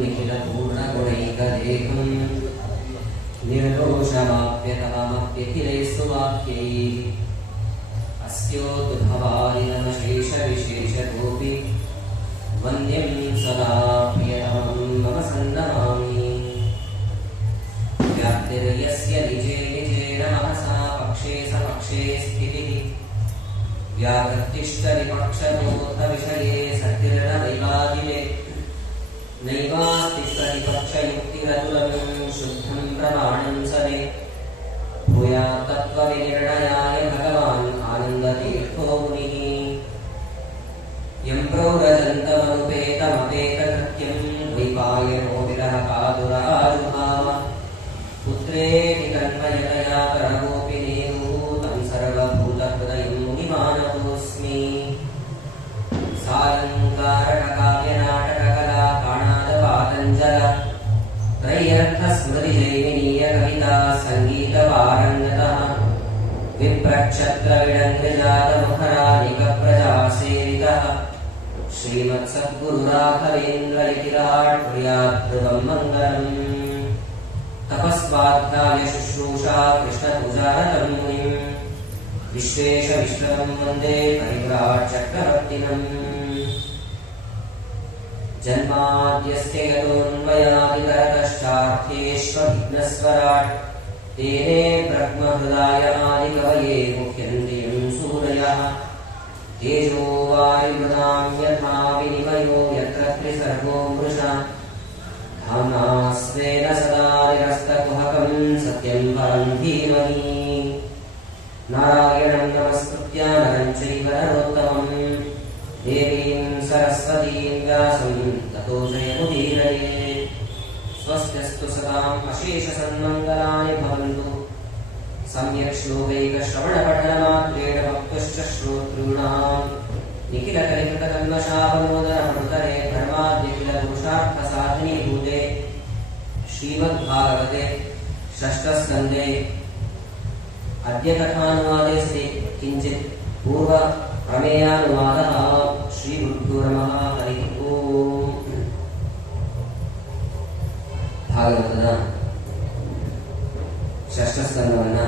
निखिलपूर्णगुणैकदेहम् निर्दोषमाप्यतममप्यखिलैस्तु वाक्यैः अस्योद्भवादिनमशेषविशेषतोऽपि वन्द्यं सदा प्रियतमं मम सन्नमामि। व्याप्तिर्यस्य निजे निजेन महसा पक्षे सपक्षे स्थितिः व्यावृत्तिष्ठविपक्षबोधविषये सत्तिर्नैवादिले नैवास्तिष्ठविपक्षयुक्तिरतुलं शुद्धं प्रमाणं सदे भूयात् तत्त्वविनिर्णयाय भगवान् आनन्दतीर्थो मुनिः। यं प्रौरजन्तमनुपेतमपेतकृत्यं द्वैपायनो विरहकातुराजुभाव पुत्रेति तन्मयतया परगोपि नेभूतं सर्वभूतहृदयं मुनिमानतोऽस्मि। सालङ्कारकाव्यनाटककला काणादपातञ्जल त्रय्यर्थस्मृतिजैमिनीय कविता सङ्गीतपारङ्गतः विप्रक्षत्रविडङ्गजातमुखरानिकप्रजासेवितः श्रीमत्सद्गुरुराघवेन्द्रयतिराट् कुर्याद्धृतं मङ्गलम्। तपस्वाध्याय शुश्रूषा कृष्णपूजारतं मुनिम् विश्वेशविश्वं वन्दे परिव्राट् चक्रवर्तिनम्। जन्माद्यस्य यतोऽन्वयादितरतश्चार्थेष्वभिघ्नस्वराट् तेने ब्रह्महृदाय आदिकवये मुह्यन्ति यं सूरयः। तेजो वायुमृतां यथा विनिमयो यत्र त्रिसर्गो मृषा धाम्ना स्वेन सदा निरस्तकुहकं सत्यं परं धीमहि। नारायणं नमस्कृत्य नरं चैव नरोत्तमं देवीं सरस्वतीं व्यासं ततो जयमुदीरये। स्वस्त्यस्तु सदाम् अशेषसन्मङ्गलानि भवन्तु। सम्यक् श्लोकैकश्रवणपठनमात्रेण वक्तुश्च श्रोतॄणाम् निखिलकलिकृतकल्मषापनोदनमृतरे धर्माद्यखिलपुरुषार्थसाधिनीभूते श्रीमद्भागवते षष्ठस्कन्धे अद्य कथानुवादे स्थिते किञ्चित् पूर्व प्रमेयानुवादः। श्रीगुरुभ्यो नमः। हरिः ओम्। ಭಾಗವತದ ಷಷ್ಠಸ್ಕಂದವನ್ನು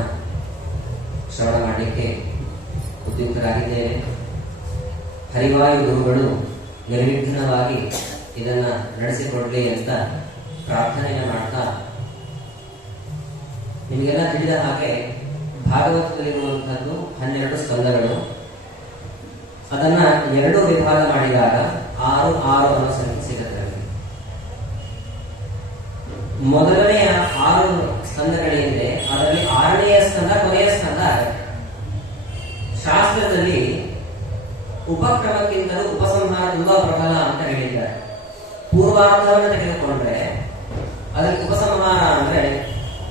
ಶ್ರವಣ ಮಾಡಲಿಕ್ಕೆ ಉದ್ಯುಕ್ತರಾಗಿದ್ದೇವೆ. ಹರಿವಾಯು ಗುರುಗಳು ನಿರ್ವಿಘ್ನವಾಗಿ ಇದನ್ನು ನಡೆಸಿಕೊಡಲಿ ಅಂತ ಪ್ರಾರ್ಥನೆಯನ್ನು ಮಾಡ್ತಾ, ನಿಮಗೆಲ್ಲ ತಿಳಿದ ಹಾಗೆ ಭಾಗವತದಲ್ಲಿರುವಂಥದ್ದು 12 ಸ್ಕಂದಗಳು. ಅದನ್ನ 2 ವಿಭಾಗ ಮಾಡಿದಾಗ 6 ಅನ್ನೋ ಸಂಖ್ಯೆ ಸಿಗುತ್ತೆ. ಮೊದಲನೆಯ 6 ಸ್ಕಂದಗಳೇನಿದೆ ಅದರಲ್ಲಿ 6ನೆಯ ಸ್ಕಂದ ಕೊನೆಯ ಸ್ಕಂದ ಆಗುತ್ತೆ. ಶಾಸ್ತ್ರದಲ್ಲಿ ಉಪಕ್ರಮಕ್ಕಿಂತಲೂ ಉಪಸಂಹಾರ ತುಂಬಾ ಪ್ರಬಲ ಅಂತ ಹೇಳಿದ್ದಾರೆ. ಪೂರ್ವಾರ್ಧವನ್ನು ತೆಗೆದುಕೊಂಡ್ರೆ ಅದಕ್ಕೆ ಉಪಸಂಹಾರ ಅಂದ್ರೆ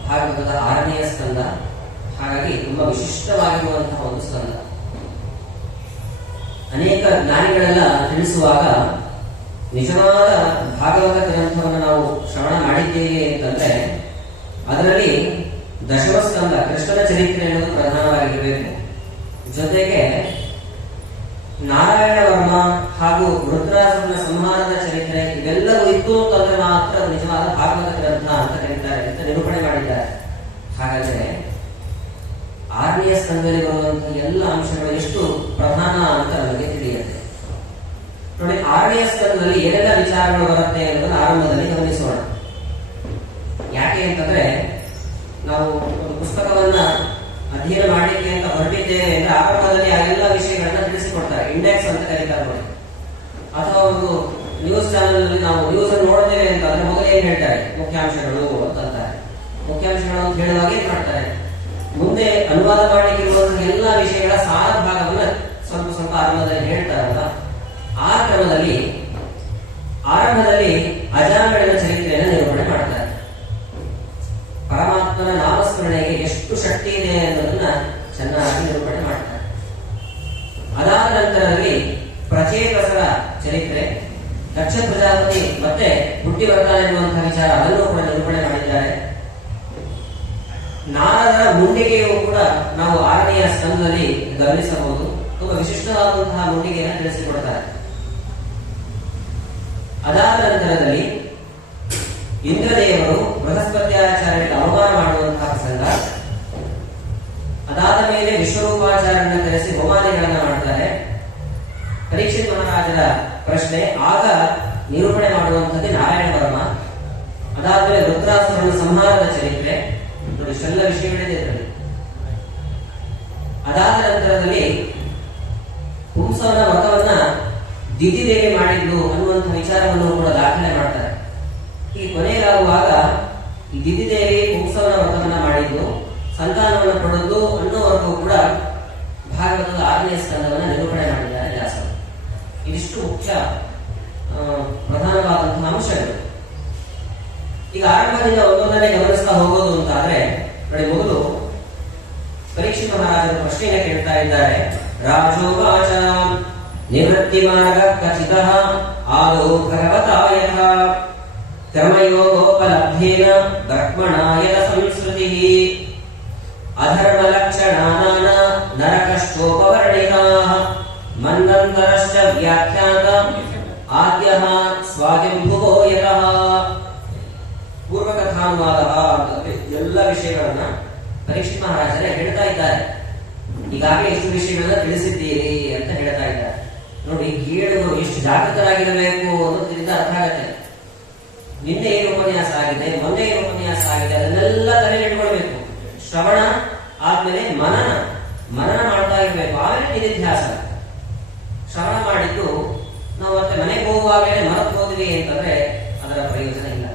ಭಾಗವತದ 6ನೆಯ ಸ್ಕಂದ. ಹಾಗಾಗಿ ತುಂಬಾ ವಿಶಿಷ್ಟವಾಗಿರುವಂತಹ ಒಂದು ಸ್ಕಂದ. ಅನೇಕ ಜ್ಞಾನಿಗಳೆಲ್ಲ ತಿಳಿಸುವಾಗ ನಿಜವಾದ ಭಾಗವತ ಗ್ರಂಥವನ್ನು ನಾವು ಶ್ರವಣ ಮಾಡಿದ್ದೇವೆ ಅಂತಂದ್ರೆ ಅದರಲ್ಲಿ ದಶಮ ಸ್ಕಂದ ಕೃಷ್ಣನ ಚರಿತ್ರೆ ಅನ್ನೋದು ಪ್ರಧಾನವಾಗಿರಬೇಕು. ಜೊತೆಗೆ ನಾರಾಯಣ ವರ್ಮ ಹಾಗೂ ವೃತ್ರಾಸುರನ ಸಂಹಾರದ ಚರಿತ್ರೆ ಇವೆಲ್ಲವೂ ಇತ್ತು ಅಂತಂದ್ರೆ ಮಾತ್ರ ನಿಜವಾದ ಭಾಗವತ ಗ್ರಂಥ ಅಂತ ಕರೀತಾರೆ ಅಂತ ನಿರೂಪಣೆ ಮಾಡಿದ್ದಾರೆ. ಹಾಗಾದರೆ 6ನೆಯ ಸ್ಕಂದದಲ್ಲಿ ಬರುವಂತಹ ಎಲ್ಲ ಅಂಶಗಳು ಎಷ್ಟು ಪ್ರಧಾನ ಅಂತ ನಮಗೆ ತಿಳಿಯುತ್ತೆ. ನೋಡಿ, 6ನೆಯ ಸ್ಕಂದದಲ್ಲಿ ಏನೆಲ್ಲ ವಿಚಾರಗಳು ಬರುತ್ತೆ ಅನ್ನೋದನ್ನು ಆರಂಭದಲ್ಲಿ ಗಮನಿಸೋಣ. ಯಾಕೆ ಅಂತಂದ್ರೆ ನಾವು ಒಂದು ಪುಸ್ತಕವನ್ನ ಅಧ್ಯಯನ ಮಾಡಲಿಕ್ಕೆ ಅಂತ ಹೊರಟಿದ್ದೇವೆ ಅಂದ್ರೆ ಆರಂಭದಲ್ಲಿ ಆ ಎಲ್ಲ ವಿಷಯಗಳನ್ನ ತಿಳಿಸಿಕೊಡ್ತಾರೆ. ಇಂಡೆಕ್ಸ್ ಅಂತ ಕರೀತಾರೆ ನೋಡಿ. ಅಥವಾ ಒಂದು ನ್ಯೂಸ್ ಚಾನೆಲ್ ನಲ್ಲಿ ನಾವು ನ್ಯೂಸ್ ಅನ್ನು ನೋಡ್ತೇವೆ ಅಂತಂದ್ರೆ ಮೊದಲು ಏನ್ ಹೇಳ್ತಾರೆ, ಮುಖ್ಯಾಂಶಗಳು ಅಂತ ಅಂತಾರೆ. ಮುಖ್ಯಾಂಶಗಳು ಅಂತ ಹೇಳುವಾಗ ಏನ್ ಮಾಡ್ತಾರೆ, ಮುಂದೆ ಅನುವಾದ ಮಾಡಲಿಕ್ಕೆ ಇರುವಂತಹ ಎಲ್ಲ ವಿಷಯಗಳ ಸಾರ ಭಾಗವನ್ನ ಸ್ವಲ್ಪ ಸ್ವಲ್ಪ ಆರಂಭದಲ್ಲಿ ಹೇಳ್ತಾರಲ್ಲ, ಆ ಕ್ರಮದಲ್ಲಿ ಆರಂಭದಲ್ಲಿ ಅಜಾಮಿಳನ ಚರಿತ್ರೆಯನ್ನು ನಿರೂಪಣೆ ಮಾಡ್ತಾರೆ. ಪರಮಾತ್ಮನ ನಾಮಸ್ಮರಣೆಗೆ ಎಷ್ಟು ಶಕ್ತಿ ಇದೆ ಅನ್ನೋದನ್ನ ಚೆನ್ನಾಗಿ ನಿರೂಪಣೆ ಮಾಡ್ತಾರೆ. ಅದಾದ ನಂತರದಲ್ಲಿ ಪ್ರಚೇತಸರ ಚರಿತ್ರೆ, ದಕ್ಷ ಪ್ರಜಾಪತಿ ಮತ್ತೆ ಹುಟ್ಟಿ ಬರ್ತಾನೆ ಎನ್ನುವಂತಹ ವಿಚಾರ ಅದನ್ನು ಕೂಡ ನಿರೂಪಣೆ ಮಾಡಿದ್ದಾರೆ. ನಾರದರ ಮುಂಡಿಗೆಯು ಕೂಡ ನಾವು 6ನೆಯ ಸ್ಕಂದದಲ್ಲಿ ಗಮನಿಸಬಹುದು. ತುಂಬಾ ವಿಶಿಷ್ಟವಾದಂತಹ ಮುಂಡಿಗೆಯನ್ನು ತಿಳಿಸಿಕೊಡ್ತಾರೆ. ಅದಾದ ನಂತರದಲ್ಲಿ ಇಂದ್ರದೇವರು ಬೃಹಸ್ಪತ್ಯಾಚಾರ್ಯರಿಗೆ ಅವಮಾನ ಮಾಡುವಂತಹ ಪ್ರಸಂಗ. ಅದಾದ ಮೇಲೆ ವಿಶ್ವರೂಪಾಚಾರ್ಯರನ್ನ ಕರೆಸಿ ಹೋಮಾದಿಗಳನ್ನ ಮಾಡ್ತಾರೆ. ಪರೀಕ್ಷಿತ್ ಮಹಾರಾಜರ ಪ್ರಶ್ನೆ, ಆಗ ನಿರೂಪಣೆ ಮಾಡುವಂಥದ್ದು ನಾರಾಯಣ ವರ್ಮ. ಅದಾದ್ಮೇಲೆ ರುದ್ರಾಸುರನ ಸಂಹಾರದ ಚರಿತ್ರೆ, ಇಷ್ಟೆಲ್ಲ ವಿಷಯಗಳಿದೆ ಇದರಲ್ಲಿ. ಅದಾದ ನಂತರದಲ್ಲಿ ಪುಂಸವನ ವ್ರತವನ್ನ ದಿತಿದೇವಿ ಮಾಡಿದ್ಲು ಅನ್ನುವಂಥ ವಿಚಾರವನ್ನು ಕೂಡ ದಾಖಲೆ ಮಾಡ್ತಾರೆ. ಈ ಕೊನೆಗಾಗುವಾಗ ಈ ದಿತಿದೇವಿ ಪುಂಸವನ ವ್ರತವನ್ನ ಮಾಡಿದ್ದು, ಸಂತಾನವನ್ನು ಪಡೆದು ಅನ್ನೋವರೆಗೂ ಕೂಡ ಭಾಗವತದ 6ನೇ ಸ್ಕಂದವನ್ನು ನಿರೂಪಣೆ ಮಾಡಿದ್ದಾರೆ ವ್ಯಾಸರು. ಇದಿಷ್ಟು ಮುಖ್ಯ ಪ್ರಧಾನವಾದಂತಹ ಅಂಶಗಳು. ಈಗ ಆರಂಭದಿಂದ ಒಂದೊಂದನ್ನೇ ಗಮನಿಸ್ತಾ ಹೋಗೋದು ಅಂತಾದ್ರೆ ನೋಡಿ, ಮೊದಲು ಪರೀಕ್ಷಿತ್ ಮಹಾರಾಜರು ಪ್ರಶ್ನೆಯನ್ನು ಕೇಳ್ತಾ ಇದ್ದಾರೆ. ರಾಜೋವಾಚ ನಿವೃತ್ತಿ ಮಾರ್ಗ ಖಚಿತ ಆದೋ ಭಗವತಾಯಥ ಕರ್ಮಯೋಗೋಪಲಬ್ಧೇನ ಬ್ರಹ್ಮಣಾಯತ ಸಂಸ್ಕೃತಿ ಅಧರ್ಮ ಲಕ್ಷಣಾನಾನ ನರಕಶ್ಚೋಪವರ್ಣಿತಾಃ ಮನ್ವಂತರಶ್ಚ ವ್ಯಾಖ್ಯಾತ ಆದ್ಯಃ ಸ್ವಾಯಂಭುವೋ ಯತಃ. ಪೂರ್ವಕಥಾನುವಾದ ಎಲ್ಲ ವಿಷಯಗಳನ್ನ ಪರೀಕ್ಷಿತ್ ಮಹಾರಾಜರೇ ಹೇಳ್ತಾ ಇದ್ದಾರೆ. ಈಗಾಗಲೇ ಎಷ್ಟು ವಿಷಯಗಳನ್ನ ತಿಳಿಸಿದ್ದೀರಿ ಅಂತ ಹೇಳ್ತಾ ಇದ್ದಾರೆ. ನೋಡಿ, ಕೇಳುವರು ಎಷ್ಟು ಜಾಗೃತರಾಗಿರಬೇಕು ಅನ್ನೋದ್ರಿಂದ ಅರ್ಥ ಆಗುತ್ತೆ. ನಿನ್ನೆ ಏನು ಉಪನ್ಯಾಸ ಆಗಿದೆ, ಮೊನ್ನೆ ಏನು ಉಪನ್ಯಾಸ ಆಗಿದೆ, ಅದನ್ನೆಲ್ಲ ತಲೆಯಲ್ಲಿಟ್ಕೊಳ್ಬೇಕು. ಶ್ರವಣ ಆದ್ಮೇಲೆ ಮನನ ಮಾಡ್ತಾ ಇರಬೇಕು. ಆಮೇಲೆ ನಿಧಿಧ್ಯಾಸ. ಶ್ರವಣ ಮಾಡಿದ್ದು ನಾವು ಮತ್ತೆ ಮನೆಗೆ ಹೋಗುವಾಗಲೇ ಮರೆತು ಹೋದ್ವಿ ಅಂತಂದ್ರೆ ಅದರ ಪ್ರಯೋಜನ ಇಲ್ಲ.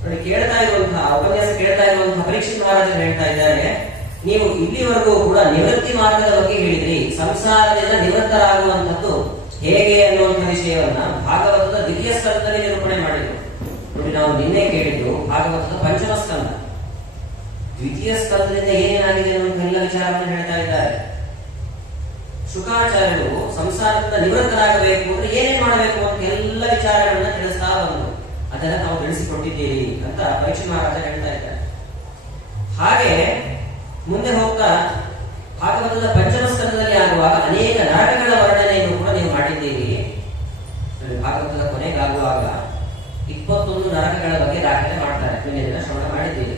ನೋಡಿ, ಕೇಳ್ತಾ ಇರುವಂತಹ ಉಪನ್ಯಾಸ ಕೇಳ್ತಾ ಇರುವಂತಹ ಪರೀಕ್ಷಿತ್ ಮಹಾರಾಜರು ಹೇಳ್ತಾ ಇದ್ದಾರೆ, ನೀವು ಇಲ್ಲಿವರೆಗೂ ಕೂಡ ನಿವೃತ್ತಿ ಮಾರ್ಗದ ಬಗ್ಗೆ ಹೇಳಿದ್ರಿ. ಸಂಸಾರದಿಂದ ನಿವೃತ್ತರಾಗುವಂಥದ್ದು ಹೇಗೆ ಅನ್ನುವಂಥ ವಿಷಯವನ್ನ ಭಾಗವತದ ದ್ವಿತೀಯ ಸ್ಕಂದದಲ್ಲಿ ನಿರೂಪಣೆ ಮಾಡಿದ್ರು. ನೋಡಿ, ನಾವು ನಿನ್ನೆ ಕೇಳಿದ್ದು ಭಾಗವತದ 5ಮ ಸ್ಕಂದ. ದ್ವಿತೀಯ ಸ್ಕಂದದಿಂದ ಏನೇನಾಗಿದೆ ಅನ್ನುವಂಥ ಎಲ್ಲ ವಿಚಾರವನ್ನು ಹೇಳ್ತಾ ಇದ್ದಾರೆ. ಶುಕಾಚಾರ್ಯರು ಸಂಸಾರದಿಂದ ನಿವೃತ್ತರಾಗಬೇಕು ಅಂದ್ರೆ ಏನೇನ್ ಮಾಡಬೇಕು ಅಂತ ಎಲ್ಲ ವಿಚಾರಗಳನ್ನ ತಿಳಿಸ್ತಾ ಬಂದರು. ಅದನ್ನ ನಾವು ತಿಳಿಸಿಕೊಟ್ಟಿದ್ದೀರಿ ಅಂತ ಪರೀಕ್ಷಿತ್ ಮಹಾರಾಜ ಹೇಳ್ತಾ ಇದ್ದಾರೆ. ಹಾಗೆ ಮುಂದೆ ಹೋಗ್ತಾ ಭಾಗವತದ 5ಮ ಸ್ಕಂದದಲ್ಲಿ ಆಗುವಾಗ ಅನೇಕ ನರಕಗಳ ವರ್ಣನೆಯನ್ನು ಕೂಡ ನೀವು ಮಾಡಿದ್ದೀರಿ. ಭಾಗವತದ ಕೊನೆಗಾಗುವಾಗ 21 ನರಕಗಳ ಬಗ್ಗೆ ದಾಖಲೆ ಮಾಡ್ತಾರೆ. ನಿನ್ನೆ ದಿನ ಶ್ರವಣ ಮಾಡಿದ್ದೀರಿ.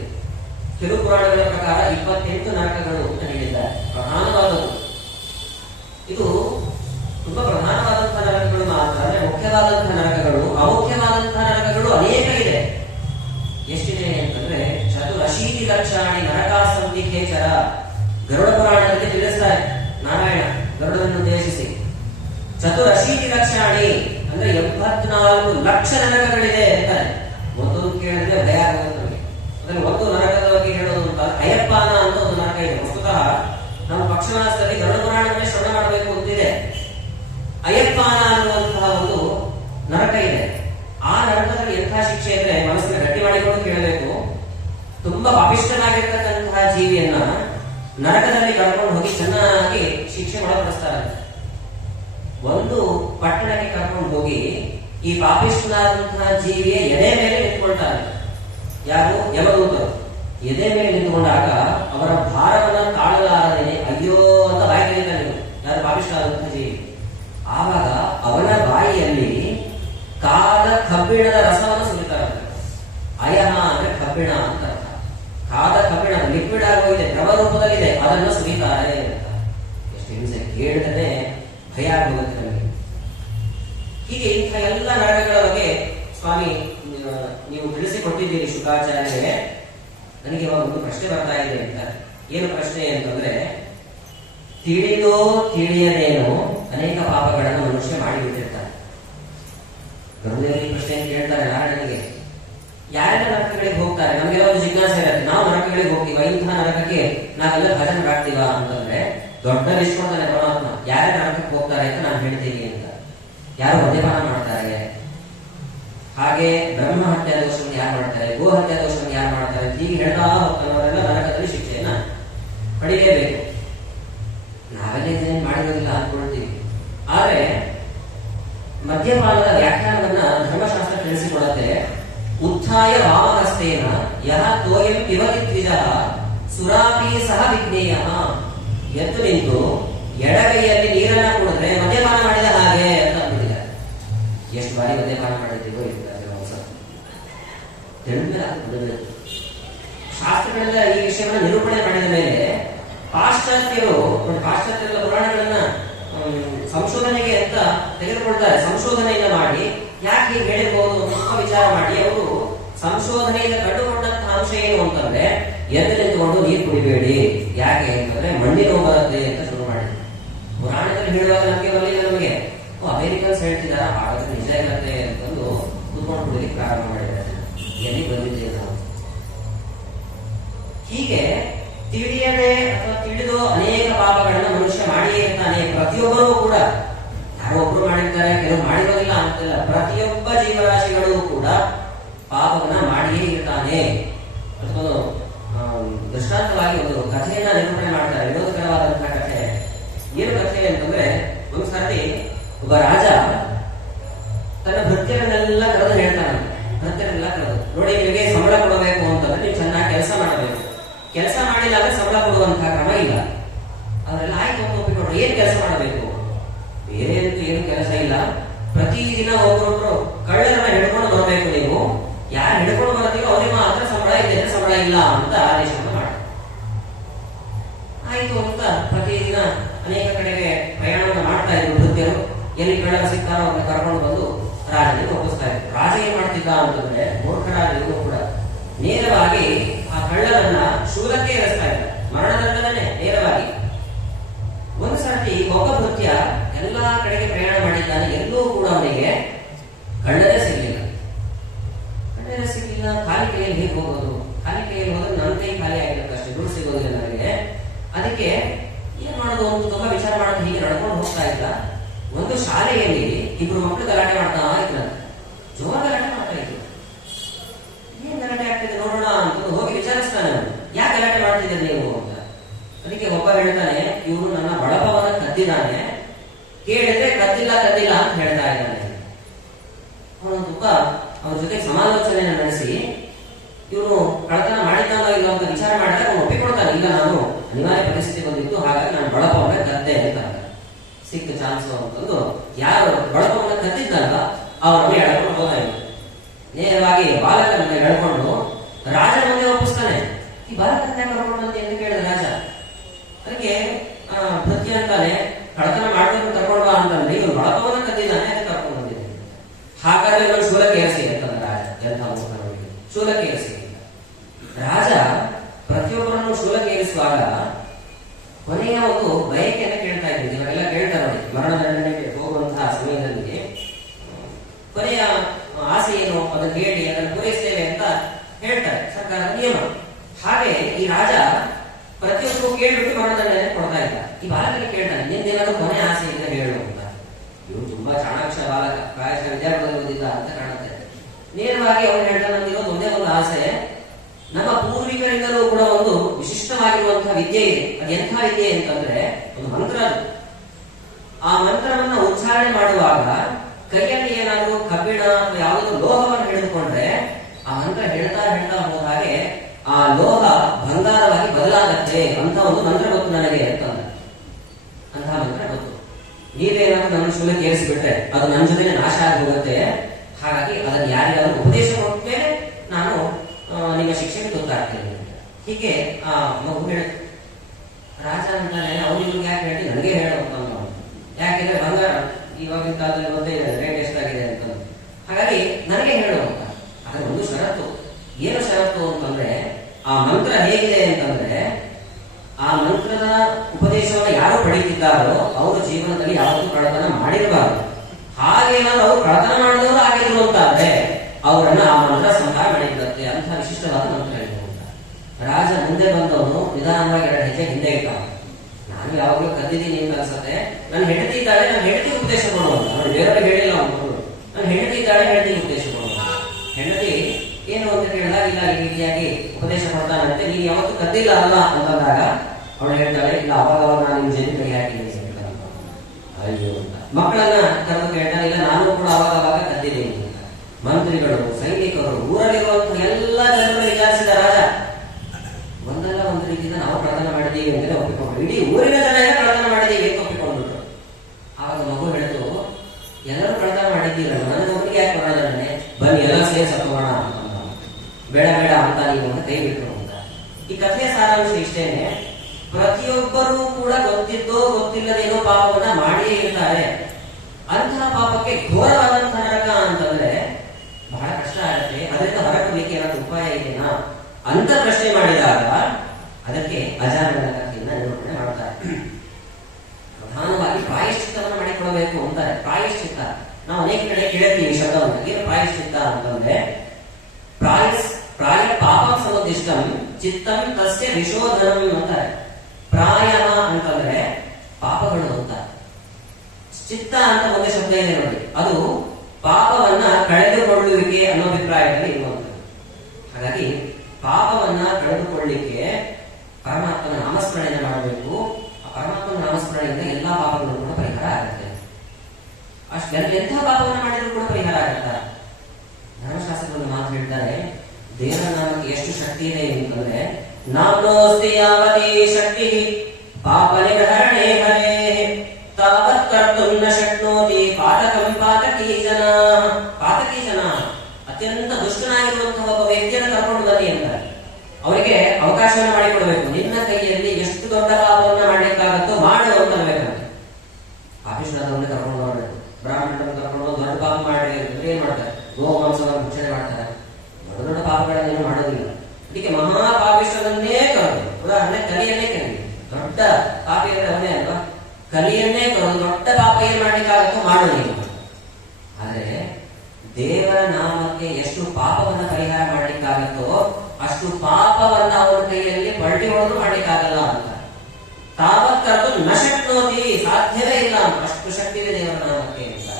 ಕೆಲವು ಪುರಾಣಗಳ ಪ್ರಕಾರ 28 ನರಕಗಳು ಅಂತ ಹೇಳಿದ್ದಾರೆ. ಪ್ರಧಾನವಾದದ್ದು ಇದು ತುಂಬಾ ಪ್ರಧಾನವಾದಂತಹ ನರಕಗಳು ಮಾತ್ರ ಅಂದ್ರೆ ಮುಖ್ಯವಾದಂತಹ ನರಕಗಳು, ಅಮುಖ್ಯವಾದಂತಹ ನರಕಗಳು ಅನೇಕ ಇದೆ. ಎಷ್ಟಿದೆ ಅಂತಂದ್ರೆ 84 ಲಕ್ಷಾಣಿ ನರಕಾಸಂತಿ ಖೇಚರ. ಗರುಡ ಪುರಾಣದಲ್ಲಿ ತಿಳಿಸ್ತಾರೆ ನಾರಾಯಣ ಗರುಡನನ್ನು ಉದ್ದೇಶಿಸಿ. 84 ಲಕ್ಷಾಣಿ ಅಂದ್ರೆ 74 ಲಕ್ಷ ನರಕಗಳಿದೆ ಅಂತಾರೆ. ಒಂದೊಂದು ಕೇಳಿದ್ರೆ ಭಯ ಆಗುತ್ತೆ ನಮಗೆ. ಅಂದ್ರೆ ಒಂದು ನರಕದ ಬಗ್ಗೆ ಹೇಳೋದು ಅಂತ ಅಯ್ಯಪ್ಪನ ಅಂತ ಒಂದು ನರಕ ಇದೆ. ವಸ್ತುತಃ ನಮ್ಮ ಪಕ್ಷಮಾಸದಲ್ಲಿ ಗರುಡ ಪುರಾಣವನ್ನೇ ಶ್ರವಣ ಮಾಡಬೇಕು ಅಂತಿದೆ. ಅಯ್ಯಪ್ಪನ ಅನ್ನುವಂತಹ ಒಂದು ನರಕ ಇದೆ. ಆ ನರಕದಲ್ಲಿ ಎಂಥ ಶಿಕ್ಷೆ ಅಂದ್ರೆ ಮನಸ್ಸಿನ ಗಟ್ಟಿ ಮಾಡಿಕೊಂಡು ಕೇಳಬೇಕು. ತುಂಬಾ ಪಾಪಿಷ್ಠನಾಗಿರ್ತಕ್ಕಂತಹ ಜೀವಿಯನ್ನ ನರಕದಲ್ಲಿ ಕರ್ಕೊಂಡು ಹೋಗಿ ಚೆನ್ನಾಗಿ ಶಿಕ್ಷೆ ಒಳಪಡಿಸ್ತಾರೆ. ಒಂದು ಪಟ್ಟಣಕ್ಕೆ ಕರ್ಕೊಂಡು ಹೋಗಿ ಈ ಪಾಪಿಷ್ಠನಾದಂತಹ ಜೀವಿಯ ಎದೆ ಮೇಲೆ ನಿಂತ್ಕೊಳ್ತಾರೆ. ಯಾರು? ಯಮದೂತರು. ಎದೆ ಮೇಲೆ ನಿಂತ್ಕೊಂಡಾಗ ಅವರ ಭಾರವನ್ನ ತಾಳಲಾರದೇನೆ ಅಯ್ಯೋ ಅಂತ ಬಾಯಿ ಕರೀತಾನೆ ಯಾರು? ಪಾಪಿಷ್ಠನಾದಂತಹ ಜೀವಿ. ಆವಾಗ ಅವನ ಬಾಯಿಯಲ್ಲಿ ಕಾದ ಕಬ್ಬಿಣದ ರಸವನ್ನು ಸುರಿತಾರೆ. ಅಯಹ ಅಂದ್ರೆ ಕಬ್ಬಿಣ ಅಂತ ಅರ್ಥ. ಕಾದ ಕಬ್ಬಿಣ ಲಿಕ್ವಿಡ್ ಆಗೋಗಿದೆ, ದ್ರವ ರೂಪದಲ್ಲಿದೆ, ಅದನ್ನು ಸುರಿತಾರೆ ಅಂತ. ಎಷ್ಟು ಹಿಂಸೆ ಕೇಳಿದ್ರೆ ಭಯ ಆಗೋಗುತ್ತೆ ನಮಗೆ. ಹೀಗೆ ಇಂಥ ಎಲ್ಲ ನರಕಗಳ ಬಗ್ಗೆ ಸ್ವಾಮಿ ನೀವು ತಿಳಿಸಿಕೊಟ್ಟಿದ್ದೀರಿ ಶುಕಾಚಾರ್ಯರೇ. ನನಗೆ ಇವಾಗ ಒಂದು ಪ್ರಶ್ನೆ ಬರ್ತಾ ಇದೆ ಅಂತ. ಏನು ಪ್ರಶ್ನೆ ಅಂತಂದ್ರೆ, ತಿಳಿದೋ ತಿಳಿಯದೇನೋ ಅನೇಕ ಪಾಪಗಳನ್ನು ಮನುಷ್ಯ ಮಾಡಿಬಿಟ್ಟಿರ್ತಾರೆ. ಗರುಡರಲ್ಲಿ ಪ್ರಶ್ನೆ ಕೇಳ್ತಾರೆ ನಾರಾಯಣನಿಗೆ, ಯಾರೆಲ್ಲ ನರಕಗಳಿಗೆ ಹೋಗ್ತಾರೆ? ನಮಗೆಲ್ಲ ಒಂದು ಜಿಜ್ಞಾಸೆ ಇರುತ್ತೆ. ನಾವು ನರಕಗಳಿಗೆ ಹೋಗ್ತೀವ, ಇಂತಹ ನರಕಕ್ಕೆ ನಾವೆಲ್ಲ ಭಜನೆ ಮಾಡ್ತೀವ ಅಂತಂದ್ರೆ ದೊಡ್ಡ ಲಿಸ್ಟ್ ಕೊಡ್ತಾನೆ ಪರಮಾತ್ಮ. ಯಾರೇ ನರಕಕ್ಕೆ ಹೋಗ್ತಾರೆ ಅಂತ ನಾನು ಹೇಳ್ತೀನಿ ಅಂತ. ಯಾರು ಮದ್ಯಪಾನ ಮಾಡ್ತಾರೆ, ಹಾಗೆ ಬ್ರಹ್ಮ ಹತ್ಯಾ ದೋಷವನ್ನು ಯಾರು ಮಾಡ್ತಾರೆ, ಗೋ ಹತ್ಯಾ ದೋಷವನ್ನು ಯಾರು ಮಾಡ್ತಾರೆ, ಹೀಗೆ ಹೇಳ್ತಾ ಹೋಗ್ತಾನವರೆಲ್ಲ ನರಕದಲ್ಲಿ ಶಿಕ್ಷೆಯನ್ನ ಪಡೆಯಲೇಬೇಕು. ನಾವೆಲ್ಲ ಇದನ್ನೇನು ಮಾಡಿರೋದಿಲ್ಲ ಅಂದ್ಕೊಳ್ತೀವಿ. ಆದ್ರೆ ಮದ್ಯಪಾನದ ವ್ಯಾಖ್ಯಾನವನ್ನ ಧರ್ಮಶಾಸ್ತ್ರ ತಿಳಿಸಿಕೊಡುತ್ತೆ. ಉತ್ಥಾಯ ವಾಮಹಸ್ತೇನ ಯಹ ತೋಯಂ ಪಿಬತಿ ದ್ವಿಜಃ ಸುರಾಪಿ ಸಹ ವಿಜ್ಞೇಯ. ಎದ್ದು ನಿಂತು ಎಡಗೈಯಲ್ಲಿ ನೀರನ್ನ ಕುಡಿದ್ರೆ ಮದ್ಯಪಾನ ಮಾಡಿದ ಹಾಗೆ ಅಂತ ಅಂದ್ಬಿಟ್ಟಿದ್ದಾರೆ. ಎಷ್ಟು ಬಾರಿ ಮದ್ಯಪಾನ ಮಾಡಿದ್ದೀವೋ ತಿಳಿದ್ಮೇಲೆ ಅದು ಬದಲಾಯಿತು. ಶಾಸ್ತ್ರಗಳೆಲ್ಲ ಈ ವಿಷಯವನ್ನ ನಿರೂಪಣೆ ಮಾಡಿದ ಮೇಲೆ ಪಾಶ್ಚಾತ್ಯರೆಲ್ಲ ಪುರಾಣಗಳನ್ನ ಸಂಶೋಧನೆಗೆ ಅಂತ ತೆಗೆದುಕೊಳ್ತಾರೆ. ಸಂಶೋಧನೆಯಿಂದ ಮಾಡಿ ಯಾಕೆ ಹೀಗೆ ಹೇಳಿರ್ಬೋದು ಅಂತ ವಿಚಾರ ಮಾಡಿ ಅವರು ಸಂಶೋಧನೆಯಿಂದ ಕಂಡುಕೊಂಡಂತಹ ಅಂಶ ಏನು ಅಂತಂದ್ರೆ ಎದ್ದು ನಿಂತುಕೊಂಡು ನೀರು ಕುಡಿಬೇಡಿ, ಯಾಕೆ ಅಂತಂದ್ರೆ ಮಣ್ಣಿನ ನೋವು ಬರುತ್ತೆ ಅಂತ ಶುರು ಮಾಡಿದ್ರು. ಪುರಾಣದಲ್ಲಿ ಹೇಳುವಾಗ ನಮಗೆ ಬರಲಿಲ್ಲ, ನಮಗೆ ಅಮೆರಿಕನ್ಸ್ ಹೇಳ್ತಿದಾರ ಹಾಗಾದ್ರೆ ನಿಜ ಇರುತ್ತೆ ಅಂತಂದು ಕೂತ್ಕೊಂಡು ಕುಡಿಲಿಕ್ಕೆ ಪ್ರಾರಂಭ ಮಾಡಿದ್ದಾರೆ. ಎಲ್ಲಿ ಬಂದಿದ್ದೇವೆ ನಾವು. ಹೀಗೆ ತಿಳಿಯದೆ ಅಥವಾ ತಿಳಿದು ಅನೇಕ ಪಾಪಗಳನ್ನ ಮನುಷ್ಯ ಮಾಡಿಯೇ ಇರ್ತಾನೆ. ಪ್ರತಿಯೊಬ್ಬರೂ ಕೂಡ ಯಾರೋ ಒಬ್ರು ಮಾಡಿರ್ತಾರೆ, ಕೆಲವು ಮಾಡಿರೋದಿಲ್ಲ ಅಂತಿಲ್ಲ. ಪ್ರತಿಯೊಬ್ಬ ಜೀವರಾಶಿಗಳು ಕೂಡ ಪಾಪವನ್ನ ಮಾಡಿಯೇ ಇರ್ತಾನೆ. ಅಥವಾ ದೃಷ್ಟಾಂತವಾಗಿ ಒಂದು ಕಥೆಯನ್ನ ನಿರೂಪಣೆ ಮಾಡ್ತಾರೆ, ವಿರೋಧಕರವಾದಂತಹ ಕಥೆ. ಏನು ಕಥೆ ಅಂತಂದ್ರೆ, ಒಂದು ಸರ್ತಿ ಒಬ್ಬ ರಾಜ ತನ್ನ ಭೃತ್ಯರನ್ನೆಲ್ಲ ಕರೆದು ಹೇಳ್ತಾನೆ. ಭೃತ್ಯರನ್ನೆಲ್ಲ ಕರೆದು, ನೋಡಿ ನಿಮಗೆ ಸಂಬಳ ಕೊಡಬೇಕು ಅಂತಂದ್ರೆ ನೀವು ಚೆನ್ನಾಗಿ ಕೆಲಸ ಮಾಡಬೇಕು. ಕೆಲಸ ಮಾಡಿಲ್ಲ ಅಂದ್ರೆ ಸಂಬಳ ಕೊಡುವಂತಹ ಕ್ರಮ ಇಲ್ಲ. ಅವರೆಲ್ಲ ಆಯ್ತು ಅಂತ ಒಪ್ಪಿಕೊಂಡ್ರು. ಏನ್ ಕೆಲಸ ಮಾಡಬೇಕು? ಬೇರೆ ಅಂತೂ ಏನು ಕೆಲಸ ಇಲ್ಲ, ಪ್ರತಿದಿನ ಒಬ್ಬರೊಬ್ರು ಕಳ್ಳರನ್ನ ಹಿಡ್ಕೊಂಡು ಬರಬೇಕು. ನೀವು ಯಾರು ಹಿಡ್ಕೊಂಡು ಬರ್ತೀವೋ ಅವ್ರಿಗೆ ಮಾತ್ರ ಸಂಬಳ ಇದೆ, ಸಂಬಳ ಇಲ್ಲ ಅಂತ ಆದೇಶವನ್ನು ಮಾಡಿ ಆಯ್ತು ಅಂತ ಪ್ರತಿದಿನ ಅನೇಕ ಕಡೆಗೆ ಪ್ರಯಾಣವನ್ನು ಮಾಡ್ತಾ ಇದ್ರು ಭೃತ್ಯರು. ಎಲ್ಲಿ ಕಳ್ಳರ ಸಿಗ್ತಾರೋ ಅವ್ರನ್ನ ಕರ್ಕೊಂಡು ಬಂದು ರಾಜನಿಗೆ ಒಪ್ಪಿಸ್ತಾ ಇದ್ರು. ರಾಜ ಏನ್ ಮಾಡ್ತಿದ್ದ ಅಂತಂದ್ರೆ, ಮೂರ್ಖರಾಜರು ಕೂಡ ನೇರವಾಗಿ ಆ ಕಳ್ಳರನ್ನ ಶೂಲಕ್ಕೆ ಏರಿಸ್ತಾ ಇದ್ದ, ಮರಣದಂಡನೆ ನೇರವಾಗಿ. ಒಂದು ಸರ್ತಿ ಒಬ್ಬ ಭೃತ್ಯ ಎಲ್ಲಾ ಕಡೆಗೆ ಪ್ರಯಾಣ ಮಾಡಿದ್ದಾನೆ, ಎಲ್ಲೂ ಕೂಡ ಅವನಿಗೆ ಕಳ್ಳರೇ ಸಿಗಲಿಲ್ಲ. ಕಳ್ಳರೇ ಸಿಗಲಿಲ್ಲ, ಖಾಲಿ ಕೈಯಲ್ಲಿ ಹೇಗೆ ಹೋಗೋದು? ಖಾಲಿ ಕೈಯಲ್ಲಿ ಹೋದ್ರೆ ನನ್ನ ಕೈ ಖಾಲಿ ಆಗಿರುತ್ತೆ, ಅಷ್ಟೇ ದುಡ್ಡು ಸಿಗೋದಿಲ್ಲ ನನಗೆ. ಅದಕ್ಕೆ ಏನ್ ಮಾಡೋದು ಅಂತ ತುಂಬಾ ವಿಚಾರ ಮಾಡೋದು. ಹೀಗೆ ನಡ್ಕೊಂಡು ಹೋಗ್ತಾ ಇದ್ದ. ಒಂದು ಶಾಲೆಯಲ್ಲಿ ಇಬ್ರು ಮಕ್ಕಳು ಗಲಾಟೆ ಮಾಡ್ತಾ ಇದ್ರಂತೆ, ಜೋರ ಗಲಾಟೆ ಮಾಡ್ತಾ ಇದ್ರು. ಏನ್ ಗಲಾಟೆ ಆಗ್ತಿದೆ ನೋಡೋಣ ಅಂತ ಹೋಗಿ ವಿಚಾರಿಸ್ತಾನೆ. ಯಾಕೆ ಗಲಾಟೆ ಮಾಡ್ತಿದ್ದೀರಿ ನೀವು ಅಂತ. ಅದಕ್ಕೆ ಒಬ್ಬ ಹೇಳ್ತಾನೆ, ಇವರು ನನ್ನ ಬಳಪವನ್ನ ಕದ್ದಿದ್ದಾನೆ, ಕೇಳಿದ್ರೆ ಕದ್ದಿಲ್ಲ ಅಂತ ಹೇಳ್ತಾ ಇದ್ದಾನೆ. ಅವನು ತುಂಬಾ ಅವ್ರ ಜೊತೆ ಸಮಾಲೋಚನೆಯನ್ನು ನಡೆಸಿ ಇವನು ಕಳ್ಳತನ ಮಾಡಿದ್ದಾನೋ ಇಲ್ಲ ಅಂತ ವಿಚಾರ ಮಾಡಿದಾಗ ಅವನು ಒಪ್ಪಿಕೊಡ್ತಾನೆ, ಇಲ್ಲ ನಾನು ಅನಿವಾರ್ಯ ಪರಿಸ್ಥಿತಿ ಬಂದಿತ್ತು, ಹಾಗಾಗಿ ನಾನು ಬಳಪವನ್ನ ಕದ್ದೆ ಅಂತ. ಸಿಕ್ಕ ಚಾನ್ಸ್ ಅಂತಂದು ಯಾರು ಬಳಪವನ್ನ ಕದ್ದಿದ್ದಲ್ಲ ಅವರನ್ನು ಎಳ್ಕೊಂಡು ಹೋದ. ನೇರವಾಗಿ ಬಾಲಕನನ್ನ ಎಳ್ಕೊಂಡು ರಾಜ ಮುಂದೆ ಒಪ್ಪಿಸ್ತಾನೆ. ಈ ಬಾಲಕನ್ನ ಕರ್ಕೊಂಡು ಬಂದು ಎಂದು ಕೇಳಿದ ರಾಜ. ಅದಕ್ಕೆ ಭೃತ್ಯ ಅಂತಾನೆ, ಕಳ್ಳತನ ಮಾಡ್ಕೊಂಡು ಕರ್ಕೊಂಡು ಬಾ ಅಂತಂದ್ರೆ ಇವನು ಬಳಪವನ್ನ ಕದ್ದಿದ್ದಾನೆ, ಅದಕ್ಕೆ ಕರ್ಕೊಂಡು ಬಂದಿದ್ದಾನೆ. ಹಾಗಾದ್ರೆ ಇವನು ಶೂಲಕ್ಕೆ ಏರಿಸಿ ಅಂತಂದ ರಾಜ. ಎಂಥ ಮುಖನವರಿಗೆ ಶೂಲಕ್ಕೆ ಏರಿಸಿ. ರಾಜ ಪ್ರತಿಯೊಬ್ಬರನ್ನು ಶೂಲಕ್ಕೆ ಏರಿಸುವಾಗ ಕೊನೆಯ ಒಂದು ಬಯಕೆಯನ್ನು ಕೇಳ್ತಾ ಇದ್ದೀವಿ. ನಾವೆಲ್ಲ ಕೇಳ್ತಾ ನೋಡಿ, ಮರಣದಂಡನೆಗೆ ಹೋಗುವಂತಹ ಸಮಯದಲ್ಲಿ ಕೊನೆಯ ಆಸೆ ಏನು ಅದನ್ನು ಹೇಳಿ ಅದನ್ನು ಪೂರೈಸ್ತೇವೆ ಅಂತ ಹೇಳ್ತಾರೆ, ಸರ್ಕಾರದ ನಿಯಮ. ಹಾಗೆ ಈ ರಾಜ ಪ್ರತಿಯೊಬ್ಬರು ಕೇಳ್ಬಿಟ್ಟು ಮರಣದಂಡನೆ ಕೊಡ್ತಾ ಇದ್ದ. ಈ ಬಾಲಕನಿಗೆ ಕೇಳ್ತಾನೆ, ನಿಂದೇನಾದ್ರೂ ಕೊನೆ ಆಸೆ ಇದೆ ಹೇಳು ಅಂತ. ಇವರು ತುಂಬಾ ಚಾಣಾಕ್ಷ ಬಾಲಕ, ಪ್ರಾಯಶಃ ವಿದ್ಯಾರ್ಥಿ ಓದಿಲ್ಲ ಅಂತ ಕಾಣುತ್ತೆ. ನೇರವಾಗಿ ಅವನು ಹೇಳ್ತಾನೆ, ನಂದಿರೋದು ಒಂದೇ ಒಂದು ಆಸೆ, ನಮ್ಮ ಪೂರ್ವಿಕರಿಂದಲೂ ಕೂಡ ಒಂದು ವಿಶಿಷ್ಟವಾಗಿರುವಂತಹ ವಿದ್ಯೆ ಇದೆ. ಅದೆಂಥ ವಿದ್ಯೆ ಅಂತಂದ್ರೆ ಒಂದು ಮಂತ್ರ. ಅದು ಆ ಮಂತ್ರವನ್ನ ಉಚ್ಚಾರಣೆ ಮಾಡುವಾಗ ಕೈಯಲ್ಲಿ ಏನಾದರೂ ಕಬ್ಬಿಣ ಅಥವಾ ಯಾವುದೋ ಲೋಹವನ್ನು ಹಿಡಿದುಕೊಂಡ್ರೆ ಆ ಮಂತ್ರ ಹೇಳ್ತಾ ಹೋದ ಹಾಗೆ ಆ ಲೋಹ ಬಂಗಾರವಾಗಿ ಬದಲಾಗತ್ತೆ ಅಂತ ಒಂದು ಮಂತ್ರ ಗೊತ್ತು ನನಗೆ ಅಂತಂದ್ರೆ. ಅಂತಹ ಮಂತ್ರ ಗೊತ್ತು. ನೀವೇನಾದ್ರೂ ನನ್ನ ಶೂಲಕ್ಕೆ ಏರಿಸಿಬಿಟ್ರೆ ಅದು ನನ್ನ ಜೊತೆ ನಾಶ ಆಗಿ ಹೋಗುತ್ತೆ. ಹಾಗಾಗಿ ಅದನ್ನು ಯಾರಿಗಾದ್ರೂ ಉಪದೇಶ ಕೊಟ್ಮೇಲೆ ನಾನು ನಿಮ್ಮ ಶಿಕ್ಷೆಗೆ ತುತ್ತಾಗ್ತೇನೆ. ಹೀಗೆ ಆ ಮಗು ಹೇಳಿದ್ರು. ರಾಜ ಅಂತಾನೆ, ಅವ್ರಿಗೆ ಯಾಕೆ ಹೇಳ್ತಿ, ನನಗೆ ಹೇಳು ಅಂತ. ಯಾಕೆಂದ್ರೆ ಬಂಗಾರ ಇವಾಗಿನ ಕಾಲದಲ್ಲಿ ಗೊತ್ತೇ ಇದೆ ರೇಟ್ ಎಷ್ಟಾಗಿದೆ ಅಂತ. ಹಾಗಾಗಿ ನನಗೆ ಹೇಳು ಅಂತ. ಆದ್ರೆ ಒಂದು ಷರತ್ತು. ಏನು ಷರತ್ತು ಅಂತಂದ್ರೆ, ಆ ಮಂತ್ರ ಹೇಗಿದೆ ಅಂತಂದ್ರೆ, ಆ ಮಂತ್ರದ ಉಪದೇಶವನ್ನು ಯಾರು ಪಡೀತಿದ್ದಾರೋ ಅವರು ಜೀವನದಲ್ಲಿ ಯಾವತ್ತೂ ಕಳ್ಳತನ ಮಾಡಿರಬಾರದು. ಹಾಗೇನಾದ್ರು ಅವರು ಕಳ್ಳತನ ಮಾಡಿದವರು ಆಗಿದ್ರು ಅಂತಾದ್ರೆ ಅವರನ್ನ ಆ ಮಂತ್ರ ಸಂಹಾರ ಮಾಡಿಬಿಡುತ್ತೆ. ಅಂತ ವಿಶಿಷ್ಟವಾದ ಮಂತ್ರ ಹೇಳಿದ್ರು ಅಂತ. ರಾಜ ಮುಂದೆ ಬಂದವನು ನಿಧಾನವಾಗಿ 2 ಹೆಜ್ಜೆ ಹಿಂದೆ ಇಟ್ಟ. ನಾನು ಯಾವಾಗಲೂ ಕದ್ದಿದ್ದೀನಿ ಅಂತ ಅನ್ಸುತ್ತೆ, ನನ್ನ ಹೆಂಡತಿ ಇದ್ದಾಳೆ, ನಾನು ಹೆಂಡತಿ ಉಪದೇಶ ಕೊಡುವಂತ. ನಾನು ಬೇರೆಯವ್ರಿಗೆ ಹೇಳಿಲ್ಲ ಅವನು, ನಾನು ಹೆಂಡತಿ ಇದ್ದಾಳೆ, ಹೆಂಡತಿ ಉಪದೇಶ ಕೊಡುವಂತ. ಹೆಂಡತಿ ಏನು ಅಂತ ಕೇಳಿದಾಗ, ಇಲ್ಲ ಈ ರೀತಿಯಾಗಿ ಉಪದೇಶ ಕೊಡ್ತಾನಂತೆ, ನೀನು ಯಾವತ್ತೂ ಕದ್ದಿಲ್ಲ ಅಲ್ಲ ಅಂತಂದಾಗ ಅವಳು ಹೇಳ್ತಾಳೆ, ಇಲ್ಲ ಅವಾಗ ನಾನು ನಿಮ್ ಜೊತೆ ಕೈ ಹಾಕಿದ್ದೀನಿ ಅಂತ. ಅಯ್ಯೋ ಅಂತ. ಮಕ್ಕಳನ್ನ ಕರೆದು ಕೇಳ್ತಾನೆ, ಇಲ್ಲ ನಾನು ಕೂಡ ಅವಾಗ ಕದ್ದಿದ್ದೀನಿ. ಮಂತ್ರಿಗಳು, ಸೈನಿಕರು, ಊರಲ್ಲಿರುವಂತಹ ಎಲ್ಲ ಜನರನ್ನು ವಿಚಾರಿಸಿದ ರಾಜ. ಒಂದಲ್ಲ ಒಂದು ರೀತಿಯಿಂದ ನಾವು ಕಳ್ಳತನ ಮಾಡಿದ್ದೀವಿ ಅಂದ್ರೆ ಒಪ್ಪಿಕೊಂಡ್ರು. ಇಡೀ ಊರಿನ ಜನ ಕಳ್ಳತನ ಮಾಡಿದ್ದೀವಿ ಅಂತ ಒಪ್ಪಿಕೊಂಡ್ಬಿಟ್ರು. ಆವಾಗ ಮಗು ಹೇಳಿತು, ಎಲ್ಲರೂ ಕಳ್ಳತನ ಮಾಡಿದ್ದೀರಲ್ಲ, ನನಗೊಬ್ಬರಿಗೆ ಯಾಕೆ ಮರಣದಂಡನೆ, ಬನ್ನಿ ಎಲ್ಲ ಸೇರಿ ಸತ್ತೋಣ ಅಂತ. ಬೇಡ ಬೇಡ ಅಂತ ನೀವು ಅಂತ ಕೈ ಬಿಟ್ಟರು ಅಂತ. ಈ ಕಥೆಯ ಸಾರಾಂಶ ಇಷ್ಟೇನೆ, ಪ್ರತಿಯೊಬ್ಬರೂ ಕೂಡ ಗೊತ್ತಿದ್ದೋ ಗೊತ್ತಿಲ್ಲದೇನೋ ಪಾಪವನ್ನ ಮಾಡಿಯೇ ಇರ್ತಾರೆ. ಅಂತಹ ಪಾಪಕ್ಕೆ ಘೋರವಾದಂತಹ ನರಕ ಅಂತಂದ್ರೆ ಬಹಳ ಕಷ್ಟ ಆಗುತ್ತೆ. ಅದರಿಂದ ಹೊರಬರಲಿಕ್ಕೆ ಏನಾದ್ರು ಉಪಾಯ ಇದೆಯಾ ಅಂತ ಪ್ರಶ್ನೆ ಮಾಡಿದಾಗ ಅದಕ್ಕೆ ಅಜಾಮಿಳನ ಕಥೆಯನ್ನ ನಿರೂಪಣೆ ಮಾಡ್ತಾರೆ. ಪ್ರಧಾನವಾಗಿ ಪ್ರಾಯಶ್ಚಿತ್ತವನ್ನು ಮಾಡಿಕೊಳ್ಳಬೇಕು ಅಂತಾರೆ. ಪ್ರಾಯಶ್ಚಿತ್ತ ನಾವು ಅನೇಕ ಕಡೆ ಕೇಳ್ತೀವಿ ಶಬ್ದವನ್ನು. ಏನು ಪ್ರಾಯಶ್ಚಿತ್ತ ಅಂತಂದ್ರೆ ಪ್ರಾಯ ಪಾಪಂ ಸಮುದಿಷ್ಟಂ ಚಿತ್ತಂ ತಸ್ಯ ವಿಶೋಧನಂ ಅಂತಾರೆ. ಪ್ರಾಯ ಅಂತಂದ್ರೆ ಪಾಪಗಳು ಅಂತ, ಚಿತ್ತ ಅಂತ ಒಂದು ಶಬ್ದ ಇದೆ ನೋಡಿ, ಅದು ಪಾಪವನ್ನ ಕಳೆದುಕೊಳ್ಳುವಿಕೆ ಅನ್ನೋ ಅಭಿಪ್ರಾಯದಲ್ಲಿ ಇರುವಂಥದ್ದು. ಹಾಗಾಗಿ ಪಾಪವನ್ನ ಕಳೆದುಕೊಳ್ಳಿಕ್ಕೆ ಪರಮಾತ್ಮನ ನಾಮಸ್ಮರಣೆಯನ್ನು ಮಾಡಬೇಕು. ಆ ಪರಮಾತ್ಮನ ನಾಮಸ್ಮರಣೆಯಿಂದ ಎಲ್ಲಾ ಪಾಪಗಳು ಕೂಡ ಪರಿಹಾರ ಆಗುತ್ತೆ. ಅಷ್ಟು ಎಂಥ ಪಾಪವನ್ನು ಮಾಡಿದ್ರು ಕೂಡ ಪರಿಹಾರ ಆಗುತ್ತಾ? ಧರ್ಮಶಾಸ್ತ್ರದಲ್ಲಿ ಮಾತು ಹೇಳ್ತಾರೆ, ದೇವರ ನಾಮಕ್ಕೆ ಎಷ್ಟು ಶಕ್ತಿ ಇದೆ ಅಂತಂದ್ರೆ, ನಾಮ್ನೋಸ್ತಿ ಯಾವತಿ ಶಕ್ತಿ ಪಾಪ ನಿಗ್ರಹಣೆ ಹರೇ ತಾವತ್ ಕರ್ತುಂ ನ ಶಕ್ನೋತಿ ಪಾತಕಂ ಪಾತಕೀ ಜನ. ಪಾತಕೀ ಜನ ಅತ್ಯಂತ ದುಷ್ಟನಾಗಿರುವಂತಹ ಒಬ್ಬ ವ್ಯಕ್ತಿಯನ್ನು ಕರ್ಕೊಂಡು ಬನ್ನಿ ಅಂತ ಅವರಿಗೆ ಅವಕಾಶವನ್ನು ಮಾಡಿಕೊಡಬೇಕು. ನಿನ್ನ ಕೈಯಲ್ಲಿ ಎಷ್ಟು ದೊಡ್ಡ ಪಾಪವನ್ನ ಮಾಡಲಿಕ್ಕಾಗತ್ತೋ ಮಾಡು ಅಂತ ಅನ್ಬೇಕಂತೆ. ಪಾಪಿಷ್ಠರನ್ನು ಕರ್ಕೊಂಡು ಹೋಗ್ಬೇಕು, ಬ್ರಾಹ್ಮಣರನ್ನು ಕರ್ಕೊಂಡು ದೊಡ್ಡ ಪಾಪ ಮಾಡಿ ಏನ್ ಮಾಡ್ತಾರೆ, ಗೋ ಮಾಂಸವನ್ನು ಭಕ್ಷಣೆ ಮಾಡ್ತಾರೆ. ದೊಡ್ಡ ದೊಡ್ಡ ಪಾಪಗಳನ್ನೇನು ಮಾಡೋದಿಲ್ಲ. ಅದಕ್ಕೆ ಮಹಾಪಾಪಿಷ್ಠರನ್ನೇ ಕರೆದು, ಉದಾಹರಣೆ ಕಲಿಯನ್ನೇ ಕರೀಲಿ, ದೊಡ್ಡ ಪಾಪಿ ಅವನೇ ಅಲ್ವಾ, ಕಲಿಯನ್ನೇ ಕರೆದು ದೊಡ್ಡ ಪಾಪ ಏನ್ ಮಾಡ್ಲಿಕ್ಕಾಗತ್ತೋ ಮಾಡೋದಿಲ್ಲ. ಆದ್ರೆ ದೇವರ ನಾಮಕ್ಕೆ ಎಷ್ಟು ಪಾಪವನ್ನ ಪರಿಹಾರ ಮಾಡ್ಲಿಕ್ಕಾಗತ್ತೋ ಅಷ್ಟು ಪಾಪವನ್ನ ಅವನ ಕೈಯಲ್ಲಿ ಪಲ್ಟಿ ಹೊಡೆದು ಮಾಡ್ಲಿಕ್ಕಾಗಲ್ಲ ಅಂತ. ತಾವತ್ ಕರ್ತು ನ ಶಕ್ನೋತಿ, ಸಾಧ್ಯವೇ ಇಲ್ಲ, ಅಷ್ಟು ಶಕ್ತಿ ಇದೆ ದೇವರ ನಾಮಕ್ಕೆ ಅಂತ.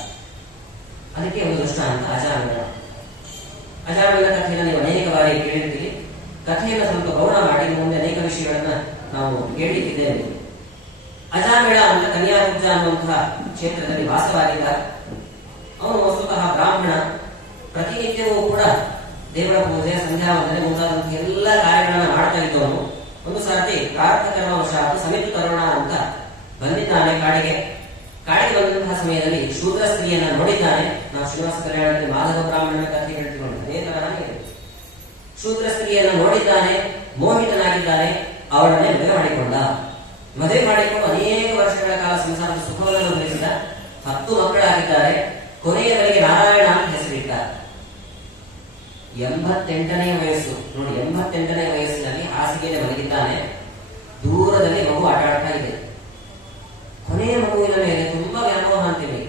ಅದಕ್ಕೆ ಒಂದು ದೃಷ್ಟಾಂತ ಅಜಾಮಿಳ. ಅಜಾಮಿಳ ಕಥೆಯನ್ನು ನೀವು ಅನೇಕ ಬಾರಿ ಕೇಳಿರ್ತೀರಿ. ಕಥೆಯನ್ನು ಸ್ವಲ್ಪ ಗೌಣ ಮಾಡಿ ಮುಂದೆ ಅನೇಕ ವಿಷಯಗಳನ್ನ ನಾವು ಕೇಳಿದ್ದೇವೆ. ಅಜಾಮಿಳ ಅಂತ ಕನ್ಯಾಕುಬ್ಜ ಅನ್ನುವಂತಹ ಕ್ಷೇತ್ರದಲ್ಲಿ ವಾಸವಾಗಿದ್ದ. ಅವನು ವಸ್ತುತಃ ಬ್ರಾಹ್ಮಣ. ಪ್ರತಿನಿತ್ಯವೂ ಕೂಡ ದೇವರ ಪೂಜೆ, ಸಂಧ್ಯಾ ವಂದನೆ ಮುಂತಾದಂತಹ ಎಲ್ಲ ಕಾರ್ಯಗಳನ್ನ ಮಾಡ್ತಾ ಇದ್ದವನು. ಒಂದು ಸಾರ್ತಿ ಕಾರ್ತಕರ್ಮವಶಾತ್ ಸಮಿತ ತರುಣ ಅಂತ ಬಂದಿದ್ದಾನೆ ಕಾಡಿಗೆ. ಬಂದಂತಹ ಸಮಯದಲ್ಲಿ ಶೂದ್ರ ಸ್ತ್ರೀಯನ್ನ ನೋಡಿದ್ದಾನೆ. ನಾವು ಶ್ರೀನಿವಾಸ ಕಲ್ಯಾಣದಲ್ಲಿ ಮಾಧವ ಬ್ರಾಹ್ಮಣನ ಕಥೆ ಹೇಳ್ತೀವಿ, ಅದೇ ತರಹ ಶೂದ್ರ ಸ್ತ್ರೀಯನ್ನ ನೋಡಿದ್ದಾನೆ, ಮೋಹಿತನಾಗಿದ್ದಾನೆ. ಅವಳನ್ನೇ ಮದುವೆ ಮಾಡಿಕೊಂಡ. ಮದುವೆ ಮಾಡಿಕೊಂಡು ಅನೇಕ ವರ್ಷಗಳ ಕಾಲ ಸಂಸಾರದ ಸುಖವನ್ನು ಅನುಭವಿಸಿದ. 10 ಮಕ್ಕಳಾಗಿದ್ದಾರೆ. ಕೊನೆಯವರೆಗೆ ನಾರಾಯಣ ಅಂತ ಹೆಸರಿಟ್ಟ. 88ನೇ ವಯಸ್ಸು ನೋಡಿ, 88ನೇ ವಯಸ್ಸಿನಲ್ಲಿ ಹಾಸಿಗೆಯಲ್ಲಿ ಮಲಗಿದ್ದಾನೆ. ದೂರದಲ್ಲಿ ಮಗು ಆಟ ಆಡ್ತಾ ಇದೆ. ಕೊನೆಯ ಮಗುವಿನ ಮೇಲೆ ತುಂಬಾ ವ್ಯಾಮೋಹ ಅಂತೀವಿ.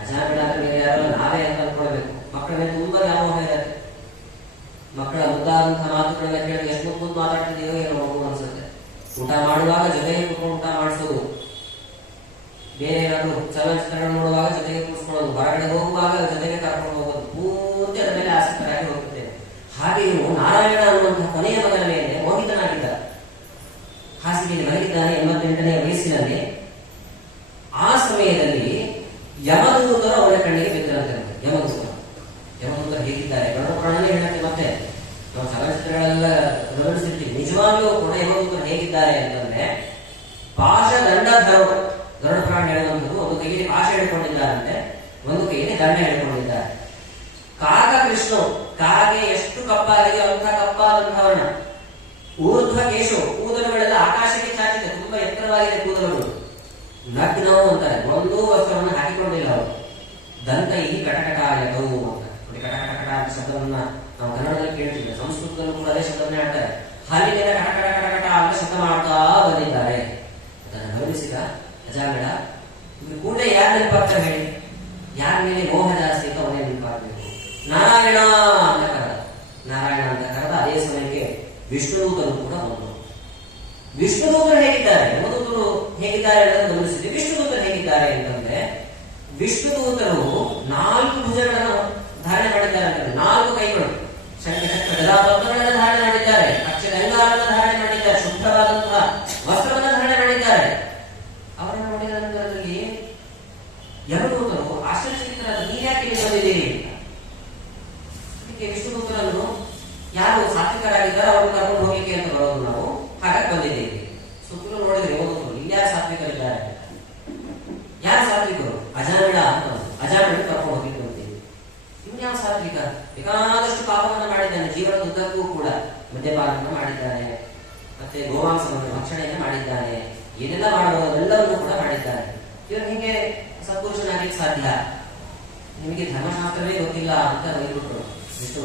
ಅಜಾಮಿಳ ಮೇಲೆ ಯಾರಲ್ಲ ನಾವೇ ಅಂತ ಅನ್ಕೊಳ್ಬೇಕು. ಮಕ್ಕಳ ಮೇಲೆ ತುಂಬಾ ವ್ಯಾಮೋಹ ಇರುತ್ತೆ. ಮಕ್ಕಳ ಮುದ್ದಾದಂತಹ ಮಾತುಗಳನ್ನ ಕೇಳಿ ಎಷ್ಟು ಮುದ್ದು ಮಾತಾಡ್ತಿದೆಯೋ ಏನೋ ಮಗು ಅನ್ಸುತ್ತೆ. ಊಟ ಮಾಡುವಾಗ ಜೊತೆಗೆ ಕೂತ್ಕೊಂಡು ಊಟ ಮಾಡಿಸೋದು, ಬೇರೆ ಏನಾದ್ರು ಚಲನಚಿತ್ರಗಳನ್ನು ನೋಡುವಾಗ ಜೊತೆಗೆ ಕೂರಿಸ್ಕೊಳ್ಳೋದು, ಹೊರಗಡೆ ಹೋಗುವಾಗ ಜೊತೆಗೆ ಕರ್ಕೊಂಡು ಹೋಗೋದು, ಪೂರ್ತಿ ಅದರ ಮೇಲೆ ಆಸಕ್ತರಾಗಿ ಹೋಗುತ್ತೇವೆ. ಹಾಗೆ ಇವು ನಾರಾಯಣ ಅನ್ನುವಂತಹ ಕೊನೆಯ ಮಗನ ಮೇಲೆ ಮೋಹಿತನಾಗಿದ್ದ. ಹಾಸಿಗೆಯಲ್ಲಿ ಮಲಗಿದ್ದಾನೆ 88ನೇ ವಯಸ್ಸಿನಲ್ಲಿ. ಆ ಸಮಯದಲ್ಲಿ ಯಮದೂತರು ಅವನ ಕಣ್ಣಿಗೆ ಬಿದ್ದರಂತೆ. ಯಮದೂತರು ಹೇಗಿದ್ದಾರೆ ಗರುಡಪುರಾಣನೇ ಹೇಳುತ್ತೆ. ಮತ್ತೆ ನಾವು ಚಲನಚಿತ್ರಗಳೆಲ್ಲ ಗಮನಿಸಿರ್ತೀವಿ. ನಿಜವಾಗ್ಲೂ ಕೂಡ ಯಮದೂತರು ಹೇಗಿದ್ದಾರೆ ಅಂತಂದ್ರೆ, ಪಾಶದಂಡಧರು. ಗರುಡಪುರಾಣ ಹೇಳುವಂಥದ್ದು, ಒಂದು ಕೈಯಲ್ಲಿ ಪಾಶ ಹಿಡ್ಕೊಂಡಿದ್ದಾರಂತೆ, ಒಂದು ಕೈಯಲ್ಲಿ ದಂಡ ಹಿಡ್ಕೊಂಡಿದ್ದಾರೆ. ಕಾಗ ಕೃಷ್ಣ, ಕಾಗೆ ಎಷ್ಟು ಕಪ್ಪಾಗಿದೆಯೋ ಅಂಥ ಕಪ್ಪಾದಂಥವನ್ನ. ಊರ್ಧ್ವ ಕೇಶು, ಕೂದಲುಗಳೆಲ್ಲ ಆಕಾಶಕ್ಕೆ ಚಾಚಿದೆ, ತುಂಬಾ ಎತ್ತರವಾಗಿದೆ ಕೂದಲುಗಳು. ನಗ್ನವು ಅಂತಾರೆ, ಒಂದೂ ವಸ್ತ್ರವನ್ನು ಹಾಕಿಕೊಂಡಿಲ್ಲ ಅವರು. ದಂತ ಈ ಕಟಕಟಾಯದವು ಅಂತ. ಕಟಕಟಕಟ ಅಂತ ಶಬ್ದವನ್ನ ನಾವು ಕನ್ನಡದಲ್ಲಿ ಕೇಳ್ತೀವಿ, ಸಂಸ್ಕೃತದಲ್ಲೂ ಕೂಡ ಅದೇ ಶಬ್ದವನ್ನೇ ಹೇಳ್ತಾರೆ. ಹಾಲಿನಿಂದ ಕಟಕಟ ಕಟಕಟ ಅಂತ ಶಬ್ದ ಮಾಡ್ತಾ ಬಂದಿದ್ದಾರೆ. ಅದನ್ನು ಗಮನಿಸಿದ ಅಜಾಮಿಳ, ಇವರು ಕೂಡ ಯಾರು ನೆನಪಾಗ್ತಾರೆ ಹೇಳಿ? ಯಾರ ಮೇಲೆ ಮೋಹ ಜಾಸ್ತಿ ಅಂತ ಅವನೇ ನೆನಪಾಗಬೇಕು. ನಾರಾಯಣ ಅಂತ ಕರೆದ. ನಾರಾಯಣ ಅಂತ ಕರೆದ. ಅದೇ ಸಮಯಕ್ಕೆ ವಿಷ್ಣುದೂತರು ಕೂಡ ಬಂದರು. ವಿಷ್ಣುದೂತರು ಹೇಗಿದ್ದಾರೆ, ಯಮದೂತರು ಹೇಗಿದ್ದಾರೆ ಅನ್ನೋದನ್ನು ಗಮನಿಸಿದ್ವಿ. ವಿಷ್ಣುದೂತರು ಹೇಗಿದ್ದಾರೆ ಅಂತಂದ್ರೆ, ವಿಷ್ಣುದೂತರು 4 ಭುಜಗಳನ್ನು ಧಾರಣೆ ಮಾಡಿದ್ದಾರೆ ಅಂತ. 4 ಕೈಗಳು, ಶಂಖ ಚಕ್ರ ಗದಾ ಪದ್ಮಗಳನ್ನು ಧಾರಣೆ ಮಾಡಿದ್ದಾರೆ. ಅಕ್ಷಗಂಗಾರನ್ನು ಧಾರಣೆ ಮಾಡಿದ್ದಾರೆ. ಶುಭ್ರವಾದಂತಹ ವಸ್ತ್ರವನ್ನು ಧಾರಣೆ ಮಾಡಿದ್ದಾರೆ. ಅವರನ್ನು ನೋಡಿದ ನಂತರದಲ್ಲಿ ಯಮದೂತರು ಆಶ್ಚರ್ಯಚಕಿತರಾದ, ನೀವ್ಯಾಕೆ ಇಲ್ಲಿ ಬಂದಿದ್ದೀರಿ ಅಂತ. ಅದಕ್ಕೆ ವಿಷ್ಣುದೂತರನ್ನು ಯಾರು ಸಾತ್ವಿಕರಾಗಿದ್ದಾರೆ ಅವರನ್ನು ಕರ್ಕೊಂಡು ಹೋಗ್ಲಿಕ್ಕೆ ಅಂತ ಬರೋದು ನಾವು, ಹಾಗಾಗಿ ಬಂದಿದ್ದೀವಿ. ಸುತ್ತಲೂ ನೋಡಿದ್ರೆ ಯಮದೂತರು ಇಲ್ಯಾರು ಸಾತ್ವಿಕರಿದ್ದಾರೆ? ಯಾರು ಸಾತ್ವಿಕರು? ಅಜಾಮಿಳ ಅಂತ. ಅಜಾಮಿಳ ಕರ್ಕೊಂಡು ಹೋಗ್ಲಿಕ್ಕೆ ಬಂದಿದ್ದೀವಿ. ಇನ್ಯಾವ ಸಾತ್ವಿಕ? ಈಗ ಬೇಕಾದಷ್ಟು ಪಾಪವನ್ನು ಮಾಡಿದ್ದಾನೆ ಜೀವನದ ಉದ್ದಕ್ಕೂ ಕೂಡ. ಮದ್ಯಪಾನವನ್ನು ಮಾಡಿದ್ದಾನೆ, ಮತ್ತೆ ಗೋಮಾಂಸವನ್ನು ಭಕ್ಷಣೆಯನ್ನು ಮಾಡಿದ್ದಾನೆ, ಏನೆಲ್ಲ ಮಾಡುವುದೆಲ್ಲವನ್ನು ಕೂಡ ಮಾಡಿದ್ದಾನೆ. ಇವರು ಹೀಗೆ ಸತ್ಪುರುಷನಾಗಿ ಸಾಧ್ಯ? ನಿಮಗೆ ಧರ್ಮಶಾಸ್ತ್ರವೇ ಗೊತ್ತಿಲ್ಲ ಅಂತ ಬೈಬಿಟ್ರು ವಿಷ್ಣು.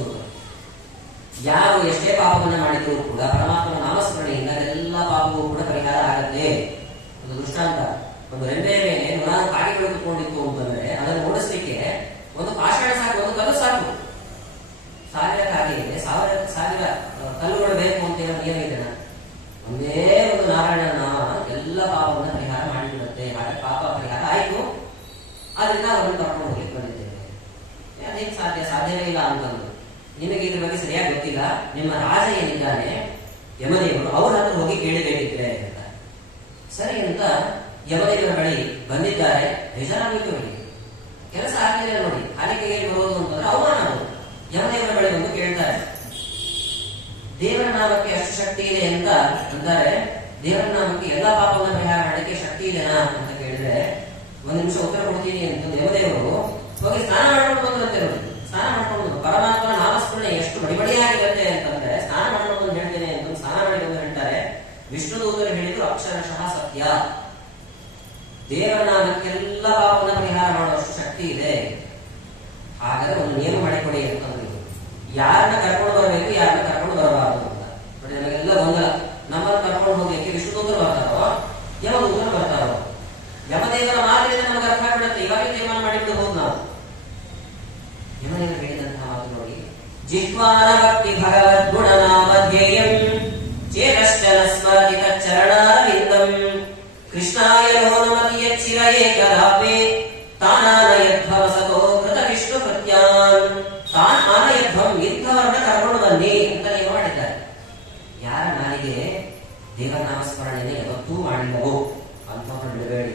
ಯಾರು ಎಷ್ಟೇ ಪಾಪವನ್ನು ಮಾಡಿದ್ರು ಕೂಡ ಪರಮಾತ್ಮನ ನಾಮಸ್ಮರಣೆಯಿಂದ ಎಲ್ಲ ಪಾಪವೂ ಕೂಡ ಪರಿಹಾರ ಆಗತ್ತೆ. ಒಂದು ದೃಷ್ಟಾಂತ, ಒಂದು ರೆಂಬೆ ಮೇಲೆ ನೂರಾರು ಕಾಗೆಗಳು ಕುತ್ಕೊಂಡಿತ್ತು ಅಂತಂದ್ರೆ ಅದನ್ನು ಓಡಿಸ್ಲಿಕ್ಕೆ ಒಂದು ಪಾಷಾಣ ಸಾಕು, ಒಂದು ಕಲ್ಲು ಸಾಕು. 1000 ಕಾಗೆಗೆ 1000 ಕಲ್ಲುಗಳು ಬೇಕು ಅಂತ ಹೇಳೋ ನಿಯಮ ಇದೆ. ಒಂದೇ ಒಂದು ನಾರಾಯಣ ನಾಮ ಎಲ್ಲ ಪಾಪವನ್ನು ಪರಿಹಾರ ಮಾಡಿಬಿಡುತ್ತೆ. ಹಾಗೆ ಪಾಪ ಪರಿಹಾರ ಆಯ್ತು, ಆದ್ರಿಂದ ಅವರನ್ನು ಕರ್ಕೊಂಡು ಹೋಗ್ಲಿಕ್ಕೆ ಬಂದಿದ್ದೇವೆ. ಅದೇನು ಸಾಧ್ಯವೇ ಇಲ್ಲ ಅಂತಂದು. ನಿಮಗೆ ಇದ್ರ ಬಗ್ಗೆ ಸರಿಯಾಗಿ ಗೊತ್ತಿಲ್ಲ. ನಿಮ್ಮ ರಾಜ ಏನಿದ್ದಾನೆ ಯಮದೇವರು, ಅವ್ರ ಹತ್ರ ಹೋಗಿ ಕೇಳಬೇಕಿದ್ರೆ ಅಂತ. ಸರಿ ಅಂತ ಯಮದೇವರ ಬಳಿ ಬಂದಿದ್ದಾರೆ. ಬೇಜಾರಾಗಿತ್ತು ಅವರಿಗೆ, ಕೆಲಸ ಆಗ್ಲಿಲ್ಲ ನೋಡಿ. ಆಲಿಕೆಗೆ ಬರೋದು ಅಂತಂದ್ರೆ ಅವಮಾನ. ಯಮದೇವರ ಬಳಿ ಬಂದು ಕೇಳ್ತಾರೆ, ದೇವರ ನಾಮಕ್ಕೆ ಅಷ್ಟು ಶಕ್ತಿ ಇದೆ ಅಂತ ಅಂತಾರೆ. ದೇವರ ನಾಮಕ್ಕೆ ಎಲ್ಲಾ ಪಾಪವನ್ನು ಪರಿಹಾರ ಮಾಡಲಿಕ್ಕೆ ಶಕ್ತಿ ಇದೆನಾ ಅಂತ ಕೇಳಿದ್ರೆ, ಒಂದು ನಿಮಿಷ ಉತ್ತರ ಕೊಡ್ತೀನಿ ಅಂತ ಯಮದೇವರು ಹೋಗಿ ಸ್ನಾನ ಮಾಡ್ಕೊಂಡು ಬಂದ್ರಂತೆ ನೋಡಿ. ಸ್ನಾನ ಮಾಡ್ಕೊಂಡು ಪರಮಾತ್ಮನ ನಾಮಸ್ಮರಣೆ ಎಷ್ಟು ಬಡಿಬಡಿಯಾಗಿರುತ್ತೆ ಅಂತಂದ್ರೆ ಸ್ನಾನ ಮಾಡ್ಕೊಂಡು ಬಂದು ಹೇಳ್ತೇನೆ ಅಂತ ಸ್ನಾನ ಮಾಡಿ ಬಂದು ಹೇಳ್ತಾರೆ. ವಿಷ್ಣು ದೂತರು ಹೇಳಿದ್ರು ಅಕ್ಷರಶಃ ಸತ್ಯ. ದೇವರ ನಾಮಕ್ಕೆ ಎಲ್ಲ ಪಾಪವನ್ನು ಪರಿಹಾರ ಮಾಡುವಷ್ಟು ಶಕ್ತಿ ಇದೆ. ಹಾಗಾದ್ರೆ ಒಂದು ನಿಯಮ ಮಾಡಿಕೊಡಿ ಅಂತಂದ್ರು. ಯಾರನ್ನ ಕರ್ಕೊಂಡು ಬರಬೇಕು, ಯಾರನ್ನ ಕರ್ಕೊಂಡು ಬರಬಾರದು ಅಂತ ನೋಡಿ. ನಮಗೆಲ್ಲ ಗೊಂದಲ. ನಮ್ಮನ್ನು ಕರ್ಕೊಂಡು ಹೋಗ್ಲಿಕ್ಕೆ ವಿಷ್ಣು ದೂತರು ಬರ್ತಾರೋ ಯಮದೂತರು ಬರ್ತಾರೋ? ಯಮದೇವರ ಮಾತಿನಿಂದ ನಮಗೆ ಅರ್ಥ ಆಗ್ಬಿಡುತ್ತೆ. ಇವಾಗ ತೀರ್ಮಾನ ಮಾಡಿಬಿಡಬಹುದು ನಾವು. ಯಮದೇವರು ಹೇಳಿದಂತಹ ಮಾತು ನೋಡಿ, ಜಿಹ್ವಾನ ಭಕ್ತಿ ಭಗವದ್ ಗುಣನಾಮಧ್ಯೇಯಂ ಚೇತಶ್ಚನ ಸ್ಮರತಿ ತಚ್ಚರಣಾರವಿಂದಂ ಕೃಷ್ಣಾಯ ನಮತಿ ಯಚ್ಚಿರ ಏಕದಾಪೆ ತಾನಾನಯದ್ಭವಸತೋ ಕೃತ ವಿಷ್ಣು ಕೃತ್ಯಾನ್ ತಾನ್ ಆನಯದ್ಭಂ. ಇಂಥವರನ್ನ ಕರ್ಕೊಂಡು ಬನ್ನಿ ಅಂತ ನೀವು ಮಾಡಿದ್ದಾರೆ. ಯಾರ ನಾಲಿಗೆ ದೇವರ ನಾಮಸ್ಮರಣೆಯನ್ನು ಯಾವತ್ತೂ ಮಾಡಿಲ್ಲವೋ ಅಂಥವ್ರನ್ನ ಬಿಡಬೇಡಿ.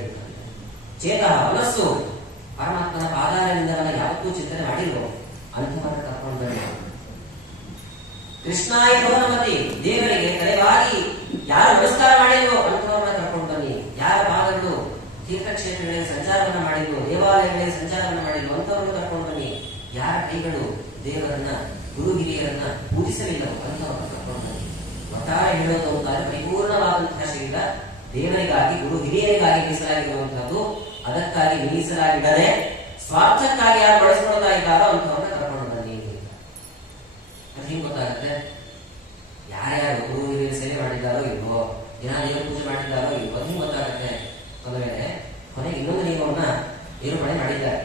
ಚೇತ ಮನಸ್ಸು ಪರಮಾತ್ಮನ ಪಾದಾರವಿಂದವನ್ನ ಯಾವತ್ತೂ ಚಿಂತನೆ ಮಾಡಿಲ್ವೋ ಅಂಥವರನ್ನ ಕರ್ಕೊಂಡು ಬನ್ನಿ. ಕೃಷ್ಣಾಯ ನಮತಿ, ದೇವರಿಗೆ ತಲೆಬಾಗಿ ಯಾರು ನಮಸ್ಕಾರ ಮಾಡಿಲ್ವೋ ಅಂಥವ್ರನ್ನ ಕರ್ಕೊಂಡು ಬನ್ನಿ. ಯಾರ ಪಾದಗಳು ತೀರ್ಥಕ್ಷೇತ್ರಗಳಿಗೆ ಸಂಚಾರವನ್ನ ಮಾಡಿಲ್ವೋ, ದೇವಾಲಯಗಳಿಗೆ ಸಂಚಾರವನ್ನ ಮಾಡಿಲ್ವೋ ಅಂಥವ್ರನ್ನ ಕರ್ಕೊಂಡು ಬನ್ನಿ. ಯಾರ ಕೈಗಳು ದೇವರನ್ನ ಗುರು ಹಿರಿಯರನ್ನ ಪೂಜಿಸಲಿಲ್ಲವೋ ಅಂಥವ್ರನ್ನ ಕರ್ಕೊಂಡು ಬನ್ನಿ. ಒಟ್ಟಾರೆ ಹೇಳೋದು ಅಂತಾರೆ ಪರಿಪೂರ್ಣವಾದಂತಹ ಶರೀರ ದೇವರಿಗಾಗಿ ಗುರು ಹಿರಿಯರಿಗಾಗಿ ಮೀಸಲಾಗಿರುವಂತಹದ್ದು. ಅದಕ್ಕಾಗಿ ಮೀಸಲಾಗಿಡದೆ ಸ್ವಾರ್ಥಕ್ಕಾಗಿ ಯಾರು ಬಳಸ್ಕೊಳ್ತಾ ಇದ್ದಾರೋ ಅಂಥವ್ರನ್ನ ಕರ್ಕೊಂಡು ಬನ್ನಿ. ಅದು ಹಿಂಗ್ ಗೊತ್ತಾಗುತ್ತೆ ಯಾರ್ಯಾರು ಗುರು ಹಿರಿಯರು ಸೇವೆ ಮಾಡಿದ್ದಾರೋ ಇಲ್ವೋ, ದಿನ ದೇವರ ಪೂಜೆ ಮಾಡಿದ್ದಾರೋ ಇಲ್ವೋ, ಅದು ಹಿಂಗ್ ಗೊತ್ತಾಗುತ್ತೆ. ಒಂದು ವೇಳೆ ಕೊನೆಗೆ ಇನ್ನೊಂದು ನಿಯಮವನ್ನ ನಿರೂಪಣೆ ಮಾಡಿದ್ದಾರೆ.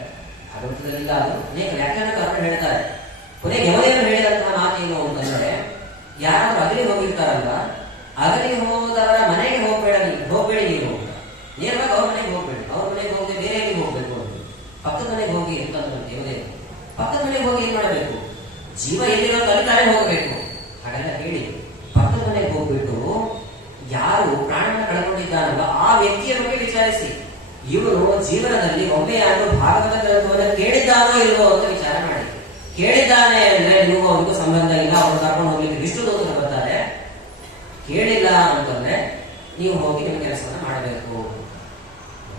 ಭಾಗವತದಲ್ಲಿಲ್ಲ, ಅದು ಅನೇಕ ವ್ಯಾಖ್ಯಾನಕಾರರು ಹೇಳ್ತಾರೆ. ಕೊನೆಗೆ ಯಮದೇವರು ಹೇಳಿದಂತಹ ಮಾತೇನು ಅಂತಂದ್ರೆ, ಯಾರಾದ್ರೂ ಅಗಲಿ ಹೋಗಿರ್ತಾರಲ್ಲ, ಅಗಲಿ ಹೋದವರ ಮನೆಗೆ ಹೋಗ್ಬೇಡಿ ನೀವು. ನೇರವಾಗಿ ಅವ್ರ ಮನೆಗೆ ಹೋಗ್ಬೇಡಿ. ಅವ್ರ ಮನೆಗೆ ಹೋಗದೆ ಬೇರೆ ಎಲ್ಲಿಗೆ ಹೋಗ್ಬೇಕು ಅಂತ ಪಕ್ಕದ ಮನೆಗೆ ಹೋಗಿ ಅಂತಂದ್ರೆ ದೇವದೇವರು ಪಕ್ಕದ ಮನೆಗೆ ಹೋಗಿ ಏನ್ ಮಾಡಬೇಕು? ಜೀವ ಎಲ್ಲಿರೋ ತಲುತ್ತಾನೆ ಹೋಗಬೇಕು. ಹಾಗೆಲ್ಲ ಹೇಳಿ ಪಕ್ಕದ ಮನೆಗೆ ಹೋಗ್ಬಿಟ್ಟು ಯಾರು ಪ್ರಾಣನ ಕಳ್ಕೊಂಡಿದ್ದಾನಲ್ಲ ಆ ವ್ಯಕ್ತಿಯ ಬಗ್ಗೆ ವಿಚಾರಿಸಿ. ಇವರು ಜೀವನದಲ್ಲಿ ಒಮ್ಮೆಯಾದ್ರೂ ಭಾಗವತ ಗ್ರಂಥವನ್ನು ಕೇಳಿದ್ದಾನೋ ಇಲ್ವೋ ಅಂತ ವಿಚಾರ ಮಾಡಿ. ಕೇಳಿದ್ದಾನೆ ಅಂದ್ರೆ ನೀವು ಅವ್ರಿಗೂ ಸಂಬಂಧ ಇಲ್ಲ, ಅವ್ರು ಕರ್ಕೊಂಡು ಹೋಗ್ಲಿಕ್ಕೆ ವಿಷ್ಣು ದೂತರು ಬರ್ತಾರೆ. ಕೇಳಿಲ್ಲ ಅಂತಂದ್ರೆ ನೀವು ಹೋಗಿ ನಿಮ್ಮ ಕೆಲಸವನ್ನ ಮಾಡಬೇಕು.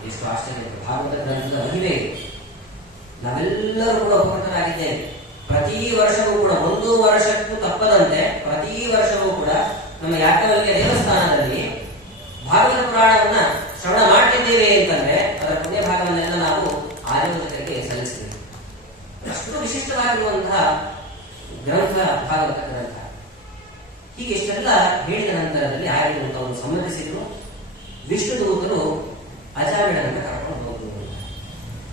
ಎಷ್ಟು ಆಶ್ಚರ್ಯ! ಭಾಗವತ ಗ್ರಂಥದ ಮಹಿಮೆ. ನಾವೆಲ್ಲರೂ ಕೂಡ ಉಪಕೃತರಾಗಿದ್ದೇವೆ. ಪ್ರತಿ ವರ್ಷವೂ ಕೂಡ 1 ವರ್ಷಕ್ಕೂ ತಪ್ಪದಂತೆ ಪ್ರತಿ ವರ್ಷವೂ ಕೂಡ ನಮ್ಮ ಯಾಕವಲ್ಯ ದೇವಸ್ಥಾನದಲ್ಲಿ ಭಾಗವತ ಪುರಾಣವನ್ನ ಶ್ರವಣ ಮಾಡ್ತಿದ್ದೇವೆ ಅಂತಂದ್ರೆ ಅದರ ಪುಣ್ಯ ಭಾಗವನ್ನೆಲ್ಲ ನಾವು ಆಯೋಜಕರಿಗೆ ಸಲ್ಲಿಸಬೇಕು. ಅಷ್ಟು ವಿಶಿಷ್ಟವಾಗಿರುವಂತಹ ಗ್ರಂಥ ಭಾಗವತ ಗ್ರಂಥ. ಹೀಗೆ ಇಷ್ಟೆಲ್ಲ ಹೇಳಿದ ನಂತರದಲ್ಲಿ ಆಯುಧವನ್ನು ಸಮ್ಮತಿಸಿದ್ರು. ವಿಷ್ಣು ದೂತರು ಅಜಾಮಿಳನನ್ನ ಕರ್ಕೊಂಡು ಹೋಗುವುದು.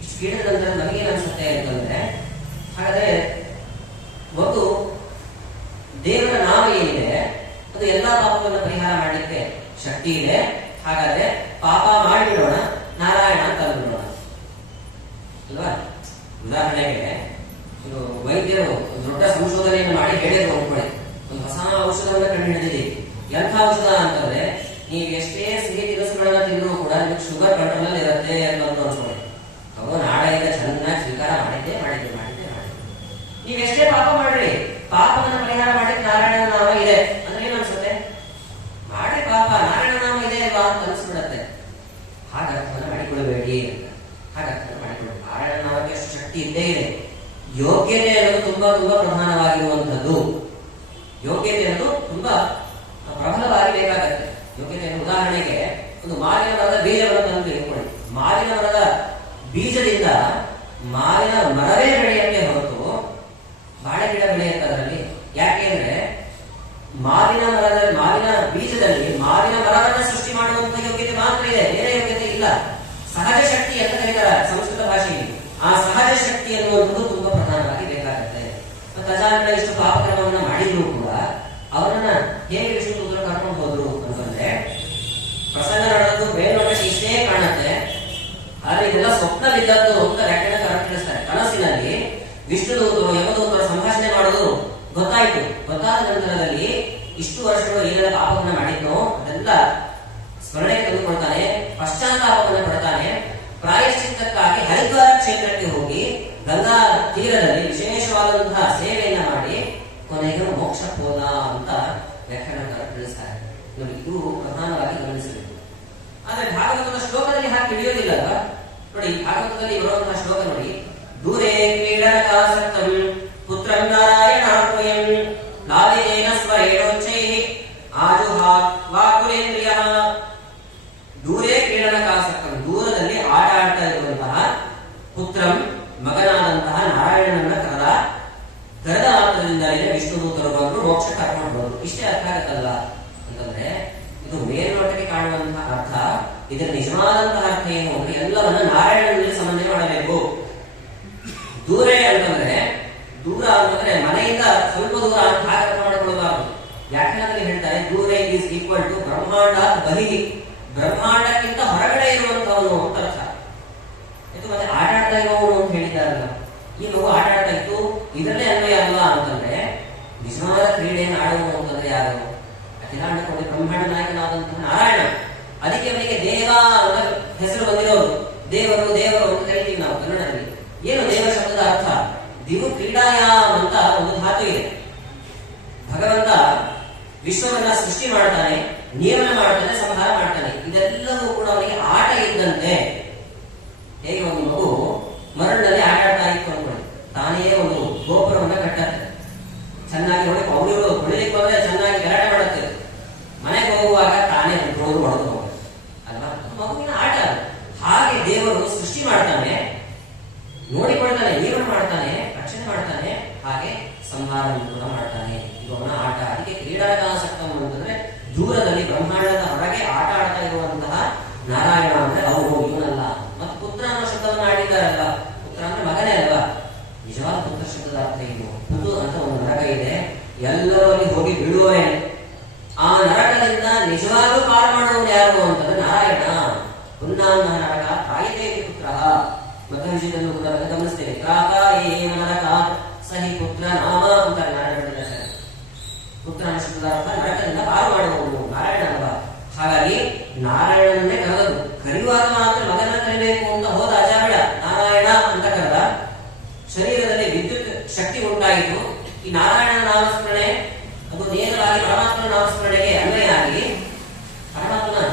ಇಷ್ಟು ಕೇಳಿದ ನಂತರ ನಮಗೇನು ಅನ್ಸುತ್ತೆ ಅಂತಂದ್ರೆ, ಹಾಗಾದ್ರೆ ಒಂದು ದೇವರ ನಾಮ ಏನಿದೆ ಅದು ಎಲ್ಲಾ ಪಾಪವನ್ನು ಪರಿಹಾರ ಮಾಡಲಿಕ್ಕೆ ಶಕ್ತಿ ಇದೆ. ಹಾಗಾದ್ರೆ ಪಾಪ ಮಾಡಿಬಿಡೋಣ, ನಾರಾಯಣ ಅಂತ ಅಂದ್ಬಿಡೋಣ ಅಲ್ವಾ? ಉದಾಹರಣೆಗೆ ವೈದ್ಯರು ದೊಡ್ಡ ಸಂಶೋಧನೆಯನ್ನು ಮಾಡಿ ಹೇಳಿದ್ರು ಅನ್ಕೊಳ್ಳಿ, ಒಂದು ಹೊಸ ಔಷಧವನ್ನ ಕಂಡು ಹಿಡಿದಿದ್ದೀವಿ. ಎಂಥ ಔಷಧ ಅಂತಂದ್ರೆ ನೀವು ಎಷ್ಟೇ ಸಿಹಿ ತಿನಿಸುಗಳನ್ನ ತಿಂದರೂ ಕೂಡ ನಿಮಗೆ ಶುಗರ್ ಕಂಟ್ರೋಲ್ ಅಲ್ಲಿ ಇರುತ್ತೆ ಅಂತ ಅನ್ಕೊಳ್ಳಿ. ಅವರು ನಾಳೆಯಿಂದ ಚೆನ್ನಾಗಿ ಸ್ವೀಕಾರ ಮಾಡಿದ್ದೆ. ನೀವು ಎಷ್ಟೇ ಪಾಪ ಮಾಡ್ರಿ, ಪಾಪವನ್ನು ಪರಿಹಾರ ಮಾಡಲಿಕ್ಕೆ ನಾರಾಯಣ ನಾಮ ಇದೆ ಅಂದ್ರೆ ಏನ್ ಅನ್ಸುತ್ತೆ? ಮಾಡಿ ಪಾಪ, ನಾರಾಯಣ ನಾಮ ಇದೆ ಅಲ್ವಾ ಅಂತ ಅನ್ಸ್ಬಿಡತ್ತೆ. ಹಾಗರ್ಥವನ್ನು ಮಾಡಿಕೊಳ್ಬೇಡಿ. ಹಾಗರ್ಥವನ್ನು ಮಾಡಿಕೊಳ್ಬೇಡಿ. ನಾರಾಯಣ ನಾಮಕ್ಕೆ ಅಷ್ಟು ಶಕ್ತಿ ಇದ್ದೇ ಇದೆ. ಯೋಗ್ಯತೆ ಅನ್ನೋದು ತುಂಬಾ ತುಂಬಾ ತುಂಬಾ ಪ್ರಧಾನವಾಗಿರುವಂಥದ್ದು. ಯೋಗ್ಯತೆಯನ್ನು ತುಂಬಾ ಪ್ರಬಲವಾಗಿ ಬೇಕಾಗತ್ತೆ. ಯೋಗ್ಯತೆಯನ್ನು ಉದಾಹರಣೆಗೆ ಒಂದು ಮಾವಿನ ಮರದ ಬೀಜವನ್ನು ತಂದು ಇಟ್ಕೊಳ್ಳಿ. ಮಾವಿನ ಮರದ ಬೀಜದಿಂದ ಮಾವಿನ ಮರವೇ ಬೆಳೆಯಕ್ಕೆ ಹೊರತು ಬಾಳೆ ಗಿಡ ಬೆಳೆಯುತ್ತೆ ಅದರಲ್ಲಿ. ಯಾಕೆಂದ್ರೆ ಮಾವಿನ ಬೀಜದಲ್ಲಿ ಮಾವಿನ ಮರವನ್ನ ಸೃಷ್ಟಿ ಮಾಡುವಂತಹ ಯೋಗ್ಯತೆ ಮಾತ್ರ ಇದೆ, ಬೇರೆ ಯೋಗ್ಯತೆ ಇಲ್ಲ. ಸಹಜ ಶಕ್ತಿ ಅಂತ ಕರೀತಾರೆ ಸಂಸ್ಕೃತ ಭಾಷೆಯಲ್ಲಿ. ಆ ಸಹಜ ಶಕ್ತಿ ಅನ್ನುವಂಥದ್ದು ತುಂಬಾ ಪ್ರಧಾನವಾಗಿ ಬೇಕಾಗುತ್ತೆ. ಮತ್ತೆ ಅಜಾಮಿಳ ಇಷ್ಟು ಪಾಪಕ್ರಮವನ್ನ ಮಾಡಿದ್ರು ಕೂಡ ಅವರನ್ನ ಹೇಗೆ ವಿಷ್ಣುದೂತರು ಕರ್ಕೊಂಡು ಹೋದ್ರು ಅಂತಂದ್ರೆ, ಪ್ರಸಂಗ ನಡೆದು ಮೇಲ್ನೋಟಕ್ಕೆ ಇಷ್ಟೇ ಕಾಣುತ್ತೆ, ಆದ್ರೆ ಇದೆಲ್ಲ ಸ್ವಪ್ನವಿದ್ದದ್ದು ಅಂತ ವ್ಯಾಖ್ಯಾನಕಾರ ತಿಳಿಸ್ತಾರೆ. ಕನಸಿನಲ್ಲಿ ವಿಷ್ಣುದೂತರು ಯಮದೂತರ ಸಂಭಾಷಣೆ ಮಾಡೋದು ಗೊತ್ತಾಯ್ತು. ಗೊತ್ತಾದ ನಂತರದಲ್ಲಿ ಇಷ್ಟು ವರ್ಷಗಳು ಏನೆಲ್ಲ ಪಾಪವನ್ನ ಮಾಡಿದ್ನೋ ಅದೆಲ್ಲ ಸ್ಮರಣೆಗೆ ತೆಗೆದುಕೊಳ್ತಾನೆ, ಪಶ್ಚಾತ್ತಾಪವನ್ನು ಪಡ್ತಾನೆ. ಪ್ರಾಯಶ್ಚಿತ್ತಕ್ಕಾಗಿ ಹರಿದ್ವಾರ ಕ್ಷೇತ್ರಕ್ಕೆ ಹೋಗಿ ಗಂಗಾ ತೀರದಲ್ಲಿ ವಿಶೇಷವಾದಂತಹ ಸೇವೆಯನ್ನ ಮಾಡಿ ಕೊನೆಗೆ ಮೋಕ್ಷಕ್ಕೆ ಹೋದ ಅಂತ ವ್ಯಾಖ್ಯಾನಕಾರ ತಿಳಿಸ್ತಾರೆ. ನೋಡಿ, ಇದು ಪ್ರಧಾನವಾಗಿ ಗಮನಿಸಬೇಕು. ಆದ್ರೆ ಭಾಗವತದ ಶ್ಲೋಕದಲ್ಲಿ ಹಾಗೆ ತಿಳಿಯೋದಿಲ್ಲ. ನೋಡಿ, ಭಾಗವತದಲ್ಲಿ ಬರುವಂತಹ ಶ್ಲೋಕ ನೋಡಿ, ದೂರೇ ಕ್ರೀಡನಕಾಸಕ್ತಂ ಪುತ್ರಂ ನಾರಾಯಣಾರ್ಪಯಂ ಲಾಲಿತೇನ ಸ್ವರೇಣೋಚ್ಚೈಃ ಆಜುಹಾವಾಕುಲೇಂದ್ರಿಯಃ. ದೂರೇ ಕ್ರೀಡನಕಾಸಕ್ತಂ, ದೂರದಲ್ಲಿ ಆಟ ಆಡ್ತಾ ಇರುವಂತಹ ಪುತ್ರಂ, ಮಗನಾದಂತಹ ನಾರಾಯಣನನ್ನ ಕರೆದ ಮಾತ್ರದಿಂದಲೇ ವಿಷ್ಣುದೂತರು ಬಂದು ಮೋಕ್ಷ ಕರ್ಕೊಂಡು ಬರೋದು. ಇಷ್ಟೇ ಅರ್ಥ ಆಗತ್ತಲ್ಲ ಅಂತಂದ್ರೆ, ಇದು ಮೇಲ್ನೋಟಕ್ಕೆ ಕಾಣುವಂತಹ ಅರ್ಥ. ಇದರ ನಿಜವಾದಂತಹ ಅರ್ಥ ಏನು ಅಂದ್ರೆ, ಎಲ್ಲವನ್ನ ನಾರಾಯಣನಲ್ಲಿ ಸಮನ್ವಯ ಮಾಡಬೇಕು. ದೂರ ಅಂತಂದ್ರೆ, ದೂರ ಅಂತಂದ್ರೆ ಮನೆಯಿಂದ ಸ್ವಲ್ಪ ದೂರ ಅಂತ ಹಾಗೆ ಅರ್ಥ ಮಾಡಿಕೊಳ್ಳಬಾರದು. ವ್ಯಾಖ್ಯಾನದಲ್ಲಿ ಹೇಳ್ತಾರೆ, ದೂರ ಈಸ್ ಈಕ್ವಲ್ ಟು ಬ್ರಹ್ಮಾಂಡ ಬಹಿಹಿ, ಬ್ರಹ್ಮಾಂಡಕ್ಕಿಂತ ಹೊರಗಡೆ ಇರುವಂತವನು ಅಂತ ಅರ್ಥ. ಇದು ಮತ್ತೆ ಆಟ ಆಡ್ತಾ ಇರೋವನು ಅಂತ ಹೇಳಿದಾರಲ್ಲ, ಈ ಮಗು ಆಟ ಆಡ್ತಾ ಇತ್ತು, ಇದರಲ್ಲೇ ಅನ್ವಯ ಅಲ್ವಾ ಅಂತಂದ್ರೆ, ನಿಜವಾದ ಕ್ರೀಡೆಯನ್ನು ಆಡುವನು ಅಂತಂದ್ರೆ ಯಾರು? ಅಖಿಲಾಂಡಕೋಟಿ ಬ್ರಹ್ಮಾಂಡ ನಾಯಕನಾದಂತಹ ನಾರಾಯಣ. ಅದಕ್ಕೆ ಅವನಿಗೆ ದೇವ ಅಂತ ಹೆಸರು ಬಂದಿರೋದು. ದೇವರು ದೇವರು ಅಂತ ಕರಿತೀವಿ ನಾವು ಕನ್ನಡದಲ್ಲಿ. ಏನು ದೇವ ಶಬ್ದದ ಅರ್ಥ? ದಿವು ಕ್ರೀಡಾಯಾಮ್ ಅಂತ ಒಂದು ಧಾತು ಇದೆ. ಭಗವಂತ ವಿಶ್ವವನ್ನ ಸೃಷ್ಟಿ ಮಾಡ್ತಾನೆ, ನಿಯಮನ ಮಾಡ್ತಾನೆ, ಸಂಹಾರ ಮಾಡ್ತಾನೆ. ಇದೆಲ್ಲವೂ ಕೂಡ ಅವನಿಗೆ ಆಟ ಇದ್ದಂತೆ. ಹೇಗೆ ಒಂದು ಮಗು ಮರಳಿನಲ್ಲಿ ಆಟ ಆಡ್ತಾ ಇತ್ತು ಅನ್ಕೊಳ್ಳಿ, ತಾನೇ ಒಂದು ಗೋಪುರವನ್ನ ಕಟ್ಟತ್ತೆ, ಚೆನ್ನಾಗಿ ಹೊಡೆ ಅವಳು ಹೊಡಿಲಿಕ್ಕೆ ಹೋದ್ರೆ ಚೆನ್ನಾಗಿ ಗಲಾಟೆ ಮಾಡುತ್ತೆ, ಮನೆಗೆ ಹೋಗುವಾಗ ತಾನೇ ರೋದು ಹೊಡೆದು ಹೋಗುತ್ತೆ ಅಲ್ವಾ? ಮಗುವಿನ ಆಟ. ಹಾಗೆ ದೇವರು ಸೃಷ್ಟಿ ಮಾಡ್ತಾನೆ, ನೋಡಿಕೊಳ್ತಾನೆ, ನಿಯಮನ ಮಾಡ್ತಾನೆ, ರಕ್ಷಣೆ ಮಾಡ್ತಾನೆ, ಹಾಗೆ ಸಂಹಾರವನ್ನು ಕೂಡ ಮಾಡ್ತಾನೆ. ಇದು ಅವನ ಆಟ. ಅದಕ್ಕೆ ಕ್ರೀಡಾಕಾಸಕ್ತಂ ಅಂತಂದ್ರೆ ದೂರದಲ್ಲಿ ಬ್ರಹ್ಮಾಂಡದ ಹೊರಗೆ ಆಟ ಆಡ್ತಾ ಇರುವಂತಹ ನಾರಾಯಣ ಅಂದ್ರೆ ಅವರು, ಇವನಲ್ಲ. ಮತ್ತು ಪುತ್ರ ಅನ್ನೋ ಶಬ್ದವನ್ನು ಆಡಿದ್ದಾರಲ್ಲ, ಪುತ್ರ ಅಂದ್ರೆ ಮಗನೇ ಅಲ್ವಾ? ನಿಜವಾದ ಪುತ್ರ ಶಬ್ದದ ಅರ್ಥ ಏನು? ಪುದು ಅಂತ ಒಂದು ನರಕ ಇದೆ, ಎಲ್ಲರೂ ಅಲ್ಲಿ ಹೋಗಿ ಬೀಳುವವೇ. ಆ ನರಕದಿಂದ ನಿಜವಾಗ್ಲೂ ಪಾರು ಮಾಡುವವನು ಯಾರು ಅಂತಂದ್ರೆ ನಾರಾಯಣ. ಪುನ್ನಾನ್ನ ನರಕ ಪ್ರಾಯತೆ ಪುತ್ರ. ಮಧ್ಯ ವಿಷಯದಲ್ಲೂ ಕೂಡ ಗಮನಿಸ್ತೇವೆ, ಪ್ರಾಕ ಏವ ನರಕ ಸಹಿ ಪುತ್ರ ನಾಮ ಅಂತ ನಾರಾಯಣ ಹೇಳಿದ್ದಾರೆ. ಪುತ್ರ ಶಬ್ದದ ಅರ್ಥ ನರಕದಿಂದ ಪಾರು ಮಾಡುವವನು ನಾರಾಯಣ ಅಲ್ವಾ? ಹಾಗಾಗಿ ನಾರಾಯಣನನ್ನೇ ಕರೆದದು. ಕರೆಯುವಾಗ ಮಾತ್ರ ಮಗನ ಕರಿಬೇಕು ಅಂತ ಹೋದ ಅಜಾಮಿಳ ನಾರಾಯಣ ಅಂತ ಕರೆದ. ಶರೀರದಲ್ಲಿ ವಿದ್ಯುತ್ ಶಕ್ತಿ ಉಂಟಾಯಿತು. ಈ ನಾರಾಯಣನ ನಾಮಸ್ಮರಣೆ ಅದು ನೇರವಾಗಿ ಪರಮಾತ್ಮನ ನಾಮಸ್ಮರಣೆಗೆ ಅನ್ವಯ ಆಗಿ ಪರಮಾತ್ಮನ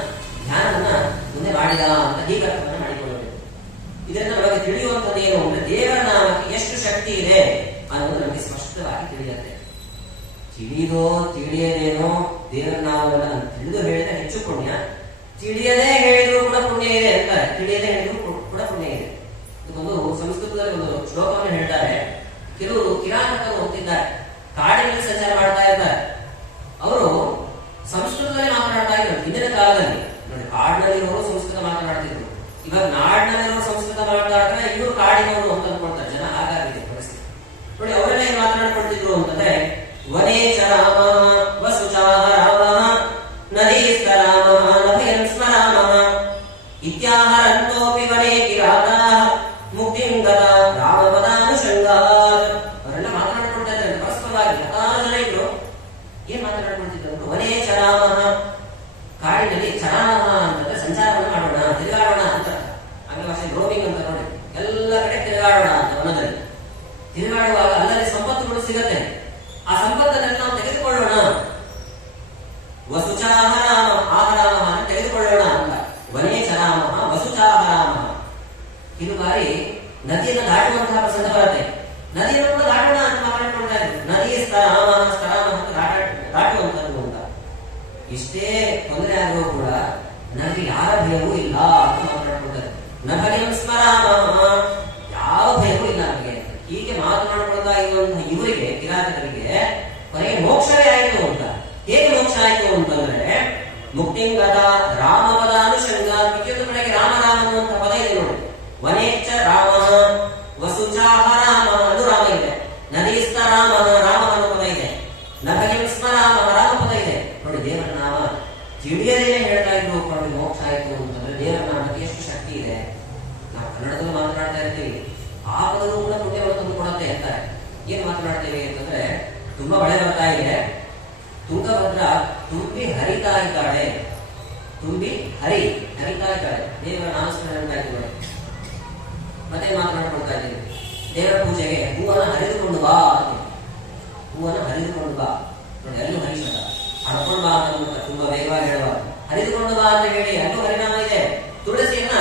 ಧ್ಯಾನವನ್ನ ಮುಂದೆ ಮಾಡಿದ ಅಂತ ಹೀಗೆ ಅರ್ಥವನ್ನು ಮಾಡಿಕೊಳ್ಳಬೇಕು. ಇದರಿಂದ ನಮಗೆ ತಿಳಿಯುವಂಥದ್ದು ಏನು ಅಂದ್ರೆ, ದೇವರ ನಾಮಕ್ಕೆ ಎಷ್ಟು ಶಕ್ತಿ ಇದೆ ಅನ್ನೋದು ನಮಗೆ ಸ್ಪಷ್ಟವಾಗಿ ತಿಳಿಯುತ್ತೆ. ತಿಳಿದೋ ತಿಳಿಯದೇನೋ ದೇವರ ನಾಮವನ್ನು ತಿಳಿದು ಹೇಳಿದ್ರೆ ಹೆಚ್ಚು ಪುಣ್ಯ, ತಿಳಿಯದೇ ಹೇಳಿದ್ರು ಕೂಡ ಪುಣ್ಯ ಇದೆ ಅಂತಾರೆ. ತಿಳಿಯದೇ ಹೇಳಿದ್ರು ಕೂಡ ಪುಣ್ಯ ಇದೆ. ಇದೊಂದು ಸಂಸ್ಕೃತದಲ್ಲಿ ಒಂದು ಶ್ಲೋಕವನ್ನು ಹೇಳ್ತಾರೆ. ಕೆಲವರು ಕಿರಾತಕರು ಹೋಗ್ತಿದ್ದಾರೆ, ಕಾಡಿನಲ್ಲಿ ಸಂಚಾರ ಮಾಡ್ತಾ ಇದ್ದಾರೆ. ಅವರು ಸಂಸ್ಕೃತದಲ್ಲಿ ಮಾತನಾಡ್ತಾ ಇದ್ರು. ಹಿಂದಿನ ಕಾಲದಲ್ಲಿ ನೋಡಿ, ಕಾಡಿನಲ್ಲಿರೋರು ಸಂಸ್ಕೃತ ಮಾತನಾಡ್ತಿದ್ರು. ಇವಾಗ ನಾಡಿನಲ್ಲಿರೋರು ಸಂಸ್ಕೃತ ಮಾತನಾಡಿದ್ರೆ ಇವರು ಕಾಡಿನವರು ಅಂತ ಅನ್ಕೊಳ್ತಾರೆ ಜನ. ಹಾಗಾಗಿದೆ ಪರಿಸ್ಥಿತಿ. ನೋಡಿ, ಅವರೆಲ್ಲ ಏನ್ ಮಾತನಾಡ್ಕೊಳ್ತಿದ್ರು ಅಂತಂದ್ರೆ, ವನೇ ಚ ರಾಮ ವಸುಚಾಹ ರಾಮ ನದೀಸ್ಥ ರಾಮ ನಭಯನ್ ಸ್ಮರಾಮ ಇತ್ಯಾಹರಂತೋಪಿ ವನೇ ಕಿರಾತಾಃ ಮುಕ್ತಿಂ ಗತ ರಾಮಪದಾನುಷಂಗಾತ್. ಅವರೆಲ್ಲ ಮಾತನಾಡ್ಕೊಳ್ತಾ ಇದ್ದಾರೆ ಪರಸ್ಪರವಾಗಿ. ಹತ್ತಾರು ಜನ ಇದ್ರು. ಏನ್ ಮಾತನಾಡ್ಕೊಳ್ತಿದ್ರು? ವನೇ ಚ ರಾಮ, ಕಾಡಿನಲ್ಲಿ ಚರಾಮ ಅಂತಂದ್ರೆ ಸಂಚಾರವನ್ನು ಮಾಡೋಣ, ತಿರುಗಾಡೋಣ ಅಂತ. ಆಂಗ್ಲ ಭಾಷೆ ರೋಮಿಂಗ್ ಅಂತ ನೋಡಿ, ಎಲ್ಲ ಕಡೆ ತಿರುಗಾಡೋಣ ಅಂತ ವನದಲ್ಲಿ. ತಿರುಗಾಡುವಾಗ ಅಲ್ಲಲ್ಲಿ ಸಂಪತ್ತುಗಳು ಸಿಗತ್ತೆ, ಆ ಸಂಪತ್ತನ್ನೆಲ್ಲ ನಾವು ತೆಗೆದುಕೊಳ್ಳೋಣ. ವಸುಚಾಹರಾಮ, ಆಹರಾಮ ಅಂತ ತೆಗೆದುಕೊಳ್ಳೋಣ ಅಂತ. ವನೇ ಚರಾಮ ವಸುಚಾಹರಾಮ. ಇದು ಬಾರಿ ನದಿಯನ್ನು ದಾಟುವಂತಹ ಪ್ರಸಂಗ ಬರುತ್ತೆ. ನದಿಯನ್ನು ಕೂಡ ದಾಟೋಣ ಅಂತ ಸ್ತರಾಮ ದಾಟುವಂಥದ್ದು ಅಂತ. ಇಷ್ಟೇ ತೊಂದರೆ ಆದರೂ ಕೂಡ ನನಗೆ ಯಾರ ಭಯವೂ ಇಲ್ಲ ಅಂತ ಮಾತನಾಡ್ಕೊಳ್ತಾರೆ. ನ ಭಯಂ ಸ್ಮರಾಮ, ಯಾವ ಭಯವೂ ಇಲ್ಲ ನನಗೆ. ಹೀಗೆ ಮಾತನಾಡ್ಕೊಳ್ತಾ ಇರುವಂತಹ ಇವರಿಗೆ, ಕಿರಾತಕರಿಗೆ ಕೊನೆಗೆ ಮೋಕ್ಷವೇ ಆಯಿತು ಅಂತ. ಹೇಗೆ ಮೋಕ್ಷ ಆಯಿತು ಅಂತಂದ್ರೆ ಮುಕ್ತಿಂಗದ ರಾಮಪದ ಅನುಷಂಗ. ಪ್ರತಿಯೊಂದು ಕಡೆಗೆ ರಾಮ ರಾಮ ಅನ್ನುವಂಥ ಪದ ಇದೆ ನೋಡಿ. ವನೇಚ್ಛ ರಾಮ, ವಸುಚಾಹ ರಾಮ, ಅದು ರಾಮ ಇದೆ. ನದೀಸ್ಥ ರಾಮ, ರಾಮ ಅನ್ನೋ ಪದ ಇದೆ. ನಭಗಿಂ ಸ್ಮರಾಮ, ರಾಮ ಪದ ಇದೆ ನೋಡಿ. ದೇವರ ನಾಮ ತಿಳಿಯದೇನೆ ಹೇಳ್ತಾ ಇದ್ರು ಕೊಂಡು ಮೋಕ್ಷ ಆಯಿತು ಅಂತಂದ್ರೆ ದೇವರ ನಾಮಕ್ಕೆ ಎಷ್ಟು ಶಕ್ತಿ ಇದೆ. ನಾವು ಕನ್ನಡದಲ್ಲಿ ಮಾತನಾಡ್ತಾ ಇರ್ತೀವಿ, ಆ ಪದವು ಕೂಡ ಪುಣ್ಯವನ್ನು ತಂದು ಕೊಡುತ್ತೆ ಅಂತಾರೆ. ಏನ್ ಮಾತನಾಡ್ತೇವೆ ಅಂತಂದ್ರೆ, ತುಂಬಾ ಮಳೆ ಬರ್ತಾ ಇದೆ, ತುಂಗಭದ್ರ ತುಂಬಿ ಹರಿತಾ ಇದ್ದಾಳೆ, ತುಂಬಿ ಹರಿತಾ ಇದ್ದಾಳೆ. ದೇವರ ನಾಮಸ್ಮರಣೆ ಅಂತ ಇದ್ದೀವಿ. ಮತ್ತೆ ಮಾತನಾಡ್ಕೊಳ್ತಾ ಇದ್ದೀವಿ, ದೇವರ ಪೂಜೆಗೆ ಹೂವನ್ನು ಹರಿದುಕೊಂಡು ಬಾ, ಹೂವನ್ನು ಹರಿದುಕೊಂಡು ಬಾ ನೋಡಿ. ಅಲ್ಲೂ ಹರಿಶಬ್ದ, ಹಡ್ಕೊಂಡು ಬಾ ಅಂತ ತುಂಬಾ ವೇಗವಾಗಿ ಹೇಳುವ. ಹರಿದುಕೊಂಡು ಬಾ ಅಂತ ಹೇಳಿ ಅಲ್ಲೂ ಪರಿಣಾಮ ಇದೆ. ತುಳಸಿಯನ್ನ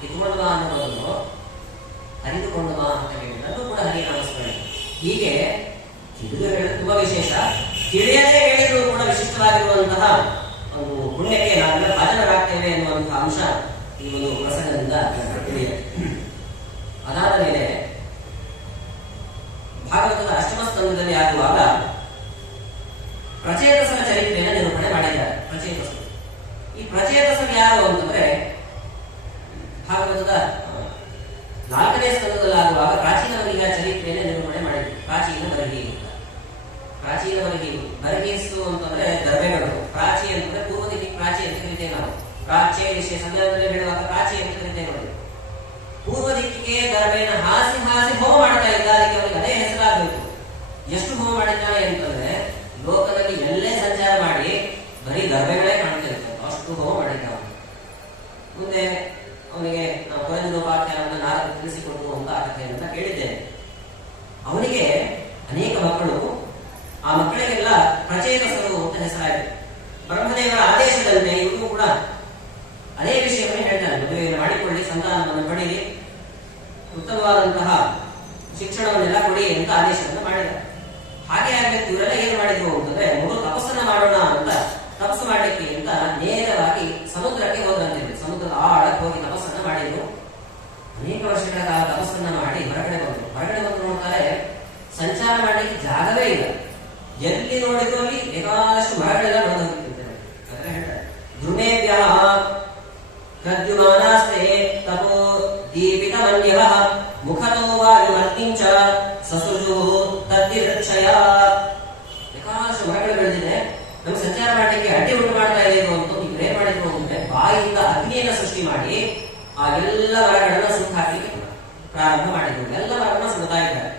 ಕಿತ್ಕೊಂಡು ಬಾ ಅನ್ನೋದು ಹರಿದುಕೊಂಡು ಬಾ ಅಂತ ಹೇಳಿ ಅದು ಕೂಡ ಹರಿನಾಮಸ್ಮರಣೆ. ಹೀಗೆ ತಿಳಿದು ಹೇಳೋದು ತುಂಬಾ ವಿಶೇಷ, ತಿಳಿಯದೇ ಹೇಳಿದ್ರು ಕೂಡ ವಿಶಿಷ್ಟವಾಗಿರುವಂತಹ ಒಂದು ಪುಣ್ಯಕ್ಕೆ ನಾವೆಲ್ಲ ಭಾಜನರಾಗ್ತೇವೆ ಎನ್ನುವಂತಹ ಅಂಶ ಈ ಒಂದು ಪ್ರಸಂಗದಿಂದ ತಿಳಿಯುತ್ತೆ. ಅದಾದ ಮೇಲೆ ಭಾಗವತದ ಅಷ್ಟಮ ಸ್ಕಂದದಲ್ಲಿ ಆಗುವಾಗ ಪ್ರಚೇತಸನ ಚರಿತ್ರೆಯನ್ನು ನಿರೂಪಣೆ ಮಾಡಿದ್ದಾರೆ. ಪ್ರಚೇತಸರು, ಈ ಪ್ರಚೇತಸರು ಯಾರು ಅಂತಂದ್ರೆ ಭಾಗವತದ 4ನೇ ಸ್ಕಂದದಲ್ಲಾಗುವಾಗ ಪ್ರಾಚೀನವರಿಗ ಚರಿತ್ರೆಯನ್ನು ನಿರೂಪಣೆ ಮಾಡಿದ್ರು. ಪ್ರಾಚೀನವರಿಗೆ ಬರಗೀಸು ಅಂತಂದ್ರೆ ದರ್ಬೆಗಳು. ಪ್ರಾಚಿ ಅಂತಂದ್ರೆ ಪೂರ್ವ ದಿಕ್ಕಿಗೆ ಪ್ರಾಚಿ ಅಂತ ಕರಿತೇವೆ ನಾವು. ಪ್ರಾಚ್ಯ ವಿಷಯ ಸಂದರ್ಭದಲ್ಲಿ ಹೇಳುವಾಗ ಪ್ರಾಚಿ ಅಂತ ಕರಿತೇವೆ ನೋಡಿ. ಪೂರ್ವ ದಿಕ್ಕಿಗೆ ದರ್ಬೆಯನ್ನು ಹಾಸಿ ಹೋಮ ಮಾಡ್ತಾ ಇದ್ದ. ಅದಕ್ಕೆ ಅವರಿಗೆ ಅದೇ ಹೆಸರಾಗಬೇಕು. ಎಷ್ಟು ಹೋಮ ಮಾಡಿದ್ದಾನೆ ಅಂತಂದ್ರೆ ಲೋಕದಲ್ಲಿ ಎಲ್ಲೇ ಸಂಚಾರ ಮಾಡಿ ಬರೀ ದರ್ಬೆಗಳೇ ಕಾಣ್ತಾ ಇರ್ತವೆ, ಅಷ್ಟು ಹೋಮ ಮಾಡಿದ್ದಾನೆ. ಮುಂದೆ ಅವನಿಗೆ ನಾವು ಕೊರೆದೋಪಾಖ್ಯಾನವನ್ನು ನಾರದರು ತಿಳಿಸಿಕೊಟ್ಟು ಅಂತ ಆ ಕಥೆಯನ್ನ ಕೇಳಿದ್ದೇನೆ. ಅವನಿಗೆ ಅನೇಕ ಮಕ್ಕಳು, ಆ ಮಕ್ಕಳಿಗೆಲ್ಲ ಪ್ರಚೇತಸರು ಅಂತ ಹೆಸರಾಯಿತು. ಬ್ರಹ್ಮದೇವರ ಆದೇಶದಂತೆ ಇವರು ಕೂಡ ಅದೇ ವಿಷಯವನ್ನೇ ಹೇಳ್ತಾನೆ. ಮದುವೆಯನ್ನು ಮಾಡಿಕೊಳ್ಳಿ, ಸಂತಾನವನ್ನು ಪಡೆಯಿರಿ, ಉತ್ತಮವಾದಂತಹ ಶಿಕ್ಷಣವನ್ನೆಲ್ಲ ಕೊಡಿ ಅಂತ ಆದೇಶವನ್ನು ಮಾಡಿದ್ದಾರೆ. ಹಾಗೆ ಆಗಬೇಕು. ಇವರೆಲ್ಲ ಏನು ಮಾಡಿದ್ರು ಅಂತಂದ್ರೆ, ಮೊದಲು ತಪಸ್ಸನ್ನ ಮಾಡೋಣ ಅಂತ ತಪಸ್ಸು ಮಾಡಲಿಕ್ಕೆ ಅಂತ ನೇರವಾಗಿ ಸಮುದ್ರಕ್ಕೆ ಹೋದ್ರಂತೆ. ಸಮುದ್ರದ ಆಳಕ್ಕೆ ಹೋಗಿ ತಪಸ್ಸನ್ನ ಮಾಡಿದ್ರು. ಅನೇಕ ವರ್ಷಗಳ ಕಾಲ ತಪಸ್ಸನ್ನ ಮಾಡಿ ಹೊರಗಡೆ ಬಂದು ನೋಡ್ತಾರೆ, ಸಂಚಾರ ಮಾಡಲಿಕ್ಕೆ ಜಾಗವೇ ಇಲ್ಲ. ಎಲ್ಲಿ ನೋಡಿದ್ರು ಅಲ್ಲಿ ಬೇಕಾದಷ್ಟು ಮರಗಳೆಲ್ಲ ಬಂದು ಹೋಗ್ತಿರ್ತಾರೆ. ಅದನ್ನ ಹೇಳ್ತಾರೆ, ಧ್ರುಮೇಭ್ಯ ಕದ್ಯುಮಾನಾಸ್ತೆ ತಪೋ ದೀಪಿತ ಮನ್ಯಃ ಮುಖತೋ ವಾಯುಮರ್ತಿಂಚ ಸಸುಜು ತದ್ದಿರಕ್ಷಯ. ಬೇಕಾದಷ್ಟು ಮರಗಳು ಬೆಳೆದಿದೆ, ನಮ್ಗೆ ಸಂಚಾರ ಮಾಡಲಿಕ್ಕೆ ಅಡ್ಡಿ ಉಂಟು ಮಾಡ್ತಾ ಇದೆ ಅಂತ ಇವ್ರು ಏನ್ ಮಾಡಿದ್ರು ಅಂದ್ರೆ, ಬಾಯಿಯಿಂದ ಅಗ್ನಿಯನ್ನ ಸೃಷ್ಟಿ ಮಾಡಿ ಆ ಎಲ್ಲ ಮರಗಳನ್ನ ಸುಟ್ಟು ಹಾಕಲಿಕ್ಕೆ ಪ್ರಾರಂಭ ಮಾಡಿದ್ರು. ಎಲ್ಲ ಮರಗಳನ್ನ ಸುಡ್ತಾ ಇದ್ದಾರೆ.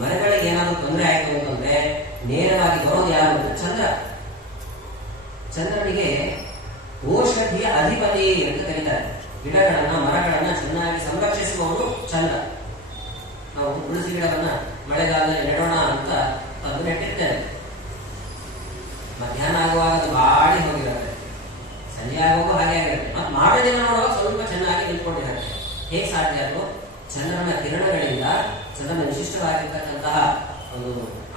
ಮರಗಳಿಗೆ ಏನಾದರೂ ತೊಂದರೆ ಆಯಿತು ಅಂತಂದ್ರೆ ನೇರವಾಗಿ ಬರೋದು ಯಾರು ಅಂದ್ರೆ ಚಂದ್ರ. ಚಂದ್ರನಿಗೆ ಔಷಧಿಯ ಅಧಿಪತಿ ಅಂತ ಕರೀತಾರೆ. ಗಿಡಗಳನ್ನ ಮರಗಳನ್ನ ಚೆನ್ನಾಗಿ ಸಂರಕ್ಷಿಸುವವರು ಚಂದ್ರ. ನಾವು ತುಳಸಿ ಗಿಡವನ್ನ ಮಳೆಗಾಲದಲ್ಲಿ ನೆಡೋಣ ಅಂತ ತಂದು ನೆಟ್ಟಿರ್ತೇವೆ. ಮಧ್ಯಾಹ್ನ ಆಗುವಾಗ ಅದು ಬಾಡಿ ಹೋಗಿರುತ್ತೆ, ಸಂಜೆ ಆಗುವಾಗ ಹಾಗೆ ಆಗಿರುತ್ತೆ. ಮತ್ತೆ ಮಾಡೋದಿನ ನೋಡುವಾಗ ಸ್ವಲ್ಪ ಚೆನ್ನಾಗಿ ನಿಂತ್ಕೊಂಡಿರುತ್ತೆ. ಹೇಗೆ ಸಾಧ್ಯ ಅದು? ಚಂದ್ರನ ಕಿರಣಗಳಿಂದ, ಚಂದ್ರನ ವಿಶಿಷ್ಟವಾಗಿರ್ತಕ್ಕಂತಹ ಒಂದು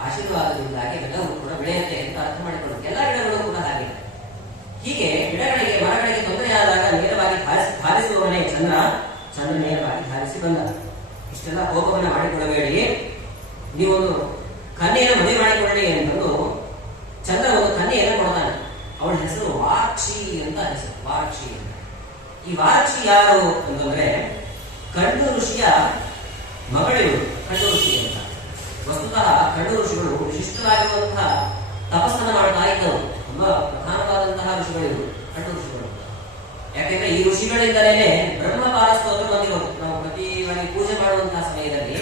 ಆಶೀರ್ವಾದದಿಂದಾಗಿ ಎಲ್ಲವೂ ಕೂಡ ಬೆಳೆಯುತ್ತೆ ಅಂತ ಅರ್ಥ ಮಾಡಿಕೊಳ್ಳುತ್ತೆ. ಎಲ್ಲ ಗಿಡಗಳು ಕೂಡ ಹಾಗೆ. ಹೀಗೆ ಗಿಡಗಳಿಗೆ ಮರಗಳಿಗೆ ತೊಂದರೆ ಆದಾಗ ನೇರವಾಗಿ ಧಾರಿಸುವವನೇ ಚಂದ್ರ. ಚಂದ್ರ ನೇರವಾಗಿ ಧಾರಿಸಿ ಬಂದ. ಇಷ್ಟೆಲ್ಲ ಕೋಪವನ್ನು ಮಾಡಿಕೊಳ್ಳಬೇಡಿ, ನೀವೊಂದು ಕನ್ಯೆಯನ್ನು ಮದುವೆ ಮಾಡಿಕೊಳ್ಳಿ ಅಂತಂದು ಚಂದ್ರ ಒಂದು ಕನ್ಯೆಯನ್ನು ಕೊಡ್ತಾನೆ. ಅವಳ ಹೆಸರು ವಾಕ್ಷಿ ಅಂತ ಹೆಸರು, ವಾಕ್ಷಿ ಅಂತ. ಈ ವಾಕ್ಷಿ ಯಾರು ಅಂತಂದ್ರೆ ಕಂಡು ಋಷಿಯ ಮಗಳಿರು. ಕಂಡು ಋಷಿ ಅಂತ ವಸ್ತುತಃ ಕಂಡು ಋಷಿಗಳು ವಿಶಿಷ್ಟವಾಗಿರುವಂತಹ ತಪಸ್ಸನ್ನು ಮಾಡ್ತಾ ಇದ್ದವರು. ತುಂಬಾ ಪ್ರಧಾನವಾದಂತಹ ಋಷಿಗಳಿರು ಕಂಡು ಋಷಿಗಳು. ಯಾಕೆಂದ್ರೆ ಈ ಋಷಿಗಳಿಂದಲೇ ಬ್ರಹ್ಮಪಾರ ಸ್ತೋತ್ರ ಬಂದಿರೋದು. ನಾವು ಪ್ರತಿ ಬಾರಿ ಪೂಜೆ ಮಾಡುವಂತಹ ಸಮಯದಲ್ಲಿ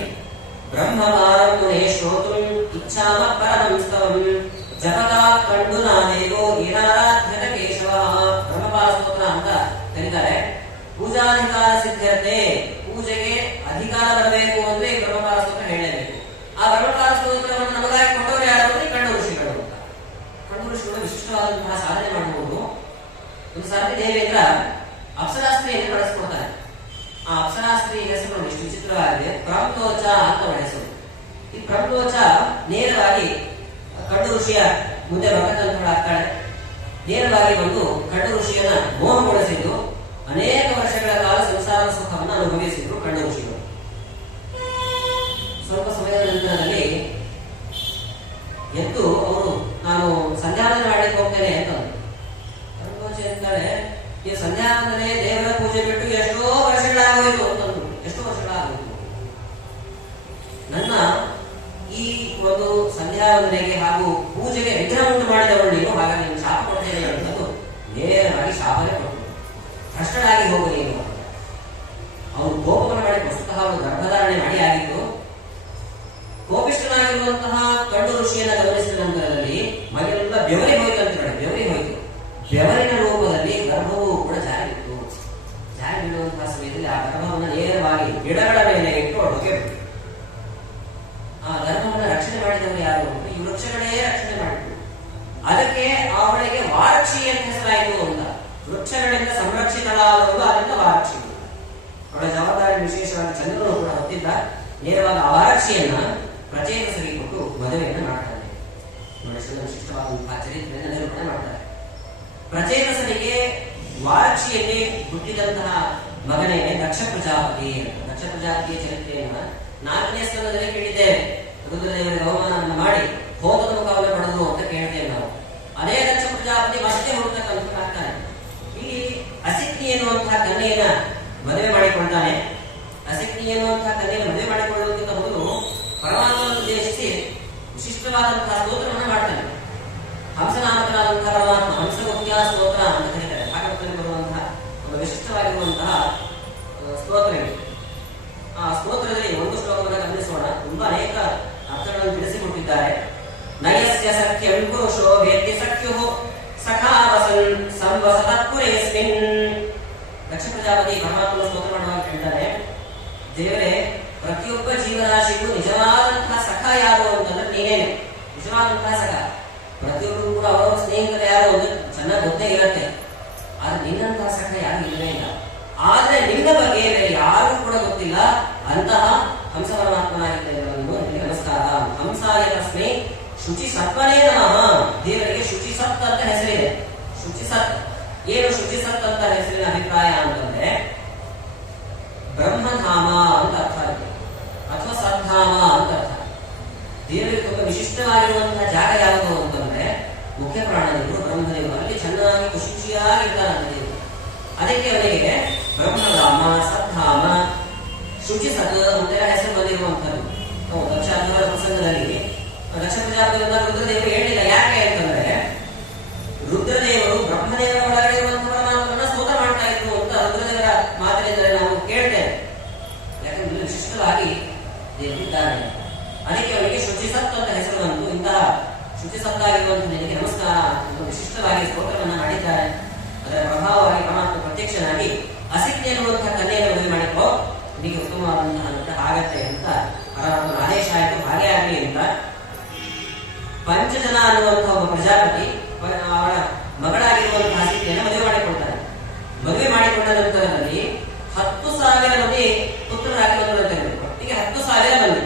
ಬ್ರಹ್ಮಪಾರಂ ಮುನೇ ಶ್ರೋತುಂ ಇಚ್ಛಾಮ ಪರಮಂಸ್ತವಂ ಜಪತಾ ಕಂಡು ನಾದೇವೋ ಏನಾರಾಧ್ಯತ ಕೇಶವ. ಬ್ರಹ್ಮಪಾರ ಸ್ತೋತ್ರ ಅಂತ ಕರೀತಾರೆ. ಪೂಜಾಧಿಕಾರ ಸಿದ್ಧತೆ, ಪೂಜೆಗೆ ಅಧಿಕಾರ ಬರಬೇಕು ಅಂದ್ರೆ ಬ್ರಹ್ಮಪಾರ ಸ್ತೋತ್ರ ಹೇಳಲೇಬೇಕು. ಆ ಬ್ರಹ್ಮಪಾರ ಸ್ತೋತ್ರವನ್ನು ನಮಗಾಗಿ ಕೊಟ್ಟವರು ಯಾರು ಅಂದ್ರೆ ಕಂಡು ಋಷಿಗಳು ಅಂತ. ಕಂಡು ಋಷಿಗಳು ವಿಶಿಷ್ಟವಾದಂತಹ ಸಾಧನೆ ಮಾಡಬಹುದು. ಒಂದು ಸಾರಿ ದೇವೇಂದ್ರ ಅಪ್ಸರಾಸ್ತ್ರೀಯನ್ನು ಬಳಸಿಕೊಡ್ತಾನೆ. ಆ ಅಪ್ಸರಾಸ್ತ್ರೀ ಹೆಸರು ಎಷ್ಟು ವಿಚಿತ್ರವಾಗಿದೆ. ಪ್ರಮ್ಲೋಚ ಅಂತ ಅವಳ ಹೆಸರು. ಈ ಪ್ರಮ್ಲೋಚ ನೇರವಾಗಿ ಕಣ್ಣು ಋಷಿಯ ಮುಂದೆ ಬರ್ತಕ್ಕಂಥವಳಾಗ್ತಾಳೆ. ನೇರವಾಗಿ ಬಂದು ಕಣ್ಣು ಋಷಿಯನ್ನ ಮೋಹಗೊಳಿಸಿದ್ದು ಅನೇಕ ವರ್ಷಗಳ ಕಾಲ ಸಂಸಾರ ಸುಖವನ್ನು ಅನುಭವಿಸಿದ್ರು ಕಣ್ಣು ಋಷಿಗಳು. ಸ್ವಲ್ಪ ಸಮಯದ ನಂತರದಲ್ಲಿ ಎದ್ದು ಅವರು ನಾನು ಸಂಧ್ಯಾವಂದನೆ ಮಾಡಲಿಕ್ಕೆ ಹೋಗ್ತೇನೆ ಅಂತಾಳೆ. ಈ ಸಂಧ್ಯಾವಂದನೆ ದೇವರ ಪೂಜೆ ಬಿಟ್ಟು ಎಷ್ಟೋ ವರ್ಷಗಳಾಗೋಯ್ತು ಅಂತಂದ್ರು. ಎಷ್ಟೋ ವರ್ಷಗಳಾಗೋಯ್ತು. ನನ್ನ ಈ ಒಂದು ಸಂಧ್ಯಾವಂದನೆಗೆ ಹಾಗೂ ಪೂಜೆಗೆ ವಿಘ್ನ ಉಂಟು ಮಾಡಿದವಳು ನೀನು, ಹಾಗಾಗಿ ನೀನು ಶಾಪ ಕೊಡ್ತೇನೆ ಅಂತಂದು ನೇರವಾಗಿ ಶಾಪನೇ ಕೊಟ್ಟರು. ಭ್ರಷ್ಟನಾಗಿ ಹೋಗು ನೀನು. ಅವನು ಕೋಪವನ್ನು ಮಾಡಿ ವಸ್ತುತಃ ಅವನು ಗರ್ಭಧಾರಣೆ ಮಾಡಿ ಆಗಿದ್ದು. ಕೋಪಿಷ್ಠನಾಗಿರುವಂತಹ ಕಣ್ಣು ಋಷಿಯನ್ನ ಗಮನಿಸಿದ ನಂತರದಲ್ಲಿ ಮೈಯೆಲ್ಲ ಬೆವರಿ ಹೋಯ್ತು ಅಂತ ಹೇಳಿ ಬೆವರಿ ಹೋಯ್ತು. ಬೆವರಿನ ರೂಪದಲ್ಲಿ ಗರ್ಭವೂ ಕೂಡ ಜಾರಿಬಿಟ್ಟು ಜಾರಿ ಬಿಡುವಂತಹ ಸಮಯದಲ್ಲಿ ಆ ಗರ್ಭವನ್ನು ನೇರವಾಗಿ ಗಿಡಗಳ ಮೇಲೆ ಇಟ್ಟು ಹೊರಗೆ ಬಿಟ್ಟು ಆ ಗರ್ಭವನ್ನು ರಕ್ಷಣೆ ಮಾಡಿದವರು ಯಾರು? ಈ ವೃಕ್ಷಗಳೇ ರಕ್ಷಣೆ ಮಾಡಿದ್ರು. ಅದಕ್ಕೆ ಅವಳಿಗೆ ವಾರಕ್ಷಿ ಅಂತ ಹೆಸರಾಯಿತು ಅಂತ. ವೃಕ್ಷಗಳಿಂದ ಸಂರಕ್ಷಿತಳಾದವಳು ಅದರಿಂದ ವಾರಕ್ಷಿ. ಅವಳ ಜವಾಬ್ದಾರಿ ವಿಶೇಷವಾಗಿ ಚಂದ್ರನು ಕೂಡ ಹೊತ್ತಿದ್ದ. ನೇರವಾಗಿ ಆ ವಾರಕ್ಷಿಯನ್ನ ಪ್ರಚೇತಸರಿಗೆ ಕೊಟ್ಟು ಮದುವೆಯನ್ನು ಮಾಡ್ತಾನೆ. ನೋಡಿ, ವಿಶಿಷ್ಟವಾದಂತಹ ಚರಿತ್ರೆಯನ್ನು ನಿರೂಪಣೆ ಮಾಡ್ತಾರೆ. ಪ್ರಚೇತಸರಿಗೆ ವಾರಕ್ಷಿಯಲ್ಲಿ ಹುಟ್ಟಿದಂತಹ ಮಗನೇ ದಕ್ಷ ಪ್ರಜಾಪತಿ. ದಕ್ಷ ಪ್ರಜಾಪತಿಯ ಚರಿತ್ರೆಯನ್ನ 4ನೇ ಸ್ಕಂದದಲ್ಲಿ ಕೇಳಿದ್ದೇವೆ. ರುದ್ರದೇವರಿಗೆ ಅವಮಾನವನ್ನು ಮಾಡಿ ಹೋತದ ಮುಖವನ್ನು ಪಡೆದು ಅಂತ ಕೇಳ್ತೇವೆ ನಾವು. ಅದೇ ದಕ್ಷ ಪ್ರಜಾಪತಿ ಮತ್ತೆ ಹುಡುಕಂತಾನೆ. ಇಲ್ಲಿ ಅಸಿಕ್ನಿ ಎನ್ನುವಂತಹ ಕನ್ಯೆಯನ್ನ ಮದುವೆ ಮಾಡಿಕೊಳ್ತಾನೆ. ಅಸಿಕ್ನಿ ಎನ್ನುವಂತಹ ಕನ್ಯೆಯನ್ನು ಮದುವೆ ಮಾಡಿಕೊಳ್ಳುವುದಕ್ಕಿಂತ ಮೊದಲು ಪರಮಾತ್ಮನನ್ನು ಉದ್ದೇಶಿಸಿ ವಿಶಿಷ್ಟವಾದಂತಹ ಸ್ತೋತ್ರವನ್ನು ಮಾಡ್ತಾನೆ. ಹಂಸನಾಮಕನಾದಂತಹ ಪರಮಾತ್ಮ ಹಂಸಗುಪ್ತಿಯ ಸ್ತೋತ್ರ ಅಂತ ಕರೀತಾರೆ. ಭಾಗವತದಲ್ಲಿ ಬರುವಂತಹ ಒಂದು ವಿಶಿಷ್ಟವಾಗಿರುವಂತಹ ಸ್ತೋತ್ರ ಇದೆ. ಆ ಸ್ತೋತ್ರದಲ್ಲಿ ಒಂದು ಶ್ಲೋಕವನ್ನು ಗಮನಿಸೋಣ. ತುಂಬಾ ಅನೇಕ ಅರ್ಥಗಳನ್ನು ತಿಳಿಸಿಕೊಟ್ಟಿದ್ದಾರೆ. ನಯಸ್ಯ ಸಖ್ಯಂ ಪುರುಷೋ ವೇತ್ತಿ ಸಖ್ಯುಃ ಸಖಾವಸನ್ ಸಂವಸತತ್ಪುರೇಸ್ಮಿನ್. ದಕ್ಷ ಪ್ರಜಾಪತಿ ಪರಮಾತ್ಮನ ಸ್ತೋತ್ರ ಮಾಡುವಾಗ ಹೇಳ್ತಾರೆ, ದೇವರೇ, ಪ್ರತಿಯೊಬ್ಬ ಜೀವರಾಶಿಗೂ ನಿಜವಾದಂತಹ ಸಖ ಯಾರು ಅಂತಂದ್ರೆ ನೀನೇನೆ ನಿಜವಾದಂತಹ ಸಖ. ಪ್ರತಿಯೊಬ್ಬರು ಕೂಡ ಅವರ ಸ್ನೇಹಿತರು ಯಾರು ಅಂತ ಚೆನ್ನಾಗಿ ಗೊತ್ತೇ ಇರುತ್ತೆ. ಆದ್ರೆ ನಿನ್ನಂತಹ ಸಖ ಯಾರು ಇಲ್ಲವೇ ಇಲ್ಲ. ಆದ್ರೆ ನಿನ್ನ ಬಗ್ಗೆ ಬೇರೆ ಯಾರು ಕೂಡ ಗೊತ್ತಿಲ್ಲ. ಅಂತಹ ಹಂಸ ಪರಮಾತ್ಮನಾಗಿದ್ದೇನೆ ನಮಸ್ಕಾರ. ಹಂಸಾಯ ತಸ್ಮೈ ಶುಚಿ ಸತ್ವನೇ ನಮಃ. ದೇವರಿಗೆ ಶುಚಿ ಸತ್ ಅಂತ ಹೆಸರಿದೆ. ಶುಚಿ ಸತ್ ಏನು? ಶುಚಿ ಸತ್ ಅಂತ ಹೆಸರಿನ ಅಭಿಪ್ರಾಯ ಅಂತಂದ್ರೆ ಬ್ರಹ್ಮಧಾಮ ಅಂತ ಅರ್ಥ ಇದೆ, ಅಥವಾ ಸದ್ಧಾಮ ಅಂತ ಅರ್ಥ. ದೇವರಿಗೆ ತುಂಬಾ ವಿಶಿಷ್ಟವಾಗಿರುವಂತಹ ಜಾಗ ಯಾವುದು ಅಂತಂದ್ರೆ ಮುಖ್ಯ ಪ್ರಾಣದೇವರು ಬ್ರಹ್ಮದೇವರು. ಅಲ್ಲಿ ಚೆನ್ನಾಗಿ ಖುಷಿಯಾಗಿರ್ತಾರಂತ ದೇವರು. ಅದಕ್ಕೆ ಅವನಿಗೆ ಬ್ರಹ್ಮಧಾಮ, ಸದ್ಧಾಮ, ಶುಚಿ ಸತ್ ಅಂತೆಲ್ಲ ಹೆಸರು ಬಂದಿರುವಂತದ್ದು. ದಕ್ಷಾಧ್ವರ ಪ್ರಸಂಗದಲ್ಲಿ ದಕ್ಷ ಪ್ರಜಾಪತಿಯನ್ನ ರುದ್ರದೇವರು ಹೇಳಿಲ್ಲ. ಯಾಕೆ ಅಂತಂದ್ರೆ ರುದ್ರದೇವರು ಬ್ರಹ್ಮದೇವರ ಒಳಗಡೆ ಇರುವಂತಹ ಪರಮಾತ್ಮನ ಸ್ತೋತ್ರ ಮಾಡ್ತಾ ಇದ್ರು ಅಂತ ರುದ್ರದೇವರ ಮಾತಿನಿಂದ ನಾವು ಕೇಳ್ತೇವೆ. ಯಾಕಂದ್ರೆ ವಿಶಿಷ್ಟವಾಗಿ ದೇವರಿದ್ದಾರೆ. ಅದಕ್ಕೆ ಅವರಿಗೆ ಶುಚಿಸತ್ ಅಂತ ಹೆಸರು ಬಂತು. ಇಂತಹ ಶುಚಿಸತ್ತಾಗಿರುವಂತಹ ನಿನಗೆ ನಮಸ್ಕಾರ ಅಂತ ವಿಶಿಷ್ಟವಾಗಿ ಸ್ತೋತ್ರವನ್ನ ಮಾಡಿದ್ದಾರೆ. ಅದರ ಪ್ರಭಾವವಾಗಿ ಪರಮಾತ್ಮ ಪ್ರತ್ಯಕ್ಷನಾಗಿ ಅಸಿಕ್ತಿ ಎನ್ನುವಂತಹ ಕನ್ಯೆಯನ್ನು ಮದುವೆ ಮಾಡಿಕೋ, ನಿನಗೆ ಉತ್ತಮವಾದಂತಹ ಅನುಗ್ರಹ ಆಗತ್ತೆ ಅಂತ ಪರಮಾತ್ಮನ ಆದೇಶ ಆಯಿತು. ಹಾಗೆ ಆಗಲಿ ಅಂತ ಪಂಚಜನ ಅನ್ನುವಂತಹ ಒಬ್ಬ ಪ್ರಜಾಪತಿ ಅವಳ ಮಗಳಾಗಿರುವಂತಹ ಅಸಿಕ್ತಿಯನ್ನು ಮದುವೆ ಮಾಡಿಕೊಳ್ತಾರೆ. ಮದುವೆ ಮಾಡಿಕೊಂಡ ನಂತರದಲ್ಲಿ 10,000 ಮಂದಿ ಪುತ್ರರಾಗಿ ಬಂದಂತೆ ಒಟ್ಟಿಗೆ 10,000 ಮಂದಿ.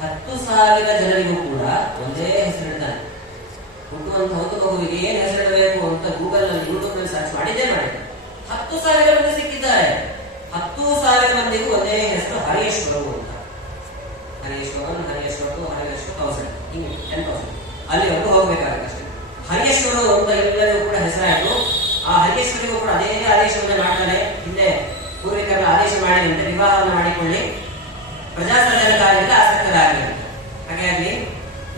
10,000 ಜನರಿಗೂ ಕೂಡ ಒಂದೇ ಹೆಸರಿಡ್ತಾನೆ. ಹುಟ್ಟುವಂತಹ ಒಂದು ಮಗುವಿಗೆ ಏನ್ ಹೆಸರಿಡಬೇಕು ಅಂತ ಗೂಗಲ್ ನಲ್ಲಿ, ಯೂಟ್ಯೂಬ್ ನಲ್ಲಿ ಸರ್ಚ್ ಮಾಡಿದ್ದೇ ಮಾಡಿ 10,000 ಮಂದಿ ಸಿಕ್ಕಿದ್ದಾರೆ. 10,000 ಮಂದಿಗೂ ಒಂದೇ ಹೆಸರು ಹರೇಶ್ವರವು ಅಂತ. ಹರೇಶ್ವರನ್, ಹರೇಶ್ವರರು, ಹರೇಶ್ವರ 1000 ಹಿಂಗೆ 10,000 ಅಲ್ಲಿವರೆಗೂ ಹೋಗ್ಬೇಕಾಗುತ್ತೆ ಅಷ್ಟೇ. ಹರೇಶ್ವರು ಅಂತ ಎಲ್ಲರಿಗೂ ಕೂಡ ಹೆಸರಾಯಿತು. ಆ ಹರೇಶ್ವರಿಗೂ ಕೂಡ ಅದೇ ಆದೇಶವನ್ನೇ ಮಾಡ್ತಾನೆ. ಹಿಂದೆ ಪೂರ್ವಿಕರನ್ನ ಆದೇಶ ಮಾಡಿದಂತೆ ವಿವಾಹವನ್ನು ಮಾಡಿಕೊಳ್ಳಿ, ಪ್ರಜಾಸರ್ಜನ ಕಾರ್ಯದಿಂದ ಆಸಕ್ತರಾಗಲಿ. ಹಾಗಾಗಿ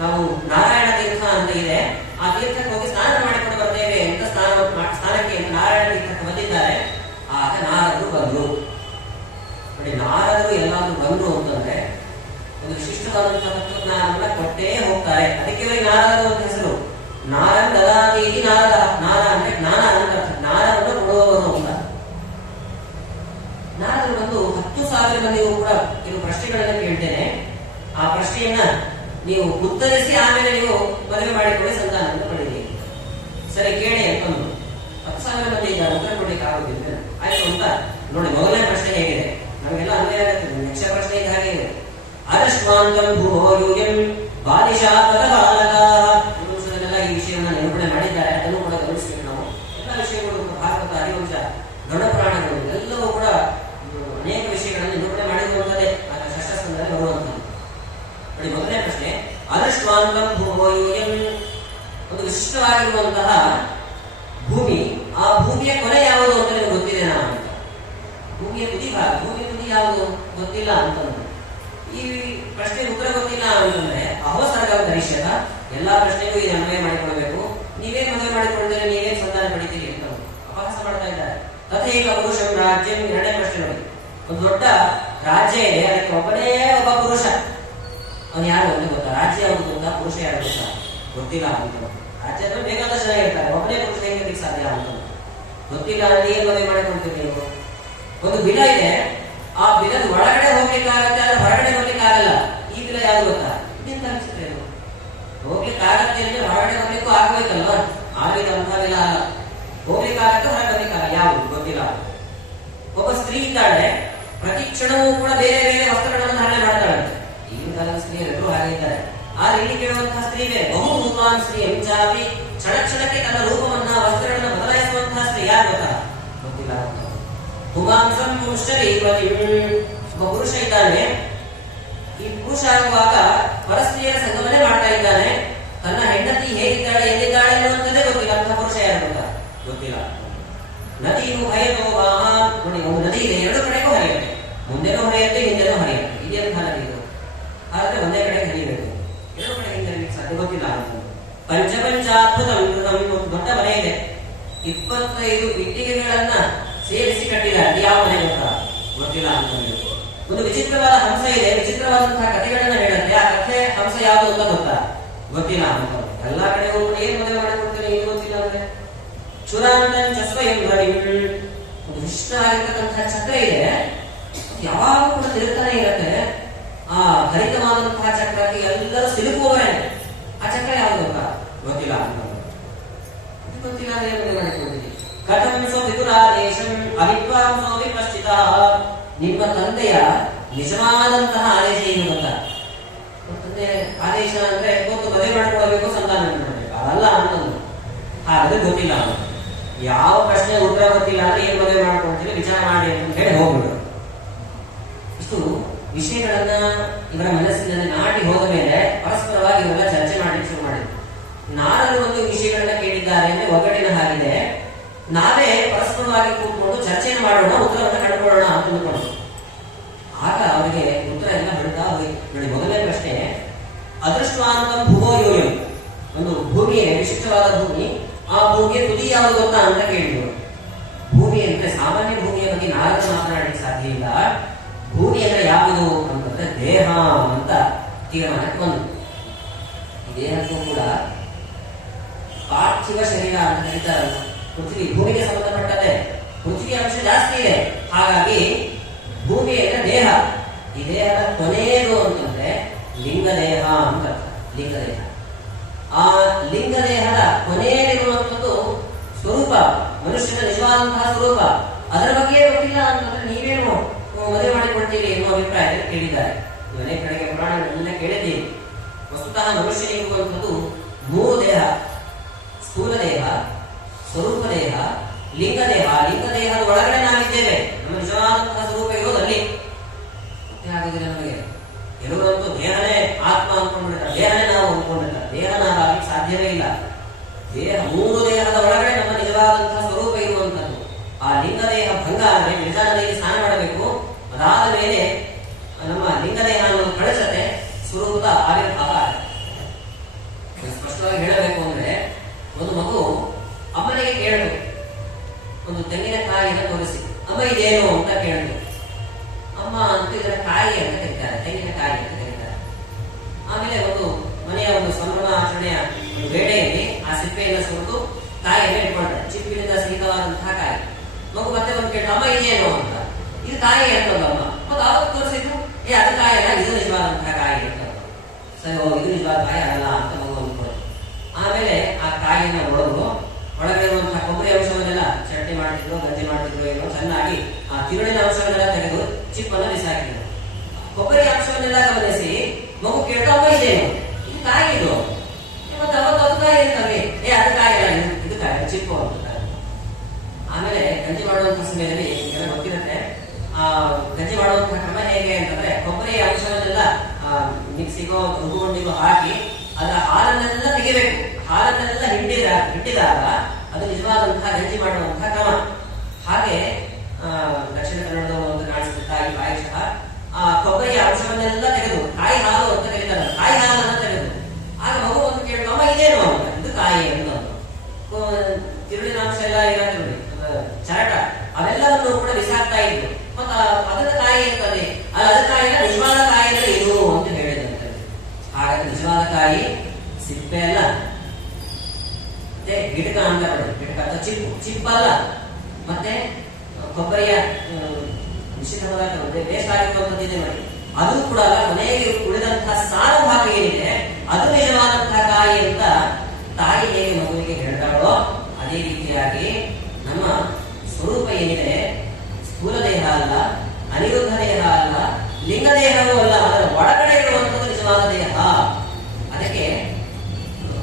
ನಾವು ನಾರಾಯಣ ತೀರ್ಥ ಅಂತ ಇದೆ, ಆ ತೀರ್ಥಕ್ಕೆ ಹೋಗಿ ಸ್ನಾನ ಮಾಡಿಕೊಂಡು ಬರ್ತೇವೆ ಅಂತ ಸ್ನಾನಕ್ಕೆ ನಾರಾಯಣ ತೀರ್ಥಕ್ಕೆ ಬಂದಿದ್ದಾರೆ. ಆಗ ನಾರದರು ಬಂದ್ರು. ನೋಡಿ, ನಾರದರು ಎಲ್ಲಾದ್ರೂ ಬಂದ್ರು ಅಂತಂದ್ರೆ ಒಂದು ವಿಶಿಷ್ಟವಾದಂತಹ ತತ್ವಜ್ಞಾನವನ್ನ ಕೊಟ್ಟೇ ಹೋಗ್ತಾರೆ. ಅದಕ್ಕೆ ಇವರಿಗೆ ನಾರದರು ಅಂತ ಹೆಸರು. ನಾರನ್ ದದಾತೀತಿ ನಾರದ. ನಾರ ಅಂದ್ರೆ ಜ್ಞಾನ ಅಂತ ಅರ್ಥ. ಜ್ಞಾನವನ್ನು ಕೊಡುವವರು ಅಂತ. ನಾರದರು ಬಂದು 10,000 ಮಂದಿಗೂ ಕೂಡ ಕೆಲವು ಪ್ರಶ್ನೆಗಳನ್ನು ಕೇಳ್ತೇನೆ. ಆ ಪ್ರಶ್ನೆಯನ್ನ ನೀವು ಉತ್ತರಿಸಿ ಆಮೇಲೆ ನೀವು ಮದುವೆ ಮಾಡಿಕೊಳ್ಳಿ, ಸಂತಾನವನ್ನು ಪಡೆಯಿರಿ. ಸರಿ, ಕೇಳಿ ಅಂತಂದು 10,000 ಮಂದಿ ಇದ್ದಾರೆ, ಉತ್ತರ ಕೊಡ್ಲಿಕ್ಕೆ ಆಗೋದಿಲ್ಲ. ಆಯ್ತು ಅಂತ ನೋಡಿ, ಮೊದಲನೇ ಪ್ರಶ್ನೆ ಹೇಗಿದೆ ನಮಗೆಲ್ಲ ಅನ್ವಯ ಆಗುತ್ತೆ. ಯಕ್ಷ ಪ್ರಶ್ನೆ ಹಾಗೆ ಇದೆ. ಅರಶ್ವಾಂತಂ ಭೂಯಂ ಬಾಲಿಶಾ ಪದ ಬಾಲಕ ಅದೃಷ್ಟವಾಂತಂ ಭೂಮೋಯೂಯಂ, ಒಂದು ವಿಶಿಷ್ಟವಾಗಿರುವಂತಹ ಭೂಮಿ. ಆ ಭೂಮಿಯ ಕೊನೆ ಯಾವುದು ಅಂತ ನಿಮಗೆ ಗೊತ್ತಿದೆ ನಾವು ಅಂತ. ಭೂಮಿಯ ತುದಿ ಭಾಗ, ಭೂಮಿಯ ತುದಿ ಯಾವುದು ಗೊತ್ತಿಲ್ಲ ಅಂತಂದ್ರೆ ಈ ಪ್ರಶ್ನೆ ಉತ್ತರ ಗೊತ್ತಿಲ್ಲ ಅಂತಂದ್ರೆ ಅವಸರ್ಗ ಧರಿಷ್ಯತ, ಎಲ್ಲಾ ಪ್ರಶ್ನೆಗೂ ಇದು ಅನ್ವಯ ಮಾಡಿಕೊಳ್ಬೇಕು. ನೀವೇನ್ ಮದುವೆ ಮಾಡಿಕೊಂಡ್ರೆ ನೀವೇನ್ ಸಂತಾನ ಪಡಿತೀರಿ ಅಂತ ಅಪಹಾಸ ಮಾಡ್ತಾ ಇದ್ದಾರೆ. ತಥೈವ ಪುರುಷಂ ರಾಜ್ಯಂ, ಎರಡನೇ ಪ್ರಶ್ನೆ ನೋಡಿ. ಒಂದು ದೊಡ್ಡ ರಾಜ್ಯ ಇದೆ, ಅದಕ್ಕೆ ಒಬ್ಬನೇ ಒಬ್ಬ ಪುರುಷ. ಅವನು ಯಾರು ಅಂತ ಗೊತ್ತಾ? ರಾಜ್ಯ ಯಾವುದು ಗೊತ್ತಾ? ಪುರುಷ ಯಾರು ಗೊತ್ತಾ? ಗೊತ್ತಿಲ್ಲ ಅಂತ. ರಾಜ್ಯದಲ್ಲಿ ಬೇಕಾದಷ್ಟು ಜನ ಇರ್ತಾರೆ, ಒಬ್ಬನೇ ಪುರುಷ ಹೇಗೆ ಸಾಧ್ಯ ಅಂತ ಗೊತ್ತಿಲ್ಲ. ಅಲ್ಲಿ ಏನ್ ಮದುವೆ ಮಾಡಿಕೊಳ್ತೀವಿ ನೀವು? ಒಂದು ಬಿಲ ಇದೆ, ಆ ಬಿಲದ ಒಳಗಡೆ ಹೋಗ್ಲಿಕ್ಕಾಗತ್ತೆ, ಆದ್ರೆ ಹೊರಗಡೆ ಹೋಗ್ಲಿಕ್ಕಾಗಲ್ಲ. ಈ ಬಿಲ ಯಾವ್ದು ಗೊತ್ತಾ? ಇದೆಂತ ಅನಿಸುತ್ತೆ? ಹೋಗ್ಲಿಕ್ಕಾಗತ್ತೆ ಅಂದ್ರೆ ಹೊರಗಡೆ ಹೋಗ್ಲಿಕ್ಕೂ ಆಗ್ಬೇಕಲ್ವಾ? ಆಗಿದೆ ಅಂತ ಬಿಲ ಅಲ್ಲ. ಹೋಗ್ಲಿಕ್ಕಾಗತ್ತೆ, ಹೊರಗೆ ಬರ್ಲಿಕ್ಕಾಗಲ್ಲ. ಯಾವುದು ಗೊತ್ತಿಲ್ಲ. ಒಬ್ಬ ಸ್ತ್ರೀ ಇದ್ದಾಳೆ, ಪ್ರತಿ ಕ್ಷಣವೂ ಕೂಡ ಬೇರೆ ಬೇರೆ ವಸ್ತ್ರಗಳನ್ನು ಧಾರಣೆ ಮಾಡ್ತಾಳೆ. ಈಗಿನ ಕಾಲದ ಸ್ತ್ರೀಯರು ಹಾಗೆ ಇದ್ದಾರೆ. ಆದ್ರೆ ಇಲ್ಲಿ ಕೇಳುವಂತಹ ಸ್ತ್ರೀ ಬೇರೆ. ಬಹು ರೂಪಾನ್ ಸ್ತ್ರೀ ಎಂಚಾಪಿ, ಕ್ಷಣ ಕ್ಷಣಕ್ಕೆ ತನ್ನ ರೂಪವನ್ನ ವಸ್ತ್ರಗಳನ್ನು ಬದಲಾಯಿಸುವಂತಹ ಸ್ತ್ರೀ ಯಾರು ಗೊತ್ತಾ? ಗೊತ್ತಿಲ್ಲ. ಪುಮಾಂಸಂ ಪುರುಷರಿ, ಒಬ್ಬ ಪುರುಷ ಇದ್ದಾನೆ. ಈ ಪುರುಷ ಆಗುವಾಗ ಪರಸ್ತ್ರೀಯರ ಸಂಗಮನೆ ಮಾಡ್ತಾ ಇದ್ದಾನೆ. ತನ್ನ ಹೆಂಡತಿ ಹೇಗಿದ್ದಾಳೆ, ಎಲ್ಲಿದ್ದಾಳೆ ಅನ್ನುವಂಥದ್ದೇ ಗೊತ್ತಿಲ್ಲ. ಅಂತ ಪುರುಷ ಯಾರು ಗೊತ್ತಾ? ಗೊತ್ತಿಲ್ಲ. ನದಿಯು ಹರಿಯೋ ನೋಡಿ, ಒಂದು ನದಿ ಇದೆ, ಎರಡು ಕಡೆಗೂ ಹರಿಯುತ್ತೆ. ಮುಂದೆನೂ ಹರಿಯುತ್ತೆ, ಹಿಂದೆನೂ ಹರಿಯುತ್ತೆ. ಇದೆಂಥ ನದಿ ಇದು? ಆದ್ರೆ ಒಂದೇ ಕಡೆ ಹರಿಯಬೇಕು, ಎರಡು ಕಡೆ ಹಿಂದೆ ಹರಿಯಕ್ಕೆ ಸಾಧ್ಯ ಗೊತ್ತಿಲ್ಲ ಅಂತ. ಪಂಚಪಂಚಾದ್ಭುತ ದೊಡ್ಡ ಮನೆ ಇದೆ, 25 ಇಟ್ಟಿಗೆಗಳನ್ನ ಸೇರಿಸಿ ಕಟ್ಟಿದ್ದಾರೆ. ಯಾವ ಮನೆ ಗೊತ್ತಾ? ಗೊತ್ತಿಲ್ಲ ಅಂತ. ಒಂದು ವಿಚಿತ್ರವಾದ ಹಂಸ ಇದೆ, ವಿಚಿತ್ರವಾದಂತಹ ಕಥೆಗಳನ್ನ ಹೇಳುತ್ತೆ. ಆ ಕಥೆ ಹಂಸ ಯಾವುದು ಅಂತ ಗೊತ್ತಾ? ಗೊತ್ತಿಲ್ಲ ಅಂತ. ಎಲ್ಲಾ ಕಡೆ ಏನ್ ಮದುವೆ ಮಾಡಿಕೊಡ್ತೇನೆ ಇದು ಗೊತ್ತಿಲ್ಲ ಅಂದ್ರೆ. ಚುರಾಂತಂ ಸ್ವಯಂ ಹರಿ, ಒಂದು ವಿಶಿಷ್ಟವಾಗಿರ್ತಕ್ಕಂತಹ ಚಕ್ರ ಇದೆ, ಯಾವಾಗಲೂ ಕೂಡ ತಿರುಗ್ತಾನೆ ಇರುತ್ತೆ. ಆ ಹರಿತವಾದಂತಹ ಚಕ್ರಕ್ಕೆ ಎಲ್ಲರೂ ಸಿಲುಕುವವರೇ. ಆ ಚಕ್ರ ಯಾವುದು ಗೊತ್ತಾ? ಗೊತ್ತಿಲ್ಲ ಅಂತ. ಗೊತ್ತಿಲ್ಲ ಅಂದ್ರೆ ಏನ್ ಮದುವೆ ಮಾಡಿಕೊಡ್ತೀನಿ? ಕಥಂ ಸೋ ಪಿತುರಾದೇಶಂ ಅವಿದ್ವಾಂಸೋ ವಿಪಶ್ಚಿತಃ, ನಿಮ್ಮ ತಂದೆಯ ನಿಜವಾದಂತಹ ಆದೇಶ ಏನು ಗೊತ್ತಾ? ತಂದೆ ಆದೇಶ ಅಂದ್ರೆ ಗೊತ್ತು, ಮದುವೆ ಮಾಡಿಕೊಡಬೇಕು, ಸಂತಾನ ಮಾಡಬೇಕು, ಅದಲ್ಲ ಅಂತಂದು. ಹಾಗಾದ್ರೆ ಗೊತ್ತಿಲ್ಲ. ಯಾವ ಪ್ರಶ್ನೆ ಉತ್ತರ ಗೊತ್ತಿಲ್ಲ ಅಂದ್ರೆ ಏನ್ ಮದುವೆ ಮಾಡ್ಕೊಳ್ತೀವಿ, ವಿಚಾರ ಮಾಡಿ ಅಂತ ಹೇಳಿ ಹೋಗ್ಬಿಡು. ಇಷ್ಟು ವಿಷಯಗಳನ್ನ ಇವರ ಮನಸ್ಸಿನಲ್ಲಿ ನಾಟಿ ಹೋದ ಮೇಲೆ ಪರಸ್ಪರವಾಗಿ ಇವರೆಲ್ಲ ಚರ್ಚೆ ಮಾಡಲಿಕ್ಕೆ ಶುರು ಮಾಡಿದ್ರು. ನಾರರು ಒಂದು ವಿಷಯಗಳನ್ನ ಕೇಳಿದ್ದಾರೆ ಅಂದ್ರೆ ಒಗ್ಗಟ್ಟಿನ ಹಾಗಿದೆ. ನಾವೇ ಪರಸ್ಪರವಾಗಿ ಕೂತ್ಕೊಂಡು ಚರ್ಚೆಯನ್ನು ಮಾಡೋಣ, ಉತ್ತರವನ್ನು ಕಂಡುಕೊಳ್ಳೋಣ ಅಂತ ಅಂದ್ಕೊಂಡು ಆಗ ಅವರಿಗೆ ಉತ್ತರ ಎಲ್ಲ ಬಿಡ್ತಾ ಹೋಯ್ತು. ನೋಡಿ, ಮೊದಲನೇ ಪ್ರಶ್ನೆ ಅದೃಷ್ಟವಾಂತಂ ಭೂಮೋಯೂಯಂ, ಒಂದು ಭೂಮಿ ಇದೆ, ವಿಶಿಷ್ಟವಾದ ಭೂಮಿ. ಆ ಭೂಮಿಯ ತುದಿ ಯಾವುದು ಗೊತ್ತಾ ಅಂತ ಕೇಳಿದ್ರು. ಭೂಮಿ ಅಂದ್ರೆ ಸಾಮಾನ್ಯ ಭೂಮಿಯ ಬಗ್ಗೆ ನಾಲ್ಕು ಮಾತನಾಡಲಿಕ್ಕೆ ಸಾಧ್ಯ ಇಲ್ಲ. ಭೂಮಿ ಅಂದ್ರೆ ಯಾವುದು ಅಂತಂದ್ರೆ ದೇಹ ಅಂತ ತೀರ್ಮಾನಕ್ಕೆ ಬಂದು. ಈ ದೇಹಕ್ಕೂ ಕೂಡ ಪಾರ್ಥಿವ ಶರೀರ ಅಂತ ಕರೀತಾರಲ್ಲ, ಪೃಥ್ವಿ ಭೂಮಿಗೆ ಸಂಬಂಧಪಟ್ಟದೆ. ಪೃಥ್ವಿ ಅಂಶ ಜಾಸ್ತಿ ಇದೆ, ಹಾಗಾಗಿ ಭೂಮಿ ಅಂದ್ರೆ ದೇಹ. ಈ ದೇಹದ ಕೊನೆಯದು ಅಂತಂದ್ರೆ ಲಿಂಗದೇಹ ಅಂತ. ಲಿಂಗದೇಹ, ಆ ಲಿಂಗದೇಹದ ಕೊನೆಯಲ್ಲಿರುವಂಥದ್ದು ಸ್ವರೂಪ, ಮನುಷ್ಯನ ನಿಜವಾದಂತಹ ಸ್ವರೂಪ. ಅದರ ಬಗ್ಗೆ ಗೊತ್ತಿಲ್ಲ ಅಂತಂದ್ರೆ ನೀವೇನು ಮದುವೆ ಮಾಡಿಕೊಡ್ತೀರಿ ಎನ್ನುವ ಅಭಿಪ್ರಾಯದಲ್ಲಿ ಕೇಳಿದ್ದಾರೆ. ಅನೇಕ ಕಡೆಗೆ ಪುರಾಣಗಳನ್ನೆಲ್ಲ ಕೇಳಿದ್ದೀರಿ. ವಸ್ತುತಃ ಮನುಷ್ಯನಿರುವಂಥದ್ದು 3 ದೇಹ: ಸ್ಥೂಲ ದೇಹ, ಸ್ವರೂಪ ದೇಹ, ಲಿಂಗದೇಹ. ಲಿಂಗದೇಹದ ಒಳಗಡೆ ನಾವಿದ್ದೇವೆ, ನಮ್ಮ ನಿಜವಾದಂತಹ ಸ್ವರೂಪ ಇರೋದಲ್ಲಿ. ಆಗಿದೆ ನಮಗೆ. ಕೆಲವರಂತೂ ದೇಹನೇ ಆತ್ಮ ಅಂದ್ಕೊಂಡಿರ್ತಾರೆ, ದೇಹನೇ ನಾವು ಅಂದ್ಕೊಂಡಿರ್ತಾರೆ. ದೇಹ ನಾವಾಗಲಿಕ್ಕೆ ಸಾಧ್ಯವೇ ಇಲ್ಲ. ದೇಹ 3 ದೇಹದ ಒಳಗಡೆ ನಮ್ಮ ನಿಜವಾದಂತಹ ಸ್ವರೂಪ ಇರುವಂತದ್ದು. ಆ ಲಿಂಗದೇಹ ಭಂಗ ಆದರೆ ನಿಜ ನದಿಯಲ್ಲಿ ಸ್ನಾನ ಮಾಡಬೇಕು. ಅದಾದ ಮೇಲೆ ನಮ್ಮ ಲಿಂಗದೇಹ ಕಳಿಸತೆ ಸ್ವರೂಪದ ಆವಿರ್ಭಾವ ಆಗುತ್ತೆ. ಸ್ಪಷ್ಟವಾಗಿ ಹೇಳಬೇಕು ಅಂದ್ರೆ, ಒಂದು ಮಗು ಅಮ್ಮನಿಗೆ ಕೇಳಿತು, ಒಂದು ತೆಂಗಿನಕಾಯಿಯನ್ನು ತೋರಿಸಿ, ಅಮ್ಮ ಇದೇನು ಅಂತ ಕೇಳಿತು. ಅಮ್ಮ ಅಂತ ಇದರ ಕಾಯಿ ಅಂತ ಕರೀತಾರೆ, ತೆಂಗಿನಕಾಯಿ ಅಂತ ಕರೀತಾರೆ. ಆಮೇಲೆ ಒಂದು ಮನೆಯ ಒಂದು ಸಂಭ್ರಮ ಆಚರಣೆಯ ಒಂದು ಬೇಟೆಯಲ್ಲಿ ಆ ಸಿಪ್ಪೆಯನ್ನು ಸುರಿದು ಕಾಯಿಯನ್ನು ಇಟ್ಕೊಳ್ತಾರೆ, ಚಿಪ್ಪಿನಿಂದ ಸಹಿತವಾದಂತಹ ಕಾಯಿ. ಮಗು ಮತ್ತೆ ಒಂದು ಕೇಳಿತು, ಅಮ್ಮ ಇದೇನು ಅಂತ. ಇದು ಕಾಯಿ ಅಂತದಮ್ಮ. ಮತ್ತು ಆವತ್ತು ತೋರಿಸಿದ್ರು, ಅದು ಕಾಯಿ ಅಲ್ಲ, ಇದು ನಿಜವಾದಂತಹ ಕಾಯಿ ಅಂತ. ಸರಿ, ಇದು ನಿಜವಾದ ಕಾಯಿ ಅಲ್ಲ ಅಂತ ಮಗು ಅಂದ್ಕೊಂಡು ಆಮೇಲೆ ಆ ಕಾಯಿಯನ್ನು ಒಳಗಿರುವಂತಹ ಕೊಬ್ಬರಿ ಅಂಶವನ್ನೆಲ್ಲ ಚಟ್ನಿ ಮಾಡ್ತಿದ್ರು, ಗಂಜಿ ಮಾಡ್ತಿದ್ರು, ಏನೋ ಚೆನ್ನಾಗಿ ಆ ತಿರುಳಿನ ಅಂಶವನ್ನೆಲ್ಲ ತೆಗೆದು ಚಿಪ್ಪನ್ನು ಬಿಸಾಕಿದ್ರು. ಕೊಬ್ಬರಿ ಅಂಶವನ್ನೆಲ್ಲ ಗಮನಿಸಿ ಮಗು ಕೇಳ್ತಾ, ಅಮ್ಮ ಇದೇನು, ಇದು ಕಾಯಿ ಇದು. ಮತ್ತೆ ಅವತ್ತು ಅದು ಕಾಯಿ ಇರ್ತವೆ, ಅದು ಕಾಯಿ ಅಲ್ಲ, ಇದು ಕಾಯಿ ಚಿಪ್ಪು ಅಂತ. ಆಮೇಲೆ ಗಂಜಿ ಮಾಡುವಂತಹ ಸಮಯದಲ್ಲಿ ಎಲ್ಲ ಗೊತ್ತಿರುತ್ತೆ. ಆ ಗಂಜಿ ಮಾಡುವಂತಹ ಕ್ರಮ ಹೇಗೆ ಅಂತಂದ್ರೆ, ಕೊಬ್ಬರಿ ಅಂಶವನ್ನೆಲ್ಲ ಮಿಕ್ಸಿ ಸಿಗೋ ಮಗುಗೊಂಡಿಗೂ ಹಾಕಿ ಅದರ ಹಾಲನ್ನೆಲ್ಲ ತೆಗಿಬೇಕು. ಹಾಲನ್ನೆಲ್ಲ ಹಿಂಡಿದಾಗ ಅದು ನಿಜವಾದಂತಹ ಗಂಜಿ ಮಾಡುವಂತಹ ಕ್ರಮ. ಹಾಗೆ ದಕ್ಷಿಣ ಕನ್ನಡದ ಒಂದು ಕಾಣಿಸುತ್ತಾ ಈ ಪ್ರಾಯಶಃ ಕೊಬ್ಬರಿಯ ಅಂಶವನ್ನೆಲ್ಲ ತೆಗೆದು ಕಾಯಿ ಹಾಲು ಅಂತ ಕರೀತಾರೆ, ಕಾಯಿ ಹಾಲನ್ನು ತೆಗೆದು ಆಗ ಮಗು ಒಂದು ಕೇಳಿದ ಅಮ್ಮ ಇದೇನು ಅಂತ, ಇದು ಕಾಯಿ ಅಂತ. ತಿರುಳಿನ ಅಂಶ ಎಲ್ಲ ಇರೋದ್ರಲ್ಲಿ ಚರಟ ಅವೆಲ್ಲವನ್ನು ಕೂಡ ಬಿಸಾಕ್ತಾ ಇದ್ರು. ಮತ್ತೆ ಅದರ ಕಾಯಿ ಇರ್ತದೆ, ಅದ ಕಾಯಿ ನಿಜವಾದ ಕಾಯಿ ಅಂದ್ರೆ ಇದು ಅಂತ ಹೇಳಿದಂತೆ. ಹಾಗಾಗಿ ನಿಜವಾದ ಕಾಯಿ ಸಿಪ್ಪೆ ಅಲ್ಲ, ಮತ್ತೆ ಗಿಡಕ ಅಂತ ಗಿಡಕ ಅಥವಾ ಚಿಪ್ಪಲ್ಲ, ಮತ್ತೆ ಕೊಬ್ಬರಿಯ ನಿಶ್ಚಿತ ಪದಾರ್ಥ ವೇಸ್ಟ್ ಆಗಿರುವಂತದ್ದಿದೆ ನೋಡಿ, ಅದು ಕೂಡ ಅಲ್ಲ. ಮನೆಗೆ ಉಳಿದಂತಹ ಸಾರು ಭಾಗ ಏನಿದೆ ಅದು ನಿಜವಾದಂತಹ ಕಾಯಿ ಅಂತ ತಾಯಿ ಹೇಗೆ ಮಗುವಿಗೆ ಹೇಳ್ತಾಳೋ ಅದೇ ರೀತಿಯಾಗಿ ನಮ್ಮ ಸ್ವರೂಪ ಏನಿದೆ ಸ್ಥೂಲ ದೇಹ ಅಲ್ಲ, ಅನಿರುದ್ಧ ದೇಹ ಅಲ್ಲ, ಲಿಂಗ ದೇಹವೂ ಅಲ್ಲ, ಅದರ ಒಳಗಡೆ ಇರುವಂತಹ ನಿಜವಾದ ದೇಹ. ಅದಕ್ಕೆ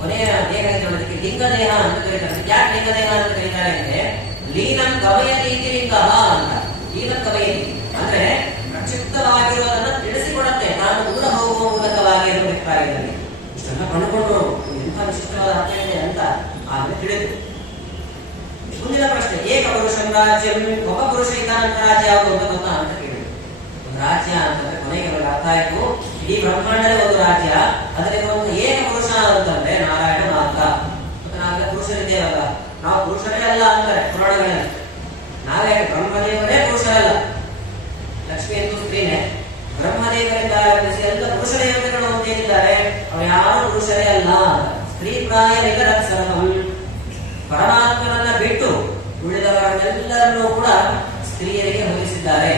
ಕೊನೆಯ ದೇಹ ಇದಕ್ಕೆ ಲಿಂಗ ದೇಹ ಅಂತ ಕರೀತಾರೆ. ಯಾಕೆ ಲಿಂಗ ದೇಹ ಅಂತ ಕರೀತಾರೆ ಅಂದ್ರೆ ಲೀನಂ ಗಮಯತಿ ಲಿಂಗ ಅಂತ. ಲೀನಂ ಗಮಯತಿ ಅಂದ್ರೆ ಪ್ರಕ್ಷಿಪ್ತವಾಗಿರುವುದನ್ನ ತಿಳಿಸಿಕೊಡುತ್ತೆ, ನಾನು ದೂರ ಹೋಗುವ ಮೂಲಕವಾಗಿ ಇರಬೇಕಾಗಿದೆ. ಇಷ್ಟೆಲ್ಲ ಕಂಡುಕೊಂಡು ಎಂಥ ವಿಶಿಷ್ಟವಾದ ಅರ್ಥ ಇದೆ ಅಂತ ಆಮೇಲೆ ತಿಳಿದು. ಮುಂದಿನ ಪ್ರಶ್ನೆ, ಏಕ ಪುರುಷಂ ರಾಜ್ಯಂ, ಒಬ್ಬ ಪುರುಷ ಇದ್ದಾನಂತ ರಾಜ್ಯ ಯಾವುದು ಅಂತ ಗೊತ್ತಾ ಅಂತ ಕೇಳಿದ್ರು. ಒಂದು ರಾಜ್ಯ ಅಂತಂದ್ರೆ ಕೊನೆಗೆ ಅವರಿಗೆ ಅರ್ಥ ಆಯ್ತು, ಇಡೀ ಬ್ರಹ್ಮಾಂಡನೇ ಒಂದು ರಾಜ್ಯ, ಅದರಲ್ಲಿ ಒಂದು ಏಕ ಪುರುಷ ಅಂತಂದ್ರೆ ನಾರಾಯಣ ಮಾತ್ರ. ಮತ್ತೆ ನಾವೆಲ್ಲ ಪುರುಷರಿದ್ದೇವಲ್ಲ, ನಾವು ಪುರುಷರೇ ಅಲ್ಲ ಅಂತಾರೆ ಪುರಾಣಗಳಲ್ಲಿ. ನಾವೇ ಬ್ರಹ್ಮದೇವರೇ ಪುರುಷರಲ್ಲ, ಲಕ್ಷ್ಮಿ ಎಂದು ಸ್ತ್ರೀನೇ. ಬ್ರಹ್ಮದೇವರಿಂದ ಆರಂಭಿಸಿ ಎಲ್ಲ ಪುರುಷ ದೇವತೆಗಳು ಅಂತ ಏನಿದ್ದಾರೆ ಅವ್ರು ಯಾರು ಪುರುಷರೇ ಅಲ್ಲ. ಸ್ತ್ರೀ ಪ್ರಾಯ ನಿಗರತ್ಸವಂ, ಪರಮಾತ್ಮನನ್ನ ಬಿಟ್ಟು ಉಳಿದವರೆಲ್ಲರನ್ನೂ ಕೂಡ ಸ್ತ್ರೀಯರಿಗೆ ಹೋಲಿಸಿದ್ದಾರೆ.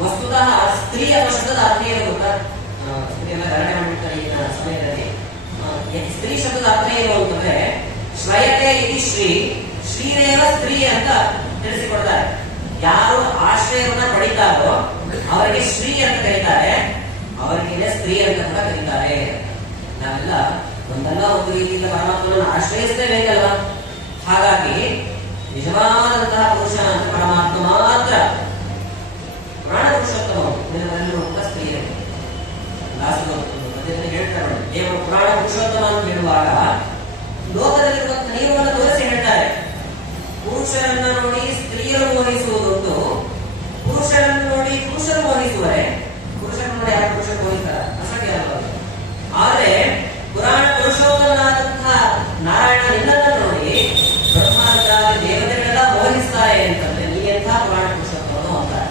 ವಸ್ತುತಃ ಸ್ತ್ರೀ ಅನ್ನೋ ಶಬ್ದದ ಅರ್ಥ ಏನು ಗೊತ್ತಾ? ಸ್ತ್ರೀಯೆಲ್ಲ ಗಣನೆ ಮಾಡಿರ್ತಾರೆ ಈಗಿನ ಸಮಯದಲ್ಲಿ. ಸ್ತ್ರೀ ಶಬ್ದದ ಅರ್ಥ ಏನು ಅಂತಂದ್ರೆ ಶ್ರಯತೆ ಇತಿ ಶ್ರೀರೇವ ಸ್ತ್ರೀ ಅಂತ ತಿಳಿಸಿಕೊಡ್ತಾರೆ. ಯಾರು ಆಶ್ರಯವನ್ನ ಪಡಿತಾರೋ ಅವರಿಗೆ ಶ್ರೀ ಅಂತ ಕರೀತಾರೆ, ಅವರಿಗೆ ಸ್ತ್ರೀ ಅಂತ ಕೂಡ ಕರೀತಾರೆ. ನಾವೆಲ್ಲ ಒಂದಲ್ಲ ಒಂದು ರೀತಿಯಿಂದ ಪರಮಾತ್ಮನನ್ನು ಆಶ್ರಯಿಸಲೇಬೇಕಲ್ವಾ? ಹಾಗಾಗಿ ನಿಜವಾದಂತಹ ಪುರುಷ ಅಂತ ಪರಮಾತ್ಮ ಮಾತ್ರ. ಪುರಾಣ ಪುರುಷೋತ್ತಮ ಎಲ್ಲರೂ ಕೂಡ ಸ್ತ್ರೀಯರು. ಹೇಳ್ತಾರೆ ದೇವರು ಪುರಾಣ ಪುರುಷೋತ್ತಮ ಅಂತ ಹೇಳುವಾಗ ಲೋಕದಲ್ಲಿರುವಂತಹ ನಿಯಮವನ್ನು ತೋರಿಸಿ ಹೇಳ್ತಾರೆ. ಪುರುಷರನ್ನ ನೋಡಿ ಸ್ತ್ರೀಯರು ಮೋಹಿಸುವುದುಂಟು, ಪುರುಷರನ್ನು ನೋಡಿ ಪುರುಷರು ಮೋಹಿಸುವರೆ. ಪುರುಷರನ್ನು ನೋಡಿ ಯಾರು ಪುರುಷರು ಮೋಹಿಸ್ತಾರ? ಅಸಂಖ್ಯ ಅಲ್ಲ. ಆದ್ರೆ ಪುರಾಣ ಪುರುಷೋತ್ತಮನಾದಂತಹ ನಾರಾಯಣ ನಿನ್ನನ್ನು ನೋಡಿ ಬ್ರಹ್ಮಾಂಡದ ದೇವತೆಗಳೆಲ್ಲ ಮೋಹಿಸ್ತಾರೆ ಅಂತಂದ್ರೆ ನೀ ಎಂಥ ಪುರಾಣ ಪುರುಷೋತ್ತಮನು ಅಂತಾರೆ.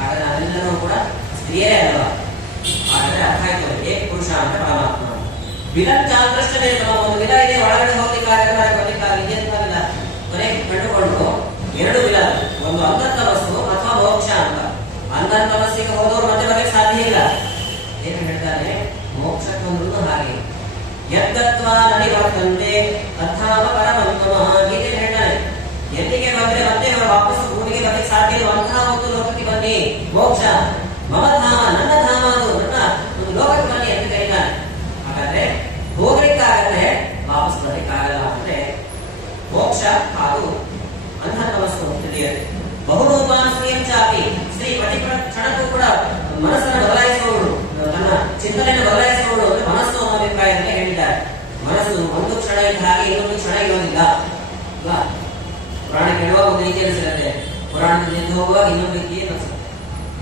ಆಗ ನಾವೆಲ್ಲರೂ ಕೂಡ ಸ್ತ್ರೀಯರೇ ಅಲ್ವಾ? ಆದರೆ ಅರ್ಥ ಆಯ್ತು ಏಕ ಪುರುಷ ಅಂತ ಪರಮಾತ್ಮ. ವಿಲನ್ ಚಾಂದ್ರಷ್ಟೇ ಒಂದು ವಿಲ ಇದೆ, ಒಳಗಡೆ ಹೋಗ್ಲಿಕ್ಕಾಗಲಿಕ್ಕಾಗಲಿ ಅಂತ ವಿಲ ಕೊನೆಗೆ ಕಂಡುಕೊಂಡು ಎರಡು ವಿಲ, ಒಂದು ಅಂತರ್ತಮಸ್ಸು ಅಥವಾ ಮೋಕ್ಷ ಅಂತ. ಅಂತರ್ತಮಸ್ಸಿಗೆ ಹೋದವರು ಮತ್ತೆ ಬರಲಿಕ್ಕೆ ಸಾಧ್ಯ ಇಲ್ಲ. ಏನು ಹೇಳ್ತಾರೆ? ಮೋಕ್ಷಕ್ಕೊಂದು ಹಾಗೆ ಯದ್ದತ್ವ ನನಿವರ್ತಂತೆ ತಥಾವ ಪರಮಂತಮ. ಗೀತೆ ಹೇಳ್ತಾನೆ, ಎಲ್ಲಿಗೆ ಬಂದ್ರೆ ಮತ್ತೆ ವಾಪಸ್ ಭೂಮಿಗೆ ಬರಲಿಕ್ಕೆ ಸಾಧ್ಯ ಇಲ್ಲ, ಅಂತಹ ಒಂದು ಲೋಕಕ್ಕೆ ಬನ್ನಿ, ಮೋಕ್ಷ ಮಮ ಧಾಮ, ನನ್ನ ಧಾಮ, ಅದು ನನ್ನ ಒಂದು ಲೋಕಕ್ಕೆ ಬನ್ನಿ ಅಂತ ಕರೀತಾನೆ. ಹಾಗಾದ್ರೆ ಹೋಗ್ಲಿಕ್ಕಾಗತ್ತೆ, ವಾಪಸ್ ಬರ್ಲಿಕ್ಕಾಗಲ್ಲ. ಅಂದ್ರೆ ಮೋಕ್ಷ ಹಾಗೂ ಅಂತರ್ತಮಸ್ಸು ತಿಳಿಯುತ್ತೆ. ಬಹುರೂಪಾನ್ ಸ್ತ್ರೀಯಂ ಚಾಪಿ, ಸ್ತ್ರೀ ಪ್ರತಿ ಕ್ಷಣಕ್ಕೂ ಕೂಡ ಮನಸ್ಸನ್ನು ಬದಲಾಯಿಸುವವಳು, ತನ್ನ ಚಿಂತನೆಯನ್ನು ಬದಲಾಯಿಸುವವಳು ಅಂದ್ರೆ ಮನಸ್ಸು ಅನ್ನೋ ಅಭಿಪ್ರಾಯದಲ್ಲಿ ಹೇಳಿದ್ದಾರೆ. ಮನಸ್ಸು ಒಂದು ಕ್ಷಣ ಇದ್ದ ಹಾಗೆ ಇನ್ನೊಂದು ಕ್ಷಣ ಇರೋದಿಲ್ಲ ಅಲ್ವಾ? ಪುರಾಣ ಕೇಳುವಾಗ ಒಂದು ರೀತಿ ಅನಿಸಿರುತ್ತೆ, ಪುರಾಣದಲ್ಲಿ ಎದ್ದು ಹೋಗುವಾಗ ಇನ್ನೊಂದು ರೀತಿ ಅನಿಸುತ್ತೆ,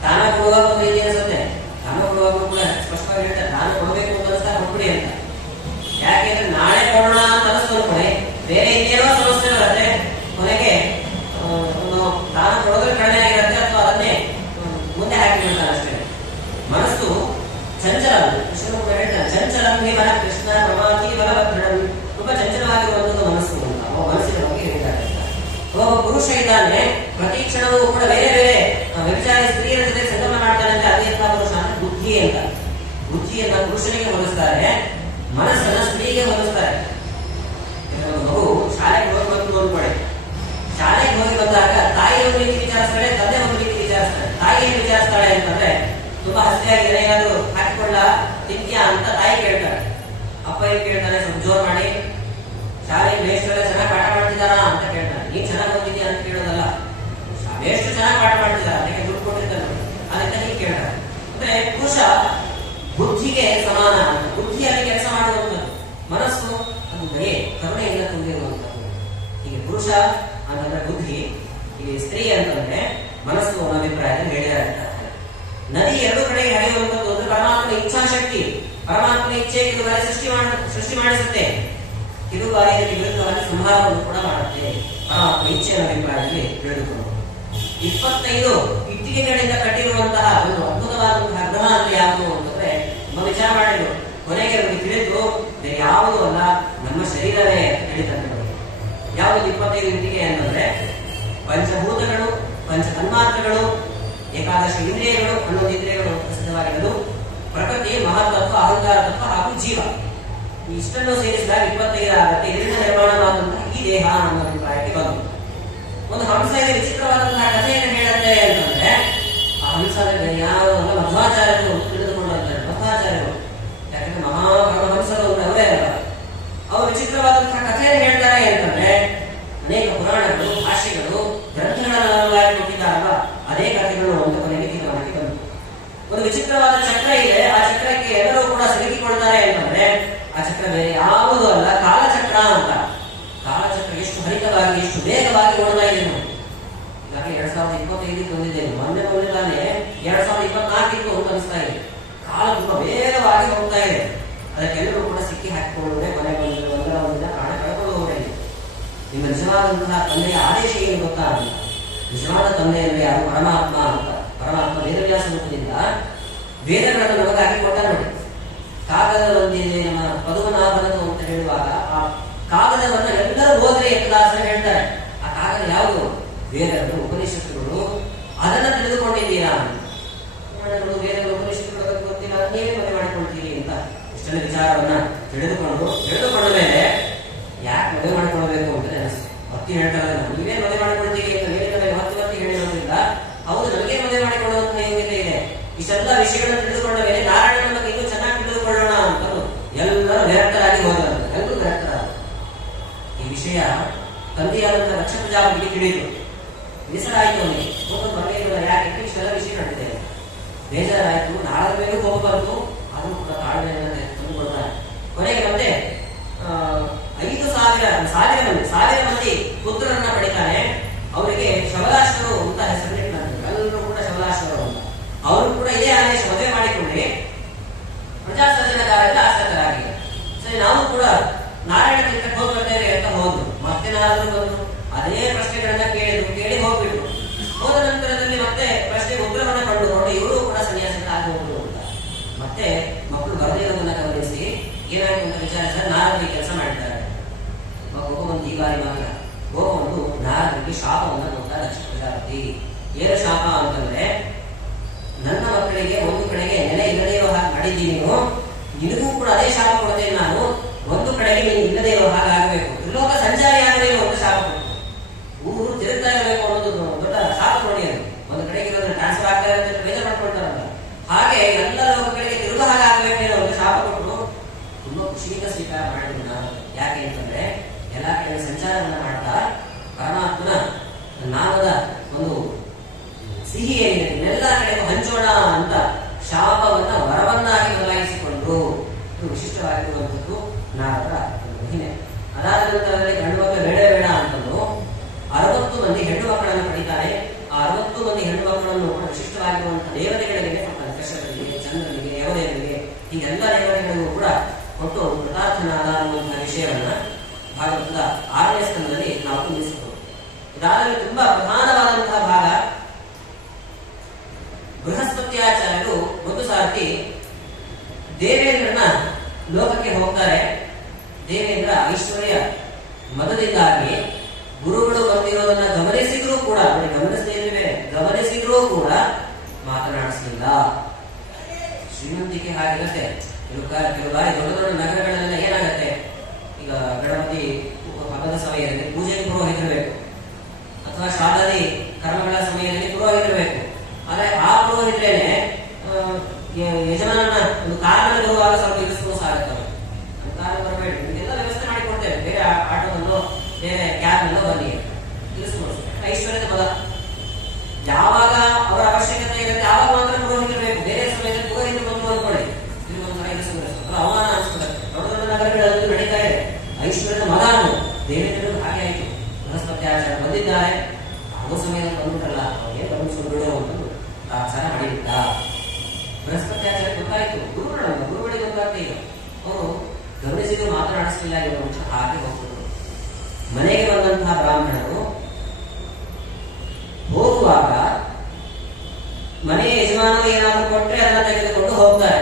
ದಾನ ಕೊಡುವಾಗ ಒಂದು ರೀತಿ ಅನಿಸುತ್ತೆ. ದಾನ ಕೊಡುವಾಗ ಕೂಡ ಸ್ಪಷ್ಟವಾಗಿ ಹೇಳ್ತಾರೆ, ದಾನ ಕೊಡಬೇಕು ಅಂತ ಅನಿಸ್ತಾ ಕೊಟ್ಬಿಡಿ ಅಂತ. ಯಾಕೆಂದ್ರೆ ನಾಳೆ ಕೊಡೋಣ ಅಂತ ಅನಿಸ್ತು ಅನ್ಕೊಳ್ಳಿ, ಬೇರೆ ಇನ್ನೇನೋ ಸಮಸ್ಯೆ ಬರುತ್ತೆ, ಕೊನೆಗೆ ದಾನ ಕೊಡೋದ್ರೆ ಕಡಿಮೆ ಆಗಿರುತ್ತೆ ಅಥವಾ ಅದನ್ನೇ ಮುಂದೆ ಹಾಕಿ ಬಿಡ್ತಾರೆ ಅಷ್ಟೇ. ಮನಸ್ಸು ಚಂಚಲ, ಕೃಷ್ಣ ಕೂಡ ಹೇಳ್ತಾರೆ, ಚಂಚಲ ಬಲ ಕೃಷ್ಣ ಪ್ರಮಾತಿ ಬಲಭದ್ರಂ. ತುಂಬಾ ಚಂಚಲವಾಗಿರುವಂತದ್ದು ಮನಸ್ಸು ಅಂತ ಮನಸ್ಸಿನ ಬಗ್ಗೆ ಹೇಳ್ತಾರೆ. ಒಬ್ಬ ಪುರುಷ ಇದ್ದಾನೆ, ಪ್ರತಿ ಕ್ಷಣವೂ ಕೂಡ ಬೇರೆ ಬೇರೆ ವ್ಯಭಿಚಾರಿ ಸ್ತ್ರೀಯರ ಜೊತೆ ಸಂಗಮ ಮಾಡ್ತಾನೆ ಅಂತ. ಅದೇ ಪುರುಷ ಅಂದ್ರೆ ಬುದ್ಧಿ ಅಂತ. ಬುದ್ಧಿಯನ್ನ ಪುರುಷನಿಗೆ ಹೋಲಿಸ್ತಾರೆ, ಮನಸ್ಸನ್ನ ಸ್ತ್ರೀಗೆ ಹೋಲಿಸ್ತಾರೆ. ಮಗು ಶಾಲೆಗೆ ಹೋಗಿ ಬಂದು ನೋಡ್ಕೊಳ್ಳಿ, ಶಾಲೆಗೆ ಹೋಗಿ ಬಂದಾಗ ತಾಯಿ ಒಂದು ರೀತಿ ವಿಚಾರಿಸ್ತಾಳೆ, ತಂದೆ ಒಂದು ರೀತಿ ವಿಚಾರಿಸ್ತಾಳೆ. ತಾಯಿ ಏನ್ ವಿಚಾರಿಸ್ತಾಳೆ ಅಂತಂದ್ರೆ ತುಂಬಾ ಹಸಿಯಾಗಿ ಏನಾದ್ರು ಹಾಕಿಕೊಳ್ಳ ತಿಂತ್ಯಾ ಅಂತ ತಾಯಿ ಕೇಳ್ತಾಳೆ. ಅಪ್ಪ ಏನ್ ಕೇಳ್ತಾನೆ, ಸ್ವಲ್ಪ ಜೋರ್ ಮಾಡಿ, ಶಾಲೆಗೆ ಮೇಷ್ಟ್ರೆಲ್ಲ ಚೆನ್ನಾಗಿ ಪಾಠ ಮಾಡ್ತಿದಾರಾ ಅಂತ ಕೇಳ್ತಾನೆ. ನೀನ್ ಚೆನ್ನಾಗಿ ಓದಿದ್ಯಾ ಅಂತ ಕೇಳೋದಲ್ಲ, ಮೇಷ್ಟ್ರು ಚೆನ್ನಾಗಿ ಪಾಠ ಮಾಡ್ತಿದಾರ ಅದಕ್ಕೆ ದುಡ್ಡು ಕೊಟ್ಟಿರ್ತಾನೆ ಅದಕ್ಕೆ ನೀನ್ ಕೇಳ್ತಾನೆ. ಅಂದ್ರೆ ಪುರುಷ ಬುದ್ಧಿಗೆ ಸಮಾನ ಅಂತ. ಪರಮಾತ್ಮನ ಇಚ್ಛೆ ಕಿರುಗಾಳಿ ಸೃಷ್ಟಿ ಮಾಡಿಸುತ್ತೆ, ಕಿರುಗಾಳಿ ಇದಕ್ಕೆ ವಿರುದ್ಧವಾಗಿ ಸಂಹಾರವನ್ನು ಕೂಡ ಮಾಡುತ್ತೆ. ಪರಮಾತ್ಮ ಇಚ್ಛೆಯ ಅಭಿಪ್ರಾಯದಲ್ಲಿ ತಿಳಿದುಕೊಂಡು 25 ಇಟ್ಟಿಗೆಗಳಿಂದ ಕಟ್ಟಿರುವಂತಹ ಒಂದು ಅದ್ಭುತವಾದಂತಹ ಗ್ರಹ ಅಂದ್ರೆ ಯಾವುದು ಅಂತಂದ್ರೆ ತುಂಬ ವಿಚಾರ ಮಾಡಿದ್ರು. ಕೊನೆಗೆ ನಮಗೆ ತಿಳಿದು ಬೇರೆ ಯಾವುದೂ ಅಲ್ಲ, ನಮ್ಮ ಶರೀರವೇ ತಿಳಿದಂತೆ. ಯಾವುದು 25 ಇಟ್ಟಿಗೆ ಅಂತಂದ್ರೆ ಪಂಚಭೂತಗಳು, ಪಂಚ ತನ್ಮಾತ್ರಗಳು, ಏಕಾದಶ ಇಂದ್ರಿಯಗಳು, 11 ಇಂದ್ರಿಯಗಳು ಪ್ರಸಿದ್ಧವಾಗಿರೋದು, ಪ್ರಕೃತಿ, ಮಹತ್ತತ್ವ, ಅಹಂಕಾರ ತತ್ವ ಹಾಗೂ ಜೀವ. ಇಷ್ಟನ್ನು ಸೇರಿಸಿದಾಗ 25 ಆಗುತ್ತೆ. ಇದರಿಂದ ನಿರ್ಮಾಣವಾದಂತಹ ಈ ದೇಹ ನಮ್ಮ ಅಭಿಪ್ರಾಯಕ್ಕೆ ಬಂತು. ಒಂದು ಹಂಸ ಇದೆ, ವಿಚಿತ್ರವಾದಂತಹ ಕಥೆಯನ್ನು ಹೇಳುತ್ತೆ ಅಂತಂದ್ರೆ ಆ ಹಂಸದಲ್ಲಿ ಯಾವ ಮಧ್ವಾಚಾರ್ಯರು ತಿಳಿದುಕೊಂಡಂತಾರೆ. ಮಧ್ವಾಚಾರ್ಯರು ಯಾಕಂದ್ರೆ ಮಹಾಪರಮಹಂಸರು ಅವರೇ ಅಲ್ಲ, ಅವರು ವಿಚಿತ್ರವಾದಂತಹ ಕಥೆಯನ್ನು ಹೇಳ್ತಾರೆ ಅಂತಂದ್ರೆ ಅನೇಕ ಪುರಾಣಗಳು, ಭಾಷೆಗಳು, ಗ್ರಂಥಗಳನ್ನ ಕೊಟ್ಟಿದ್ದಾರಲ್ಲ, ಅದೇ ಕಥೆಗಳು ಅಂತ ಕೊನೆಗೆ ತೀರ್ಮಾನಕ್ಕೆ ಬಂತು. ಒಂದು ವಿಚಿತ್ರವಾದ ಚಕ್ರ ಇದೆ, ಆ ಚಕ್ರಕ್ಕೆ ಎಲ್ಲರೂ ಕೂಡ ಸಿಲುಕಿಕೊಳ್ತಾರೆ ಅಂತಂದ್ರೆ ಆ ಚಕ್ರ ಬೇರೆ ಯಾವುದೂ ಅಲ್ಲ, ಕಾಲಚಕ್ರ ಅಂತ. ಕಾಲಚಕ್ರ ಎಷ್ಟು ಹರಿತವಾಗಿ, ಎಷ್ಟು ವೇಗವಾಗಿ ಓಡ್ತಾ ಇದೆ ನೋಡಿ. ಈಗಾಗಲೇ 2025 ಬಂದಿದ್ದೇವೆ, ಮೊನ್ನೆ ತಾನೇ 2024 ಅಂತ ಅನಿಸ್ತಾ ಇದೆ. ಕಾಲ ತುಂಬಾ ವೇಗವಾಗಿ ಹೋಗ್ತಾ ಇದೆ. ಅದಕ್ಕೆಲ್ಲರೂ ಕೂಡ ಸಿಕ್ಕಿ ಹಾಕಿಕೊಳ್ಳುವುದೇ ಕೊನೆಗೆ ಒಂದಿನ ಪ್ರಾಣ ಕಳ್ಕೊಂಡು ಹೋಗಿದೆ. ನಿಮ್ಮ ನಿಜವಾದಂತಹ ತಂದೆಯ ಆದೇಶ ಏನು ಗೊತ್ತಾ? ನಿಜವಾದ ತಂದೆ ಅಂದ್ರೆ ಯಾರು? ಪರಮಾತ್ಮ ಅಂತ. ಪರಮಾತ್ಮ ವೇದವ್ಯಾಸ ರೂಪದಿಂದ ವೇದಗಳನ್ನು ನಮಗಾಗಿ ಕೊಟ್ಟ ನೋಡಿ. ಕಾಗದ ಒಂದಿದೆ ನಮ್ಮ ಪದುಮನಾಭನದು ಅಂತ ಹೇಳುವಾಗ ಆ ಕಾಗದವನ್ನ ಎಲ್ಲರೂ ಓದ್ರೆ ಎತ್ತಲಾಸನ ಹೇಳ್ತಾರೆ. ಆ ಕಾಗದ ಯಾವುದು? ವೇದಗಳು, ಉಪನಿಷತ್ತುಗಳು. ಅದನ್ನ ತಿಳಿದುಕೊಂಡಿದ್ದೀರಾ? ವೇದಗಳು, ಉಪನಿಷತ್ತುಗಳ ಗೊತ್ತಿಲ್ಲ, ನೀವೇ ಮನೆ ಮಾಡಿಕೊಳ್ತೀರಿ ಅಂತ ಇಷ್ಟೆಲ್ಲ ವಿಚಾರವನ್ನ ತಿಳಿದುಕೊಂಡ ಮೇಲೆ ಯಾಕೆ ಮದುವೆ ಮಾಡಿಕೊಳ್ಬೇಕು ಅಂತ ಅನಿಸ್ತು. ಭಕ್ತಿ ಹೇಳ್ತಾರೆ, ನೀವೇ ಮದುವೆ ಮಾಡಿಕೊಳ್ತೀರಿ ಅಂತ ಮೇಲಿನ ಮೇಲೆ ಹೊತ್ತಿ ಹೇಳಿರೋದ್ರಿಂದ ಹೌದು, ನಮಗೆ ಮದುವೆ ಮಾಡಿಕೊಳ್ಳುವಂತ ಯೋಗ್ಯತೆ ಇದೆ. ಇಷ್ಟೆಲ್ಲ ವಿಷಯಗಳನ್ನು ತಿಳಿದುಕೊಂಡ ಮೇಲೆ ನಾರಾಯಣನ ಬಗ್ಗೆ ಇನ್ನೂ ಚೆನ್ನಾಗಿ ತಿಳಿದುಕೊಳ್ಳೋಣ ಅಂತ ಎಲ್ಲರೂ ನಿರಕ್ತರಾಗಿ ಹೋದರು. ಎಲ್ಲರೂ ನಿರಕ್ತರಾದ ಈ ವಿಷಯ ತಂದೆಯಾದಂತಹ ಲಕ್ಷ ಪ್ರಜಾಪತಿಗೆ ತಿಳಿಯಿತು. ಬೇಸರಾಯಿತು ಅವನಿಗೆ. ಕೋಪ ಬರಲಿಲ್ಲ. ಯಾಕೆ? ಇಷ್ಟೆಲ್ಲ ವಿಷಯ ನಡೆದಿದೆ. ಬೇಜಾರಾಯಿತು. ನಾಳೆ ಮೇಲೂ ಕೋಪ ಬಂತು. ಆದರೂ ಕೂಡ ತಾಳ್ಮೆಯನ್ನು ತಂದುಕೊಳ್ತಾರೆ. ಕೊನೆಗೆ ಮತ್ತೆ 5,000 ಮಂದಿ ಪುತ್ರರನ್ನ ಪಡಿತಾನೆ. ಅವರಿಗೆ ಶಬಲಾಶ್ವರು ಅಂತ ಹೆಸರಿಟ್ಟಿದ್ದಾರೆ. ಎಲ್ಲರೂ ಕೂಡ ಶಬಲಾಶ್ವರು ಅಂತ. ಅವರು ಕೂಡ ಇದೇ ಆದೇಶ, ಮದುವೆ ಮಾಡಿಕೊಂಡ್ರೆ ಪ್ರಜಾಸರ್ಜನಕಾರರಿಂದ ಆಸಕ್ತರಾಗಿದೆ. ಸರಿ, ನಾವು ಕೂಡ ನಾರಾಯಣ ತೀರ್ಥಕ್ಕೆ ಹೋಗ್ಬರ್ತೇವೆ ಅಂತ ಹೋದ್ರು. ಮತ್ತೆ ನಾರಾದರೂ ಬಂದು ಅದೇ ಪ್ರಶ್ನೆಗಳನ್ನ ಕೇಳಿ ಹೋಗ್ಬಿಟ್ರು. ಹೋದ ನಂತರದಲ್ಲಿ ಮತ್ತೆ ಪ್ರಶ್ನೆಗೆ ಉತ್ತರವನ್ನ ಕಂಡುಕೊಂಡು ಇವರು ಕೂಡ ಸನ್ಯಾಸಿತ ಆಗಬಹುದು ಅಂತ. ಮತ್ತೆ ಮಕ್ಕಳು ಬರದೇ ಇರೋದನ್ನ ಗಮನಿಸಿ ಏನಾಯ್ತು ಅಂತ ವಿಚಾರಿಸಿದ ನಾರದರಿಗೆ ಕೆಲಸ ಮಾಡಿದ್ದಾರೆ. ಗೋಪಬಂಧು ಹೀಗಾರಿ ಮಾತ್ರ ಗೋಪಬಂಧು ನಾರದರಿಗೆ ಶಾಪವನ್ನು ಕೊಟ್ಟ ಲಕ್ಷ ಪ್ರಜಾಪತಿ. ಏನು ಶಾಪ ಅಂತಂದ್ರೆ, ನನ್ನ ಮಕ್ಕಳಿಗೆ ಒಂದು ಕಡೆಗೆ ನೆಲೆ ಇಲ್ಲದೇ ಇರೋ ಹಾಗೆ ಮಾಡಿದ್ದೀನಿ, ನಿನಗೂ ಕೂಡ ಅದೇ ಶಾಪ ಕೊಡ್ತೇನೆ ನಾನು. ಒಂದು ಕಡೆಗೆ ನೀನು ಇಲ್ಲದೇ ಇರೋ ಹಾಗೆ ಆಗಬೇಕು, ತ್ರಿಲೋಕ ಸಂಚಾರಿ ಆಗಬೇಕು ಅಂತ ಶಾಪ ಕೊಟ್ಟು ಊರು ತಿರುಗ್ತಾ ಇರಬೇಕು ಅನ್ನೋದು ದೊಡ್ಡ ಶಾಪ ನೋಡಿ. ಅದು ಒಂದು ಕಡೆಗೆ ಇರೋದನ್ನ ಟ್ರಾನ್ಸ್ಫರ್ ಆಗ್ತಾ ಇರುತ್ತೆ ಅಂತ ಬೇಜಾರು ಮಾಡ್ಕೊಳ್ತಾರಲ್ಲ, ಹಾಗೆ ಎಲ್ಲ ಲೋಕಗಳಿಗೆ ತಿರುಗ ಹಾಗೆ ಆಗಬೇಕೇನೋ ಒಂದು ಶಾಪ ಕೊಟ್ಟು ತುಂಬಾ ಖುಷಿಯಿಂದ ಸ್ವೀಕಾರ ಮಾಡಿದ್ರು ನಾನು. ಯಾಕೆ ಅಂತಂದ್ರೆ ಎಲ್ಲ ಕಡೆ ಸಂಚಾರವನ್ನ ಮಾಡ್ತಾ ಪರಮಾತ್ಮನ ನಾಮದ ಒಂದು ಸಿಹಿ ಏನಿದೆ ಎಲ್ಲ ಕಡೆಗೂ ಹಂಚೋಣ ಅಂತ ಶಾಪವನ್ನ ವರವನ್ನಾಗಿ ಬದಲಾಯಿಸಿಕೊಂಡು ಇದು ವಿಶಿಷ್ಟವಾಗಿರುವಂಥದ್ದು ನಾರದರ ಮಹಿಮೆ. ಅದಾದ ನಂತರದಲ್ಲಿ ಗಂಡು ಮಕ್ಕಳು ಬೇಡ ಅಂತಂದು 60 ಮಂದಿ ಹೆಣ್ಣು ಮಕ್ಕಳನ್ನು ಪಡಿತಾರೆ. ಆ 60 ಮಂದಿ ಹೆಣ್ಣು ಮಕ್ಕಳನ್ನು ವಿಶಿಷ್ಟವಾಗಿರುವಂತಹ ದೇವತೆಗಳಿಗೆ ಕೊಡ್ತಾರೆ. ಕಶ್ಯಪರಿಗೆ, ಚಂದ್ರನಿಗೆ, ಯಮದೇವರಿಗೆ, ಹೀಗೆಲ್ಲ ದೇವತೆಗಳಿಗೂ ಕೂಡ ಕೊಟ್ಟು ಕೃತಾರ್ಥನಾದ ಅನ್ನುವಂತಹ ವಿಷಯವನ್ನ ಭಾಗವತದ 6ನೇ ಸ್ಕಂದದಲ್ಲಿ ನಾವು ತಿಳಿಸಿಕೊಳ್ಳೋದು. ಇದಾದರೆ ತುಂಬಾ ಪ್ರಧಾನವಾದಂತಹ ಭಾಗ. ಬೃಹಸ್ಪತ್ಯಾಚಾರ್ಯರು ಒಂದು ಸಾರ್ತಿ ದೇವೇಂದ್ರನ ಲೋಕಕ್ಕೆ ಹೋಗ್ತಾರೆ. ದೇವೇಂದ್ರ ಐಶ್ವರ್ಯ ಮದದಿಂದಾಗಿ ಗುರುಗಳು ಬಂದಿರೋದನ್ನ ಗಮನಿಸಿದ್ರೂ ಕೂಡ ಕೂಡ ಮಾತನಾಡಿಸಲಿಲ್ಲ. ಶ್ರೀಮಂತಿಕೆ ಹಾಗಿರುತ್ತೆ. ಕೆಲವು ಬಾರಿ ದೊಡ್ಡ ದೊಡ್ಡ ನಗರಗಳೆಲ್ಲ ಏನಾಗುತ್ತೆ, ಈಗ ಗಣಪತಿ ಹಬ್ಬದ ಸಮಯದಲ್ಲಿ ಪೂಜೆಗೆ ಪುರೋಹಿತರಬೇಕು, ಅಥವಾ ಶಾಲಾದಿ ಕರ್ಮಗಳ ಸಮಯದಲ್ಲಿ ಪುರೋಹಿತರಬೇಕು. ಆದ್ರೆ ಆ ಪುರೋಹಿತರೇನೆ ಯಜಮಾನನ ಒಂದು ಕಾರಣ ಬರುವಾಗ ಸ್ವಲ್ಪ ಇಳಿಸ್ಕೋಸ್ ಆಗುತ್ತೆ. ಕಾರಣ ಬರಬೇಡಿ, ಇದೆಲ್ಲ ವ್ಯವಸ್ಥೆ ಮಾಡಿಕೊಡ್ತೇವೆ, ಬೇರೆ ಆಟೋದಲ್ಲೋ ಬೇರೆ ಕ್ಯಾಬ್ನಲ್ಲೋ ಬನ್ನಿ ಇಳಿಸ್ಬೋದು. ಐಶ್ವರ್ಯದ ಪದ ಯಾವಾಗ ಅವರ ಅವಶ್ಯಕತೆ ಇರುತ್ತೆ ಆವಾಗ ಮಾತ್ರ ಪುರೋಹಿತರು ಬೇಕು. ಬೇರೆ ಸಮಯದಲ್ಲಿ ಪುರೋಹಿತರು ಬಂದು ಅಂದ್ಕೊಳ್ಳಿ ಅವಮಾನ ಅನಿಸ್ತದೆ. ದೊಡ್ಡ ದೊಡ್ಡ ನಗರಗಳಲ್ಲಿ ನಡೀತಾ ಇದೆ ಐಶ್ವರ್ಯದ ಮದ ಅನ್ನೋದು. ದೇವೇಂದ್ರರು ಹಾಗೆ ಆಯಿತು. ಬೃಹಸ್ಪತ್ಯಾಚಾರ್ಯ ಬಂದಿದ್ದಾರೆ, ಆಗೋ ಸಮಯದಲ್ಲಿ ಬಂದ್ಬಿಟ್ಟಲ್ಲ, ಅವ್ರಿಗೆ ಬಂದು ಬಿಡು ಅಂತ ತಾತ್ಸಾರ ಮಾಡಿಬಿಟ್ಟ. ಬೃಹಸ್ಪತ್ಯಾಚಾರ್ಯ ಗೊತ್ತಾಯ್ತು, ಗುರುಗಳಿಗೆ ಗೊತ್ತಾಗ್ತಾ ಇಲ್ಲ. ಅವರು ಗಮನಿಸಿದ್ರು ಮಾತನಾಡಿಸಲಿಲ್ಲ, ಇವರು ಮುಂಚೆ ಹಾಗೆ ಹೋಗ್ತಿದ್ರು. ಮನೆಗೆ ಬಂದಂತಹ ಬ್ರಾಹ್ಮಣರು ಹೋಗುವಾಗ ಮನೆಯ ಯಜಮಾನರು ಏನಾದರೂ ಕೊಟ್ಟರೆ ಅದನ್ನ ತೆಗೆದುಕೊಂಡು ಹೋಗ್ತಾರೆ.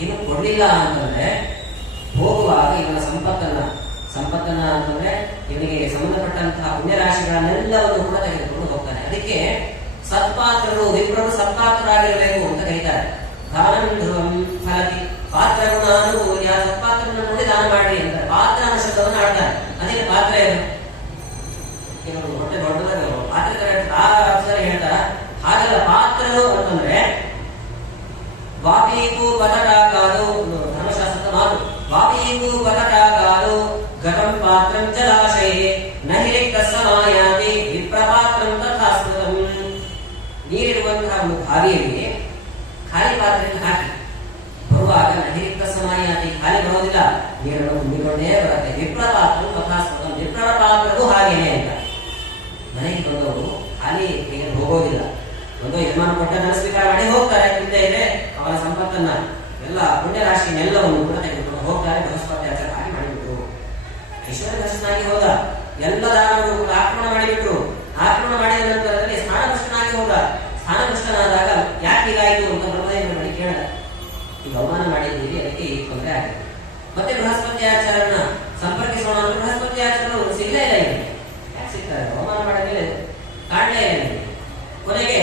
ಏನು ಕೊಡ್ಲಿಲ್ಲ ಅಂತಂದ್ರೆ ಹೋಗುವಾಗ ಇವನ ಸಂಪತ್ತನ್ನ ಅಂತಂದ್ರೆ ಇವನಿಗೆ ಸಂಬಂಧಪಟ್ಟಂತಹ ಪುಣ್ಯರಾಶಿಗಳನ್ನೆಲ್ಲವನ್ನು ಕೂಡ ತೆಗೆದುಕೊಂಡು ಹೋಗ್ತಾನೆ. ಅದಕ್ಕೆ ಸತ್ಪಾತ್ರರು, ವಿಪ್ರರು ಸತ್ಪಾತ್ರರಾಗಿರಬೇಕು ಅಂತ ಕರೀತಾರೆ. ದಾನಂ ಧ್ರುವಂ ಫಲತಿ ಪಾತ್ರ ಗುಣಾನುಕೂಲ್ಯ. ಸತ್ಪಾತ್ರವನ್ನು ನೋಡಿ ದಾನ ಮಾಡ್ರಿ ಅಂತ ಪಾತ್ರ ಅನ್ನೋ ಶಬ್ದವನ್ನು ಆಡ್ತಾರೆ. ಅದೇ ಪಾತ್ರ ಏನು, ಕೆಲವರು ಹೊಟ್ಟೆ ದೊಡ್ಡದಾಗ ಪಾತ್ರ ಹೇಳ್ತಾರ, ಹಾಗೆಲ್ಲ ಪಾತ್ರರು ಅಂತಂದ್ರೆ ವಾಪೀಕು ಪತಟಾಕಾರು, ಧರ್ಮಶಾಸ್ತ್ರದ ಮಾತು. ವಾಪೀಕು ಪತಟಾಕಾರು ಗತಂ ಪಾತ್ರಂ ಜಲಾಶಯೇ ನಹಿರಿಕ್ತ ಸಮಾಯಾತಿ ವಿಪ್ರಪಾತ್ರಂ ತಥಾಸ್ಮೃತಂ. ನೀರಿರುವಂತಹ ಒಂದು ಬಾವಿಯಲ್ಲಿ ಖಾಲಿ ಪಾತ್ರೆಯನ್ನು ಹಾಕಿ ಬರುವಾಗ ನಹಿರಿಕ್ತ ಸಮಾಯಾತಿ, ಖಾಲಿ ಬರೋದಿಲ್ಲ, ನೀರನ್ನು ತುಂಬಿಕೊಂಡೇ ಬರುತ್ತೆ. ವಿಪ್ರಪಾತ್ರಂ ತಥಾಸ್ಮೃತಂ, ವಿಪ್ರರ ಪಾತ್ರವು ಹಾಗೇನೆ ಅಂತ. ಮನೆಗೆ ಬಂದವರು ಖಾಲಿ ಹೇಗೆ ಹೋಗೋದಿಲ್ಲ. ಒಂದು ಯಜಮಾನ ಕೊಟ್ಟ ಸ್ವೀಕಾರ ಮಾಡಿ ಹೋಗ್ತಾರೆ. ಹಿಂದೆ ಇದೆ ಅವರ ಸಂಪತ್ತನ್ನ ಎಲ್ಲ ಪುಣ್ಯರಾಶಿನೆಲ್ಲವನ್ನು ಕೂಡ ತೆಗೆದುಕೊಂಡು ಹೋಗ್ತಾರೆ. ಬೃಹಸ್ಪತಿ ಆಚಾರ ಹಾಗೆ ಮಾಡಿಬಿಟ್ರು. ಐಶ್ವರ್ಯ ದರ್ಶನಾಗಿ ಹೋದ, ಎಲ್ಲ ದಾನವರು ಕೂಡ ಆಕ್ರಮಣ ಮಾಡಿಬಿಟ್ರು. ಆಕ್ರಮಣ ಮಾಡಿದ ನಂತರದಲ್ಲಿ ಸ್ಥಾನಭ್ರಷ್ಟನಾಗಿ ಹೋದ. ಸ್ಥಾನಭ್ರಷ್ಟನಾದಾಗ ಯಾಕೆ ಹೀಗಾಯಿತು ಅಂತ ಬ್ರಹ್ಮದೇವರ ಬಳಿ ಕೇಳಿದ. ಈಗ ಅವಮಾನ ಮಾಡಿದ್ದೀರಿ, ಅದಕ್ಕೆ ಈ ತೊಂದರೆ ಆಗಿದೆ. ಮತ್ತೆ ಬೃಹಸ್ಪತಿ ಆಚಾರನ ಸಂಪರ್ಕಿಸೋಣ ಅಂದ್ರೆ ಬೃಹಸ್ಪತಿ ಆಚಾರ ಸಿಗಲೇ ಇಲ್ಲ. ಯಾಕೆ ಸಿಗ್ತಾರೆ? ಅವಮಾನ ಮಾಡಿದ್ರೆ ಕಾಣಲೇ ಇಲ್ಲ. ಕೊನೆಗೆ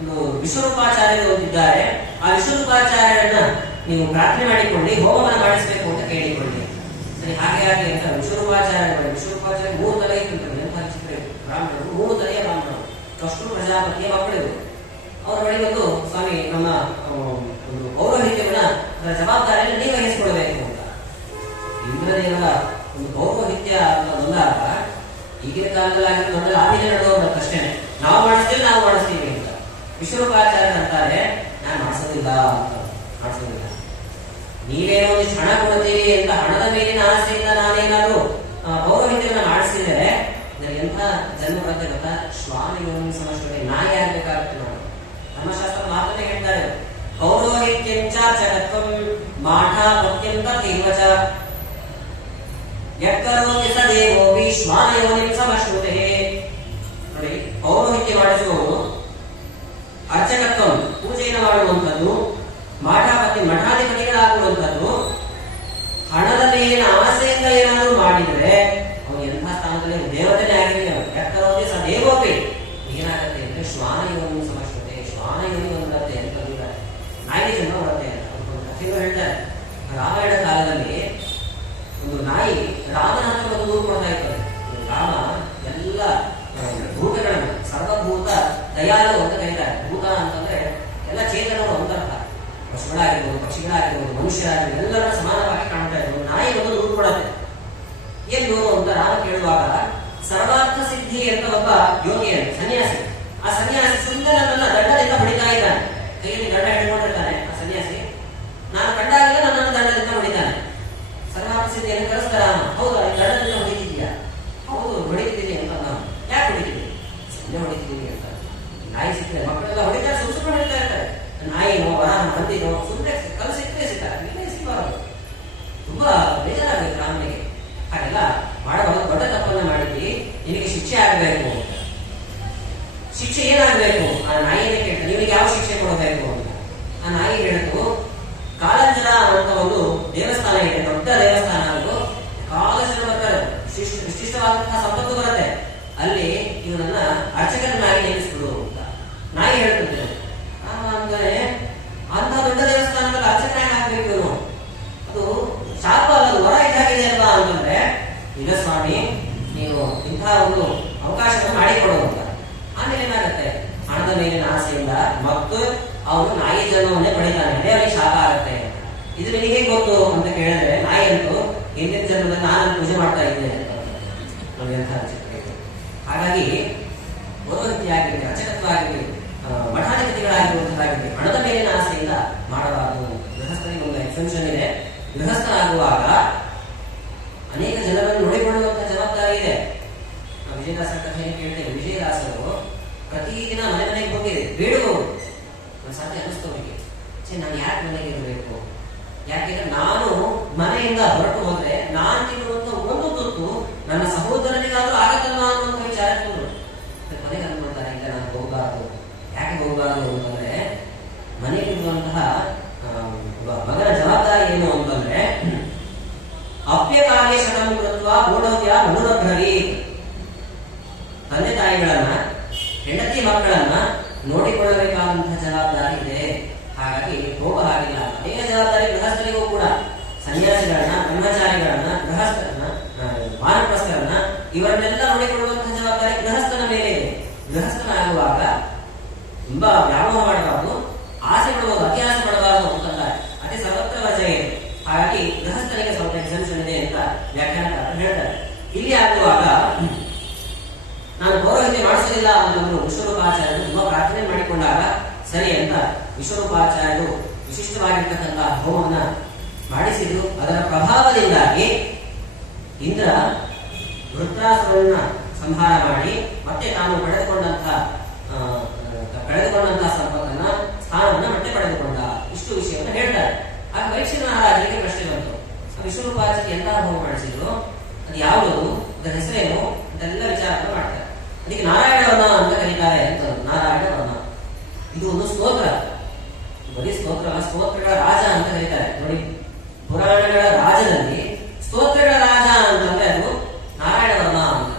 ಒಂದು ವಿಶ್ವರೂಪಾಚಾರ್ಯರು ಇದ್ದಾರೆ. ಆ ವಿಶ್ವರೂಪಾಚಾರ್ಯರನ್ನ ನೀವು ಪ್ರಾರ್ಥನೆ ಮಾಡಿಕೊಂಡು ಹೋಮವನ್ನು ಮಾಡಿಸಬೇಕು ಅಂತ ಕೇಳಿಕೊಳ್ಳಿ. ಸರಿ, ಹಾಗೆ ಹಾಗೆ ಅಂತ ವಿಶ್ವರೂಪಾಚಾರ್ಯ 3 ತಲೆ ಇತ್ತು. ಬ್ರಾಹ್ಮಣರು 3 ತಲೆಯ ಬ್ರಾಹ್ಮಣರು, ಅಷ್ಟು ಪ್ರಜಾಪತಿಯ ಮಕ್ಕಳು. ಅವರ ಬಳಿ ಒಂದು ಸ್ವಾಮಿ, ನಮ್ಮ ಒಂದು ಪೌರೋಹಿತ್ಯವನ್ನ ಜವಾಬ್ದಾರಿಯನ್ನು ನೀವು ವಹಿಸಿಕೊಡಬೇಕು ಅಂತ. ಇಂದ್ರದೇವರ ಒಂದು ಪೌರೋಹಿತ್ಯ ಅಂತ ಬಂದಾಗ ಈಗಿನ ಕಾಲದಲ್ಲಿ ಮೊದಲು ಆದಿನ ನಡೆದೋಗ್ಬೇಕಷ್ಟೇ. ನಾವು ಮಾಡಿಸ್ತೀವಿ ಅಂತ. ವಿಶ್ವರೂಪಾಚಾರ್ಯ ಅಂತಾರೆ, ನಾನು ಮಾಡಿಸೋದಿಲ್ಲ ಅಂತ. ಮಾಡಿಸೋದಿಲ್ಲ, ನೀವೇನೋ ಒಂದು ಹಣ ಕೊಡ್ತೀರಿ ಅಂತ ಹಣದ ಮೇಲಿನ ಆಸೆಯಿಂದ ನಾನೇನಾದ್ರು ಪೌರೋಹಿತ್ಯವನ್ನ ಮಾಡಿಸಿದರೆ ನನಗೆ ಎಂಥ ಜನ್ಮ ಬರುತ್ತೆ ಗೊತ್ತಾ? ಶ್ವಾನಿಗಳನ್ನು ಸಮಸ್ಯೆ ನಾಯಿ ಆಗ್ಬೇಕಾಗುತ್ತೆ. ನಾವು ಧರ್ಮಶಾಸ್ತ್ರ ಮಾತನ್ನೇ ಹೇಳ್ತಾರೆ, ಪೌರೋಹಿತ್ಯಂಚ ಜಗತ್ವಂ ಮಾಠಾಪತ್ಯಂತ ತೀರ್ವಚ ಯಕ್ಕರೋತಿ ಸ ದೇವೋಪಿ ಶ್ವಾನಯೋನಿಂ ಸಮಶ್ನುತೆ. ನೋಡಿ, ಪೌರೋಹಿತ್ಯ ಮಾಡಿಸುವವರು ಅರ್ಚಕತ್ವ ಪೂಜೆಯನ್ನು ಮಾಡುವಂಥದ್ದು, ಮಠಾಧಿಪತಿಗಳಾಗುವಂಥದ್ದು. ಹಣದ ಮೇಲಿನ ಆಸೆಯಿಂದ ಏನಾದರೂ ಮಾಡಿದರೆ ಅವನು ಎಂಥ ಸ್ಥಾನದಲ್ಲಿ ದೇವತೆನೇ ಆಗಿರ್ತಾನೆ. ಯಕ್ಕರೋತಿ ಸ ದೇವೋಪಿ ಏನಾಗುತ್ತೆ ಅಂದ್ರೆ ಶ್ವಾನಯೋನಿಂ ಸಮಶ್ನುತೆ, ಶ್ವಾನಯೋನಿ ಬರುತ್ತೆ ಅಂತ ನಾಯಿ ಜನ್ಮ ಬರುತ್ತೆ ಅಂತ ಕಥೆಗಳು ಹೇಳ್ತಾರೆ. ರಾಮಾಯಣ ಕಾಲದಲ್ಲಿ ಒಂದು ನಾಯಿ ರಾಮನ ಹತ್ರ ಒಂದು ದೂರು ಕೊಡ್ತಾ ಇರ್ತದೆ. ರಾಮ ಎಲ್ಲ ಭೂತಗಳನ್ನು ಸರ್ವಭೂತ ದಯಾಳು ಅಂತ ಕರೀತಾರೆ. ಭೂತ ಅಂತಂದ್ರೆ ಎಲ್ಲ ಚೇತನಗಳು ಅಂತರ್ಥ. ಪಶುಗಳಾಗಿರ್ಬೋದು, ಪಕ್ಷಿಗಳಾಗಿರ್ಬೋದು, ಮನುಷ್ಯರಾಗಿರ್ಬೋದು, ಎಲ್ಲರನ್ನ ಸಮಾನವಾಗಿ ಕಾಣ್ತಾ ಇದ್ರು. ನಾಯಿ ಒಂದು ದೂರು ಕೊಡುತ್ತೆ. ಏನ್ ದೂರು ಅಂತ ರಾಮ ಕೇಳುವಾಗ, ಸರ್ವಾರ್ಥ ಸಿದ್ಧಿ ಅಂತ ಒಬ್ಬ ಯೋಗಿ ಸನ್ಯಾಸಿ. ಆ ಸನ್ಯಾಸಿ ಸುಂದರನನ್ನ ದಂಡದಿಂದ ಹೊಡಿತಾ ಇದ್ದಾನೆ. ಕೈಯಲ್ಲಿ ದಂಡ ಹಿಡ್ಕೊಂಡಿರ್ತಾನೆ ಆ ಸನ್ಯಾಸಿ. ನಾನು ಕಂಡಾಗಲೇ ನನ್ನನ್ನು ದಂಡದಿಂದ ಹೊಡಿತಾನೆ. ಸರ್ವಾರ್ಥ ಸಿದ್ಧಿಯನ್ನು ಕರೆಸ್ತಾರ. ಹೌದು, ದಂಡದಿಂದ ಹೊಡಿತಿದ್ಯಾ? ಹೌದು, ಹೊಡಿತಿದ್ದೀನಿ ಅಂತ. ನಾನು ಯಾಕೆ ಹೊಡಿತೀನಿ? ಸಂಜೆ ಹೊಡಿತಿದ್ದೀನಿ ಅಂತ. ನಾಯಿ ಸಿಗ್ತದೆ, ಮಕ್ಕಳೆಲ್ಲ ಹೊಡಿತಾರೆ, ಸುಮ್ಮನೆ ಹೊಡಿತಾ ಇರ್ತಾರೆ. ನಾಯಿನೋ ವರಾನ ಬಂದಿನೋ ಸುಮ್ಮನೆ ಕಲ್ ಸಿಕ್ಕೇ ಸಿಗ್ತಾರೆ. ಇಲ್ಲೇ ಸಿಗಬಾರದು. ತುಂಬಾ ಬೇಜಾರಾಗಬೇಕು ರಾಮನಿಗೆ. ಹಾಗೆಲ್ಲ ಮಾಡುವಾಗ ದೊಡ್ಡ ತಪ್ಪನ್ನ ಮಾಡಿದ್ವಿ, ನಿನಗೆ ಶಿಕ್ಷೆ ಆಗಬೇಕು ಅಂತ. ಶಿಕ್ಷೆ ಏನಾಗಬೇಕು? ಆ ನಾಯಿನೇ ಕೇಳ್ತಾರೆ, ನಿಮಗೆ ಯಾವ ಶಿಕ್ಷೆ ಕೊಡಬೇಕು ಅಂತ. ಆ ನಾಯಿ ಹೇಳಿತು, ಕಾಲಂಜರ ಅಂತ ಒಂದು ದೇವಸ್ಥಾನ ಇದೆ, ದೊಡ್ಡ ದೇವಸ್ಥಾನ. ಅದು ಕಾಲಂಜರ ಬರ್ತಾರೆ, ವಿಶಿಷ್ಟವಾದಂತಹ ಸಂಪತ್ತು ಬರುತ್ತೆ. ಅಲ್ಲಿ ಇವನನ್ನ ಅರ್ಚಕರನ್ನಾಗಿ ನೇಮಿಸ್ಬಿಡು ಅಂತ ನಾಯಿ ಹೇಳ್ತಿದ್ದೆ. ಅಂದ್ರೆ ಅಂತ ದೊಡ್ಡ ದೇವಸ್ಥಾನದಲ್ಲಿ ಅರ್ಚಕನಾಗಿ ಆಗ್ಬೇಕು ಇವನು. ಅದು ಶಾಪ ಅಲ್ಲ, ವರ ಇದ್ದಾಗಿದೆ ಅಲ್ವಾ ಅಂತಂದ್ರೆ, ಈಗ ಸ್ವಾಮಿ ನೀವು ಇಂತಹ ಒಂದು ಅವಕಾಶವನ್ನು ಮಾಡಿಕೊಡು ಅಂತ. ಆಮೇಲೆ ಏನಾಗುತ್ತೆ? ಹಣದ ಮೇಲಿನ ಆಸೆಯಿಂದ ಮತ್ತು ಅವನು ನಾಯಿ ಜನ್ಮವನ್ನೇ ಪಡಿತಾನೆ. ಅದೇ ಅವನಿಗೆ ಶಾಪ ಆಗುತ್ತೆ. ಇದು ನಿನಗೆ ಗೊತ್ತು ಅಂತ ಕೇಳಿದ್ರೆ, ನಾಯಿ ಅಂತೂ ಹಿಂದಿನ ಜನ್ಮದಲ್ಲಿ ನಾನು ಪೂಜೆ ಮಾಡ್ತಾ ಇದ್ದೇನೆ ಅಂತ. ಹಾಗಾಗಿ ಪೌರೋಹಿತ್ಯ ಆಗಿರಲಿ, ಅರ್ಚಕತ್ವ ಆಗಿರಲಿ, ಮಠಾಧಿಪತಿಗಳಾಗಿರುವಂತದ್ದಾಗಿರಲಿ, ಹಣದ ಮೇಲಿನ ಆಸೆಯಿಂದ ಮಾಡಬಾರದು. ಗೃಹಸ್ಥನಿಗೆ ಒಂದು ಎಕ್ಸೆಂಪ್ಷನ್ ಇದೆ. ಗೃಹಸ್ಥನಾಗುವಾಗ ಅನೇಕ ಜನರನ್ನು ನೋಡಿಕೊಳ್ಳುವಂತಹ ಜವಾಬ್ದಾರಿ ಇದೆ. ವಿಜಯದಾಸರ ಕಥೆಯನ್ನು ಕೇಳ್ತೇವೆ. ವಿಜಯದಾಸರು ಪ್ರತಿದಿನ ಮನೆ ಮನೆಗೆ ಹೋಗಿ ಬೇಡುವವರು. ಸಾಧ್ಯ ಅನ್ನಿಸ್ತವರಿಗೆ, ನಾನು ಯಾಕೆ ಮನೆಗೆ ಇರಬೇಕು, ಯಾಕೆಂದ್ರೆ ನಾನು ಮನೆಯಿಂದ ಹೊರಟು ಹೋದ್ರೆ ನಾನು ತಿನ್ನುವಂತ ಒಂದು ತುತ್ತು ನನ್ನ ಸಹೋದರನಿಗಾದ್ರೂ ಆಗತ್ತಲ್ಲ ಅನ್ನುವಂಥ ವಿಚಾರ ಮನೆಗೆ ಅಂದ್ಕೊಳ್ತಾರೆ, ಇಲ್ಲ ನಾನು ಹೋಗಬಾರದು. ಯಾಕೆ ಹೋಗಬಾರದು ಅಂತಂದ್ರೆ ಮನೆಯಲ್ಲಿರುವಂತಹ ಮಗನ ಜವಾಬ್ದಾರಿ ಏನು ಅಂತಂದ್ರೆ ಅಪ್ಯಕಾರ್ಯ ಶತಂ ಕೃತ್ವ ಗೋಡವ್ಯ ಮನುರಭ್ರವಿ. ತಂದೆ ತಾಯಿಗಳನ್ನ, ಹೆಂಡತಿ ಮಕ್ಕಳನ್ನ ನೋಡಿಕೊಳ್ಳಬೇಕಾದಂತಹ ಜವಾಬ್ದಾರಿ ಇದೆ. ಹಾಗಾಗಿ ಹೋಗ ಹಾಗಿಲ್ಲ. ಅನೇಕ ಜವಾಬ್ದಾರಿ ಗೃಹಸ್ಥರಿಗೂ ಕೂಡ, ಸನ್ಯಾಸಿಗಳನ್ನ, ಬ್ರಹ್ಮಚಾರಿಗಳನ್ನ, ಗೃಹಸ್ಥರನ್ನ, ವಾನಪ್ರಸ್ಥರನ್ನ ಇವರನ್ನೆಲ್ಲ ನೋಡಿಕೊಳ್ಳುವಂತಹ ಜವಾಬ್ದಾರಿ ಗೃಹಸ್ಥನ ಮೇಲೆ ಇದೆ. ಗೃಹಸ್ಥನಾಗುವಾಗ ತುಂಬಾ ವ್ಯಾಮೋಹ ಮಾಡಬಾರದು, ಆಸೆ ಪಡಬಹುದು, ಅತಿ ಆಸೆ ಪಡಬಾರದು ಅಂತಂತಾರೆ. ಅದೇ ಸರ್ವತ್ರ ವಜೆ ಇದೆ. ಹಾಗಾಗಿ ಗೃಹಸ್ಥನಿಗೆ ಸ್ವಲ್ಪ ಎಕ್ಸೆಂಪ್ಷನ್ ಇದೆ ಅಂತ ವ್ಯಾಖ್ಯಾನಕಾರರು ಹೇಳ್ತಾರೆ. ಇಲ್ಲಿ ಆಗುವಾಗ ನಾನು ಪೌರೋಹಿತ್ಯ ಮಾಡಿಸಲಿಲ್ಲ ಅಂತಂದ್ರು ವಿಶ್ವರೂಪಾಚಾರ್ಯರು ತುಂಬಾ ಪ್ರಾರ್ಥನೆ ಮಾಡಿಕೊಂಡಾಗ ಸರಿ ಅಂತ ವಿಶ್ವರೂಪಾಚಾರ್ಯರು ವಿಶಿಷ್ಟವಾಗಿರ್ತಕ್ಕಂತಹ ಹೋಮವನ್ನ ಮಾಡಿಸಿದ್ರು. ಅದರ ಪ್ರಭಾವದಿಂದಾಗಿ ಇಂದ್ರ ವೃತ್ರಾಸುರನ್ನ ಸಂಹಾರ ಮಾಡಿ ಮತ್ತೆ ತಾನು ಪಡೆದುಕೊಂಡಂತಹ ಸಂಪತ್ತನ್ನ, ಸ್ಥಾನವನ್ನ ಮತ್ತೆ ಪಡೆದುಕೊಂಡ. ಇಷ್ಟು ವಿಷಯವನ್ನು ಹೇಳ್ತಾರೆ. ಆಗ ಪರೀಕ್ಷಿತ ಮಹಾರಾಜರಿಗೆ ಪ್ರಶ್ನೆ ಬಂತು, ವಿಶ್ವರೂಪಾಚಾರ್ಯ ಎಂತ ಹೋಮ ಮಾಡಿಸಿದ್ರು, ಅದು ಯಾವುದು, ಅದರ ಹೆಸರೇನು ಅಂತೆಲ್ಲ ವಿಚಾರವನ್ನು ಮಾಡ್ತಾರೆ. ಅದಕ್ಕೆ ನಾರಾಯಣ ವರ್ಣ ಅಂತ ಕರೀತಾರೆ ಅಂತ. ನಾರಾಯಣ ವರ್ಣ ಇದು ಒಂದು ಸ್ತೋತ್ರ, ಬರೀ ಸ್ತೋತ್ರ, ಸ್ತೋತ್ರಗಳ ರಾಜ ಅಂತ ಕರೀತಾರೆ ನೋಡಿ. ಪುರಾಣಗಳ ರಾಜದಲ್ಲಿ ಸ್ತೋತ್ರಗಳ ರಾಜ ಅಂತಂದ್ರೆ ಅದು ನಾರಾಯಣ ವರ್ಣ ಅಂತ.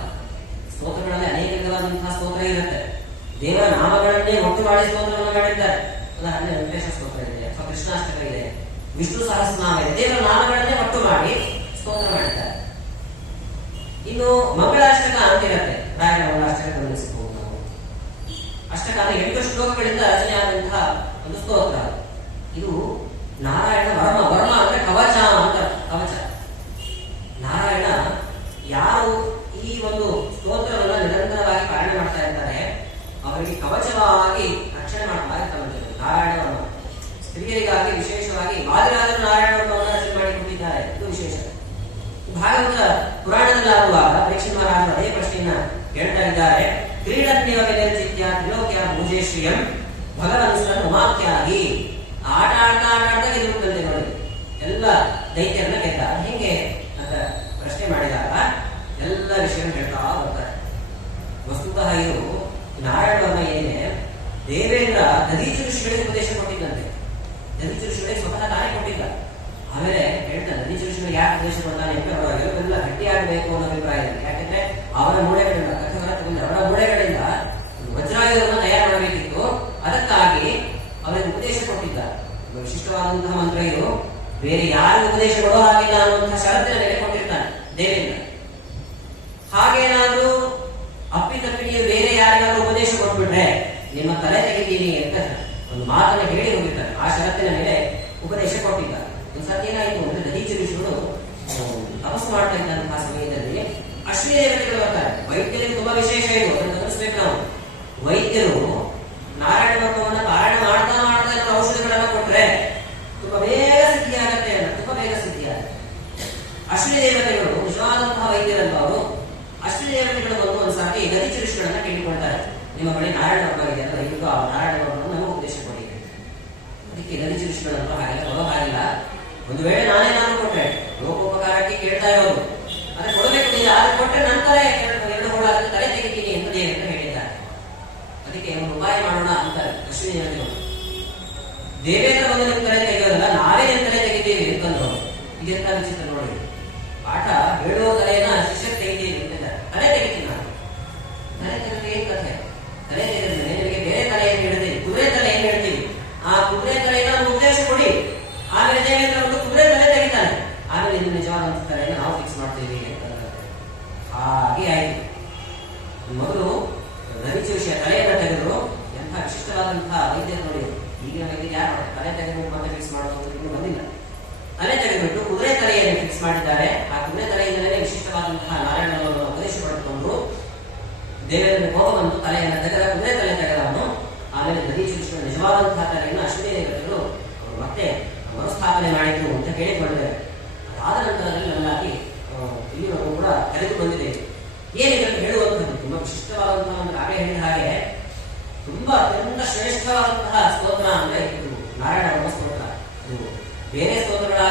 ಸ್ತೋತ್ರಗಳಲ್ಲಿ ಅನೇಕ ವಿಧವಾದಂತಹ ಸ್ತೋತ್ರ ಇರುತ್ತೆ. ದೇವರ ನಾಮಗಳನ್ನೇ ಒಟ್ಟು ಮಾಡಿ ಸ್ತೋತ್ರವನ್ನು ಮಾಡಿದ್ದಾರೆ. ಉದಾಹರಣೆ ವೆಂಕಟೇಶ ಸ್ತೋತ್ರ ಇದೆ, ಅಥವಾ ಕೃಷ್ಣಾಷ್ಟಕ ಇದೆ, ವಿಷ್ಣು ಸಹಸ್ರನಾಮ ಇದೆ. ದೇವರ ನಾಮಗಳನ್ನೇ ಒಟ್ಟು ಮಾಡಿ ಸ್ತೋತ್ರ ಮಾಡಿದ್ದಾರೆ. ಇನ್ನು ಮಂಗಳಾಷ್ಟಕ ಅಂತಿರುತ್ತೆ, ರಾಯಣ ಮಂಗಳಾಷ್ಟಕ ಗಮನಿಸಬಹುದು ನಾವು. ಅಷ್ಟಕ ಅಂದ್ರೆ 8 ಶ್ಲೋಕಗಳಿಂದ ರಚನೆಯಾದಂತಹ ಒಂದು ಸ್ತೋತ್ರ. ಇದು ನಾರಾಯಣ ವರ್ಮ. ವರ್ಮ ಅಂದ್ರೆ ಕವಚ ಅಂತ. ಕವಚ. ನಾರಾಯಣ ಯಾರು ಈ ಒಂದು ಸ್ತೋತ್ರವನ್ನ ನಿರಂತರವಾಗಿ ಪಾಲನೆ ಮಾಡ್ತಾ ಇರ್ತಾರೆ ಅವರಿಗೆ ಕವಚವಾಗಿ ರಕ್ಷಣೆ ಮಾಡ್ತಾ ಇರ್ತಾರೆ. ನಾರಾಯಣ ವರ್ಮ ಸ್ತ್ರೀಯರಿಗಾಗಿ ವಿಶೇಷವಾಗಿ ವಾದಿರಾಜರು ನಾರಾಯಣ ವರ್ಮವನ್ನು ರಚನೆ ಮಾಡಿಕೊಟ್ಟಿದ್ದಾರೆ. ಇದು ವಿಶೇಷ. ಭಾಗವತ ಪುರಾಣದಲ್ಲಾಗುವಾಗ ಪರೀಕ್ಷಿತ ಮಹಾರಾಜರು ಅದೇ ಪ್ರಶ್ನೆಯನ್ನ ಹೇಳ್ತಾ ಇದ್ದಾರೆ. ಕ್ರೀಡತ್ನಿವ ವಿನಿರ್ಜಿತ್ಯ ತ್ರಿಲೋಕ್ಯ ಭೂಜೇಶ್ರಿಯಂ ಭಗವಂತನ ಉಮಾಖ್ಯಾಗಿ. ಆಟ ಆಡ್ತಾ ಗೆದ್ದುಬಿಟ್ಟಂತೆ ನೋಡಿ, ಎಲ್ಲ ದೈತ್ಯರನ್ನ ಗೆದ್ದ. ಹೆಂಗೆ ಅಂತ ಪ್ರಶ್ನೆ ಮಾಡಿದಾಗ ಎಲ್ಲ ವಿಷಯವನ್ನು ಹೇಳ್ತಾ ಬರ್ತಾರೆ. ವಸ್ತುತಃ ಇದು ನಾರಾಯಣ ವರ್ಮ ಏನಿದೆ, ದೇವೇಂದ್ರ ದಧೀಚಿ ಋಷಿಗಳಿಗೆ ಉಪದೇಶ ಕೊಟ್ಟಿದ್ದಂತೆ. ದಧೀಚಿ ಋಷಿಗಳಿಗೆ ಸ್ವತಃ ತಾನೇ ಕೊಟ್ಟಿಲ್ಲ. ಆಮೇಲೆ ಹೇಳ್ತಾನೆ, ದಧೀಚಿ ಋಷಿಗಳಿಗೆ ಯಾಕೆ ಉಪದೇಶ ಕೊಡ್ತಾನೆ ಅಂತ, ಎಲ್ಲವೆಲ್ಲ ಗಟ್ಟಿಯಾಗಬೇಕು ಅನ್ನೋ ಅಭಿಪ್ರಾಯ ಇದೆ. ಯಾಕೆಂದ್ರೆ ಅವರ ಮೂಳೆಗಳಿಂದ, ಅವರ ಮೂಳೆಗಳಿಂದ ವಜ್ರಾಯುಧವನ್ನು ತಯಾರು ಮಾಡಬೇಕಿತ್ತು. ಅದಕ್ಕಾಗಿ ಅವರಿಗೆ ಉಪದೇಶ ಕೊಟ್ಟಿದ್ದ. ವಿಶಿಷ್ಟವಾದಂತಹ ಮಂತ್ರ ಇದು. ಬೇರೆ ಯಾರಿಗೂ ಉಪದೇಶ ಕೊಡೋ ಹಾಗಿಲ್ಲ ಅನ್ನುವಂತಹ ಷರತ್ತಿನ ಮೇಲೆ ಕೊಟ್ಟಿರ್ತಾನೆ ದೇವೇಂದ್ರ. ಹಾಗೇನಾದ್ರೂ ಅಪ್ಪಿತಪ್ಪಿ ನೀವು ಬೇರೆ ಯಾರಿಗಾದ್ರೂ ಉಪದೇಶ ಕೊಟ್ಬಿಟ್ರೆ ನಿಮ್ಮ ತಲೆ ತೆಗಿತೀನಿ ಅಂತ ಒಂದು ಮಾತನ್ನ ಹೇಳಿ ಹೋಗಿರ್ತಾರೆ. ಆ ಷರತ್ತಿನ ಮೇಲೆ ಉಪದೇಶ ಕೊಟ್ಟಿದ್ದ. ಒಂದ್ಸತಿ ಏನಾಯಿತು ಅಂದ್ರೆ ದಧೀಚಿ ಋಷಿಗಳು ತಪಸ್ಸು ಮಾಡ್ತಾ ಇದ್ದಂತಹ ಸಮಯದಲ್ಲಿ ಅಶ್ವಿನಿ ದೇವತೆಗಳು ಬರ್ತಾರೆ. ವೈದ್ಯರಿಗೆ ತುಂಬಾ ವಿಶೇಷ ಇದು, ಅದನ್ನು ಗಮನಿಸ್ಬೇಕು ನಾವು. ವೈದ್ಯರು ನಾರಾಯಣ ವರ್ಮವನ್ನು ಪಾರಾಯಣ ಮಾಡ್ತಾ ಔಷಧಿಗಳನ್ನ ಕೊಟ್ರೆ ತುಂಬಾ ಬೇಗ ಸಿದ್ಧಿ ಆಗತ್ತೆ ಅಂತ, ತುಂಬಾ ಬೇಗ ಸಿದ್ಧಿ ಆಗುತ್ತೆ. ಅಶ್ವಿನಿ ದೇವತೆಗಳು ನಿಜವಾದಂತಹ ವೈದ್ಯರಲ್ಲ ಅವರು. ಅಶ್ವಿನಿ ದೇವತೆಗಳು ಬಂದು ಒಂದ್ಸಾರಿ ದಧೀಚಿ ಋಷಿಗಳನ್ನ ಕೇಳಿಕೊಳ್ತಾರೆ, ನಿಮ್ಮ ಬಳಿ ನಾರಾಯಣ ವರ್ಮ ಇದೆ ಅಂತ, ಈಗ ನಾರಾಯಣ ವರ್ಮವನ್ನು ನಮಗೆ ಉಪದೇಶ ಕೊಡಿ. ಅದಕ್ಕೆ ದಧೀಚಿ ಋಷಿಗಳಂತ ಹಾಗೆಲ್ಲ ಕೊಡೋ ಹಾಗಿಲ್ಲ. ಒಂದು ವೇಳೆ ನಾನೇನಾದ್ರೂ ಕೊಟ್ರೆ ಲೋಕೋಪಕಾರಕ್ಕೆ ಕೇಳ್ತಾ ಇರೋದು, ಅದಕ್ಕೆ ಕೊಡಬೇಕು, ಆದ್ರೆ ಕೊಟ್ಟರೆ ನಂತರ 2 ಹೋಳಾದ್ರೆ ತಲೆ ತೆಗಿತೀನಿ ಅಂತ ದೇವೇಂದ್ರ ಹೇಳಿದ್ದಾರೆ. ಅದಕ್ಕೆ ಒಂದು ಉಪಾಯ ಮಾಡೋಣ ಅಂತಾರೆ ಅಶ್ವಿನಿ ದೇವತೆಗಳು. ದೇವೇಂದ್ರ ಬಂದು ನಿಮ್ ತಲೆ ತೆಗೆಯೋದಲ್ಲ, ನಾವೇ ನಿಮ್ ತಲೆ ತೆಗಿತೀವಿ ಅಂತಂದ್ರು. ಇದೆಂತ ವಿಚಿತ್ರ ನೋಡಿ. ಪಾಠ ಹೇಳುವ ತಲೆಯನ್ನ ಶಿಷ್ಯ ತೆಗಿತೀವಿ ಅಂತ, ತಲೆ ತೆಗಿತೀನಿ ನಾನು. ತಲೆ ತೆಗೆದ್ರೆ ಏನ್ ಕಥೆ? ತಲೆ ತೆಗೆದ್ರೆ ನಿಮಗೆ ಬೇರೆ ತಲೆ ಏನ್ ಹೇಳ್ತೀವಿ, ಕುದುರೆ ತಲೆ ಏನ್ ಹೇಳ್ತೀವಿ. ಆ ಕುದುರೆ ತಲೆಯನ್ನು ನಮ್ಗೆ ಉಪದೇಶ ಕೊಡಿ. ಆಮೇಲೆ ದೇವೇಂದ್ರ ಒಂದು ಕುದುರೆ ತಲೆ ತೆಗಿತಾನೆ. ಆಮೇಲೆ ಇನ್ನು ನಿಜವಾದಂತ ತಲೆಯನ್ನು ನಾವು ಫಿಕ್ಸ್ ಮಾಡ್ತೀವಿ ಅಂತ. ಹಾಗೆ ಆಯ್ತು. ಮೊದಲು ದಧೀಚಿ ವಿಷಯ ತಲೆಯನ್ನ ತೆಗೆದ್ರು. ಎಂಥ ವಿಶಿಷ್ಟವಾದಂತಹ ವೈದ್ಯರು ನೋಡಿ. ಈಗಿನ ವೈದ್ಯರು ಯಾರು ತಲೆ ತೆಗೆದು ಮತ್ತೆ ಫಿಕ್ಸ್ ಮಾಡೋದು ಇನ್ನೂ ಬಂದಿಲ್ಲ. ತಲೆ ತೆಗೆದುಬಿಟ್ಟು ಕುದುರೆ ತಲೆಯನ್ನು ಫಿಕ್ಸ್ ಮಾಡಿದ್ದಾರೆ. ಆ ಕುದುರೆ ತಲೆಯಿಂದಲೇ ವಿಶಿಷ್ಟವಾದಂತಹ ನಾರಾಯಣವನ್ನು ಉಪದೇಶ ಪಡೆದುಕೊಂಡು ದೇವೇಂದ್ರ ಕೋಪ ಬಂದು ತಲೆಯನ್ನು ತೆಗೆದ, ಕುದುರೆ ತಲೆ ತೆಗೆದವನು. ಆಮೇಲೆ ದಧೀಚಿ ಋಷಿಗಳು ನಿಜವಾದಂತಹ ತಲೆಯನ್ನು ಅಶ್ವಿನಿ ದೇವತೆಗಳು ಮತ್ತೆ ಮರುಸ್ಥಾಪನೆ ಮಾಡಿದ್ರು ಅಂತ ಕೇಳಿಕೊಂಡಿದ್ದಾರೆ. ಅದಾದ ನಂತರದಲ್ಲಿ ನನ್ನಾಗಿ ಇಲ್ಲಿವರೆಗೂ ಕೂಡ ಕರೆದು ಬಂದಿದೆ. ಏನಿದೆ ಹೇಳುವಂಥದ್ದು ತುಂಬಾ ವಿಶಿಷ್ಟವಾದಂತಹ ಒಂದು ಕಾರ್ಯ ಹೇಳಿದ ಹಾಗೆ ತುಂಬಾ ಅತ್ಯಂತ ಶ್ರೇಷ್ಠವಾದಂತಹ ಸ್ತೋತ್ರ ಅಂದ್ರೆ ಇದು ನಾರಾಯಣ ವರ್ಮ ಸ್ತೋತ್ರ. ಇದು ಬೇರೆ ಸ್ತೋತ್ರಗಳ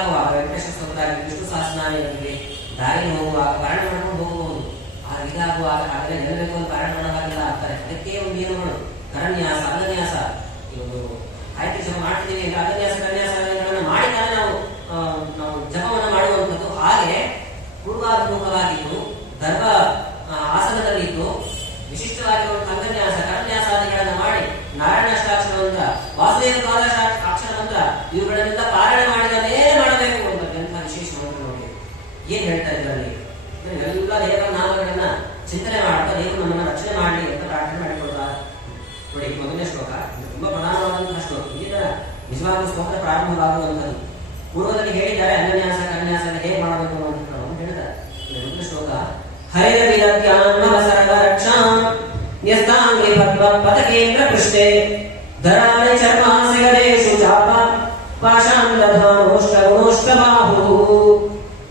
ಸ್ನಾನಿಯಲ್ಲಿ ದಾರಿಯಲ್ಲಿ ಹೋಗುವಾಗ ಪಾರಾಯಣ ಮಾಡ್ಕೊಂಡು ಹೋಗಬಹುದು. ಇದಾಗುವಾಗ ಆಗಲೇ ನಿಲ್ಲಬೇಕು ಅಂತ ಪಾರಾಯಣ ಮಾಡೋವಾಗಿಲ್ಲ ಅಂತಾರೆ. ಅದಕ್ಕೆ ಒಂದು ನಿಯಮಗಳು, ಕರನ್ಯಾಸ, ಅಗನ್ಯಾಸ. ಇವರು ಆಯ್ತು ಜಪ ಮಾಡ್ತಿದ್ದೀವಿ ಅಂದ್ರೆ ಅಗನ್ಯಾಸ ಕನ್ಯಾಸಗಳನ್ನು ಮಾಡಿದಾಗ ನಾವು ಜಪವನ್ನು ಮಾಡುವಂಥದ್ದು. ಹಾಗೆ ಪೂರ್ವಾಭಿಮುಖವಾಗಿದ್ದು ಧರ್ಮ ಆಸನದಲ್ಲಿದ್ದು ವಿಶಿಷ್ಟವಾಗಿರುವಂತಹ ಅಗನ್ಯಾಸ ಕರನ್ಯಾಸಾದಿಗಳನ್ನು ಮಾಡಿ ನಾರಾಯಣಾಷ್ಟಾಕ್ಷರ ವಾಸುದೇವ ದ್ವಾದಶ ಅಕ್ಷರ ಮಂತ್ರ ಇವುಗಳನ್ನೆಲ್ಲ ಪಾರಾಯಣ ಮಾಡಿದನೇ ಮಾಡಬೇಕು ಅಂತ ವಿಶೇಷ ಮಂತ್ರ ನೋಡಿ. ಏನ್ ಹೇಳ್ತಾ ಇದರಲ್ಲಿ ಎಲ್ಲ ದೇವರ ನಾಮಗಳನ್ನ ಚಿಂತನೆ ಮಾಡ್ತಾ ದೇವರು ನಮ್ಮನ್ನ ರಕ್ಷಣೆ ಮಾಡಲಿ ಅಂತ ಪ್ರಾರ್ಥನೆ ಮಾಡಿಕೊಡ್ತಾರೆ ನೋಡಿ. ಮೊದಲನೇ ಶ್ಲೋಕ ತುಂಬಾ ಪ್ರಧಾನವಾದಂತಹ ಶ್ಲೋಕ. ಈಗ ನಿಜವಾದ ಶ್ಲೋಕ ಪ್ರಾರಂಭವಾಗುವಂಥದ್ದು. ಪೂರ್ವದಲ್ಲಿ ಹೇಳಿದ್ದಾರೆ ಅನ್ಯನ್ಯಾಸ ಕನ್ಯಾಸ ಹೇಗೆ ಮಾಡಬೇಕು ಅಂತ ಹೇಳ್ತಾರೆ. ಮೊದಲನೇ ಶ್ಲೋಕ ಹರಿರವಿರತ್ಯಾನ್ಮವಸರ್ವರಕ್ಷಾಂ ಪತಕೇಂದ್ರ ಪೃಷ್ಠೆ ಧರಾಣಿ ಚರ್ಮಾಸಿಗರೇಷು ಚಾಪ ಪಾಷಾಂಡಧಾನೋಷ್ಟಗುಣೋಷ್ಟಬಾಹು.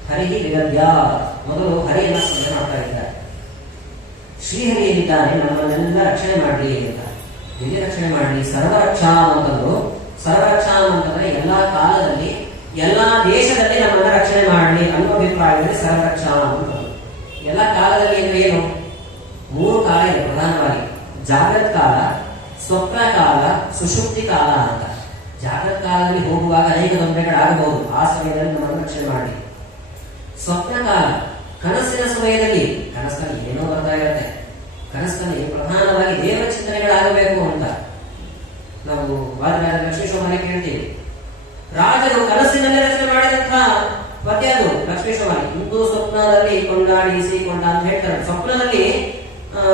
ಹರಿ ವಿರದ್ಯ ಮೊದಲು ಹರಿಯನ್ನ ಸ್ಮರಣೆ ಮಾಡ್ತಾ ಇದ್ದಾರೆ. ಶ್ರೀಹರಿ ಏನಿದ್ದಾನೆ ನಮ್ಮನ್ನೆಲ್ಲ ರಕ್ಷಣೆ ಮಾಡಲಿ ಅಂತ, ಹೇಗೆ ರಕ್ಷಣೆ ಮಾಡಲಿ? ಸರ್ವರಕ್ಷಾ ಅಂತಂದ್ರು. ಸರ್ವರಕ್ಷಾ ಅಂತಂದ್ರೆ ಎಲ್ಲಾ ಕಾಲದಲ್ಲಿ ಎಲ್ಲಾ ದೇಶದಲ್ಲಿ ನಮ್ಮನ್ನ ರಕ್ಷಣೆ ಮಾಡಲಿ ಅನ್ನೋ ಅಭಿಪ್ರಾಯದಲ್ಲಿ ಸರ್ವರಕ್ಷಾ ಅಂತ. ಎಲ್ಲಾ ಕಾಲದಲ್ಲಿ ಅಂದ್ರೆ ಏನು? 3 ಕಾಲ ಇದೆ ಪ್ರಧಾನವಾಗಿ. ಜಾಗೃತ ಕಾಲ, ಸ್ವಪ್ನ ಕಾಲ, ಸುಷುಪ್ತಿ ಕಾಲ ಅಂತ. ಜಾಗೃತ ಕಾಲದಲ್ಲಿ ಹೋಗುವಾಗ ಅನೇಕ ತೊಂದರೆಗಳಾಗಬಹುದು. ಆ ಸಮಯದಲ್ಲಿ ನಮ್ಮನ್ನು ರಕ್ಷಣೆ ಮಾಡಲಿ. ಸ್ವಪ್ನ ಕಾಲ, ಕನಸಿನ ಸಮಯದಲ್ಲಿ ಕನಸಲ್ಲಿ ಏನೋ ಬರ್ತಾ ಇರುತ್ತೆ. ಕನಸಲ್ಲಿ ಪ್ರಧಾನವಾಗಿ ದೇವರ ಚಿಂತನೆಗಳಾಗಬೇಕು ಅಂತ ನಾವು ವಾದರಾಜ ಲಕ್ಷ್ಮೀಶ್ವರನೇ ಕೇಳ್ತೀವಿ. ರಾಜರು ಕನಸಿನಲ್ಲೇ ರಚನೆ ಮಾಡಿದಂತಹ ಪದ್ಯ ಅದು ಲಕ್ಷ್ಮೀಶ್ವರಿ. ಇಂದು ಸ್ವಪ್ನದಲ್ಲಿ ಕೊಂಡಾಡಿಸಿಕೊಂಡ ಅಂತ ಹೇಳ್ತಾರೆ. ಸ್ವಪ್ನದಲ್ಲಿ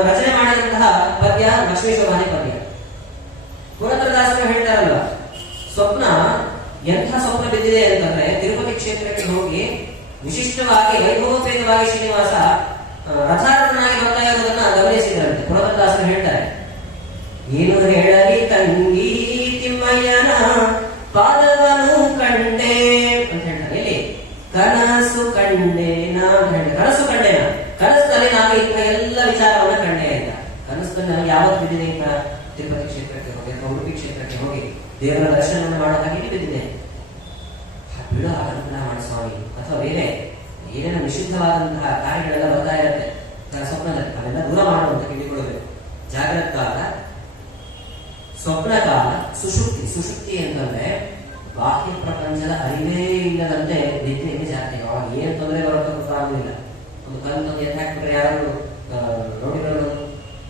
ರಚನೆ ಮಾಡಿದಂತಹ ಪದ್ಯ ಲಕ್ಷ್ಮೀಶ್ವರನೇ ಪದ್ಯ. ಪುರಂದರದಾಸರು ಹೇಳ್ತಾರಲ್ವ, ಸ್ವಪ್ನ ಎಂಥ ಸ್ವಪ್ನ ಬಿದ್ದಿದೆ ಅಂತಂದ್ರೆ ತಿರುಪತಿ ಕ್ಷೇತ್ರಕ್ಕೆ ಹೋಗಿ ವಿಶಿಷ್ಟವಾಗಿ ವೈಭವೋಪೇತವಾಗಿ ಶ್ರೀನಿವಾಸ ರಥಾರಥನಾಗಿ ಬರ್ತಾ ಇರೋದನ್ನ ಗಮನಿಸಿದ್ರಂತೆ. ಪುರಂದರದಾಸರು ಹೇಳ್ತಾರೆ, ಏನು ಹೇಳಲಿ ತಂಗಿ ತಿಮ್ಮಯ್ಯನ ಪಾದವನು ಕಂಡೆ ಅಂತ ಹೇಳ್ತಾರೆ. ಇಲ್ಲಿ ಕನಸು ಕಂಡೇನ ಅಂತ ಹೇಳ್ತಾರೆ. ಕನಸು ಕಂಡೇನ, ಕನಸಲ್ಲಿ ನಾನು ಈಗ ಎಲ್ಲ ವಿಚಾರವನ್ನ ಕಂಡೆ ಅಂತ. ಕನಸಲ್ಲಿ ನಾನು ಯಾವತ್ತು ಬಿದ್ದಿದೆ ಅಂತ ತಿರುಪತಿ ಕ್ಷೇತ್ರಕ್ಕೆ ಹೋಗಿ ಅಥವಾ ಉಡುಪಿ ಕ್ಷೇತ್ರಕ್ಕೆ ಹೋಗಿ ದೇವರ ದರ್ಶನವನ್ನು ಮಾಡೋದಾಗಿ ಬಿದ್ದಿದೆ. ಬಿಡು ಹಾಗನ್ನ ಮಾಡಿ ಸ್ವಾಮಿ, ಅಥವಾ ಬೇರೆ ಏನೇನೋ ನಿಷಿದ್ಧವಾದಂತಹ ಕಾರ್ಯಗಳೆಲ್ಲ ಬರ್ತಾ ಇರುತ್ತೆ ಸ್ವಪ್ನದಲ್ಲಿ, ಅದೆಲ್ಲ ದೂರ ಮಾಡುವಂತ ಕೇಳಿಕೊಳ್ಳಬೇಕು. ಜಾಗೃತ ಕಾಲ, ಸ್ವಪ್ನ ಕಾಲ, ಸುಷುಪ್ತಿ. ಸುಷುಪ್ತಿ ಅಂತಂದ್ರೆ ಬಾಹ್ಯ ಪ್ರಪಂಚದ ಅರಿವೇ ಇಲ್ಲದಂತೆ ನಿದ್ದೆಯಲ್ಲಿ ಜಾತಿ. ಅವಾಗ ಏನ್ ತೊಂದರೆ ಬರುತ್ತೋ ಗೊತ್ತಾಗುವುದಿಲ್ಲ. ಒಂದು ಕಲ್ಲು ಎದ್ದು ಹಾಕ್ಬಿಟ್ರೆ ಯಾರು ನೋಡಿರೋದು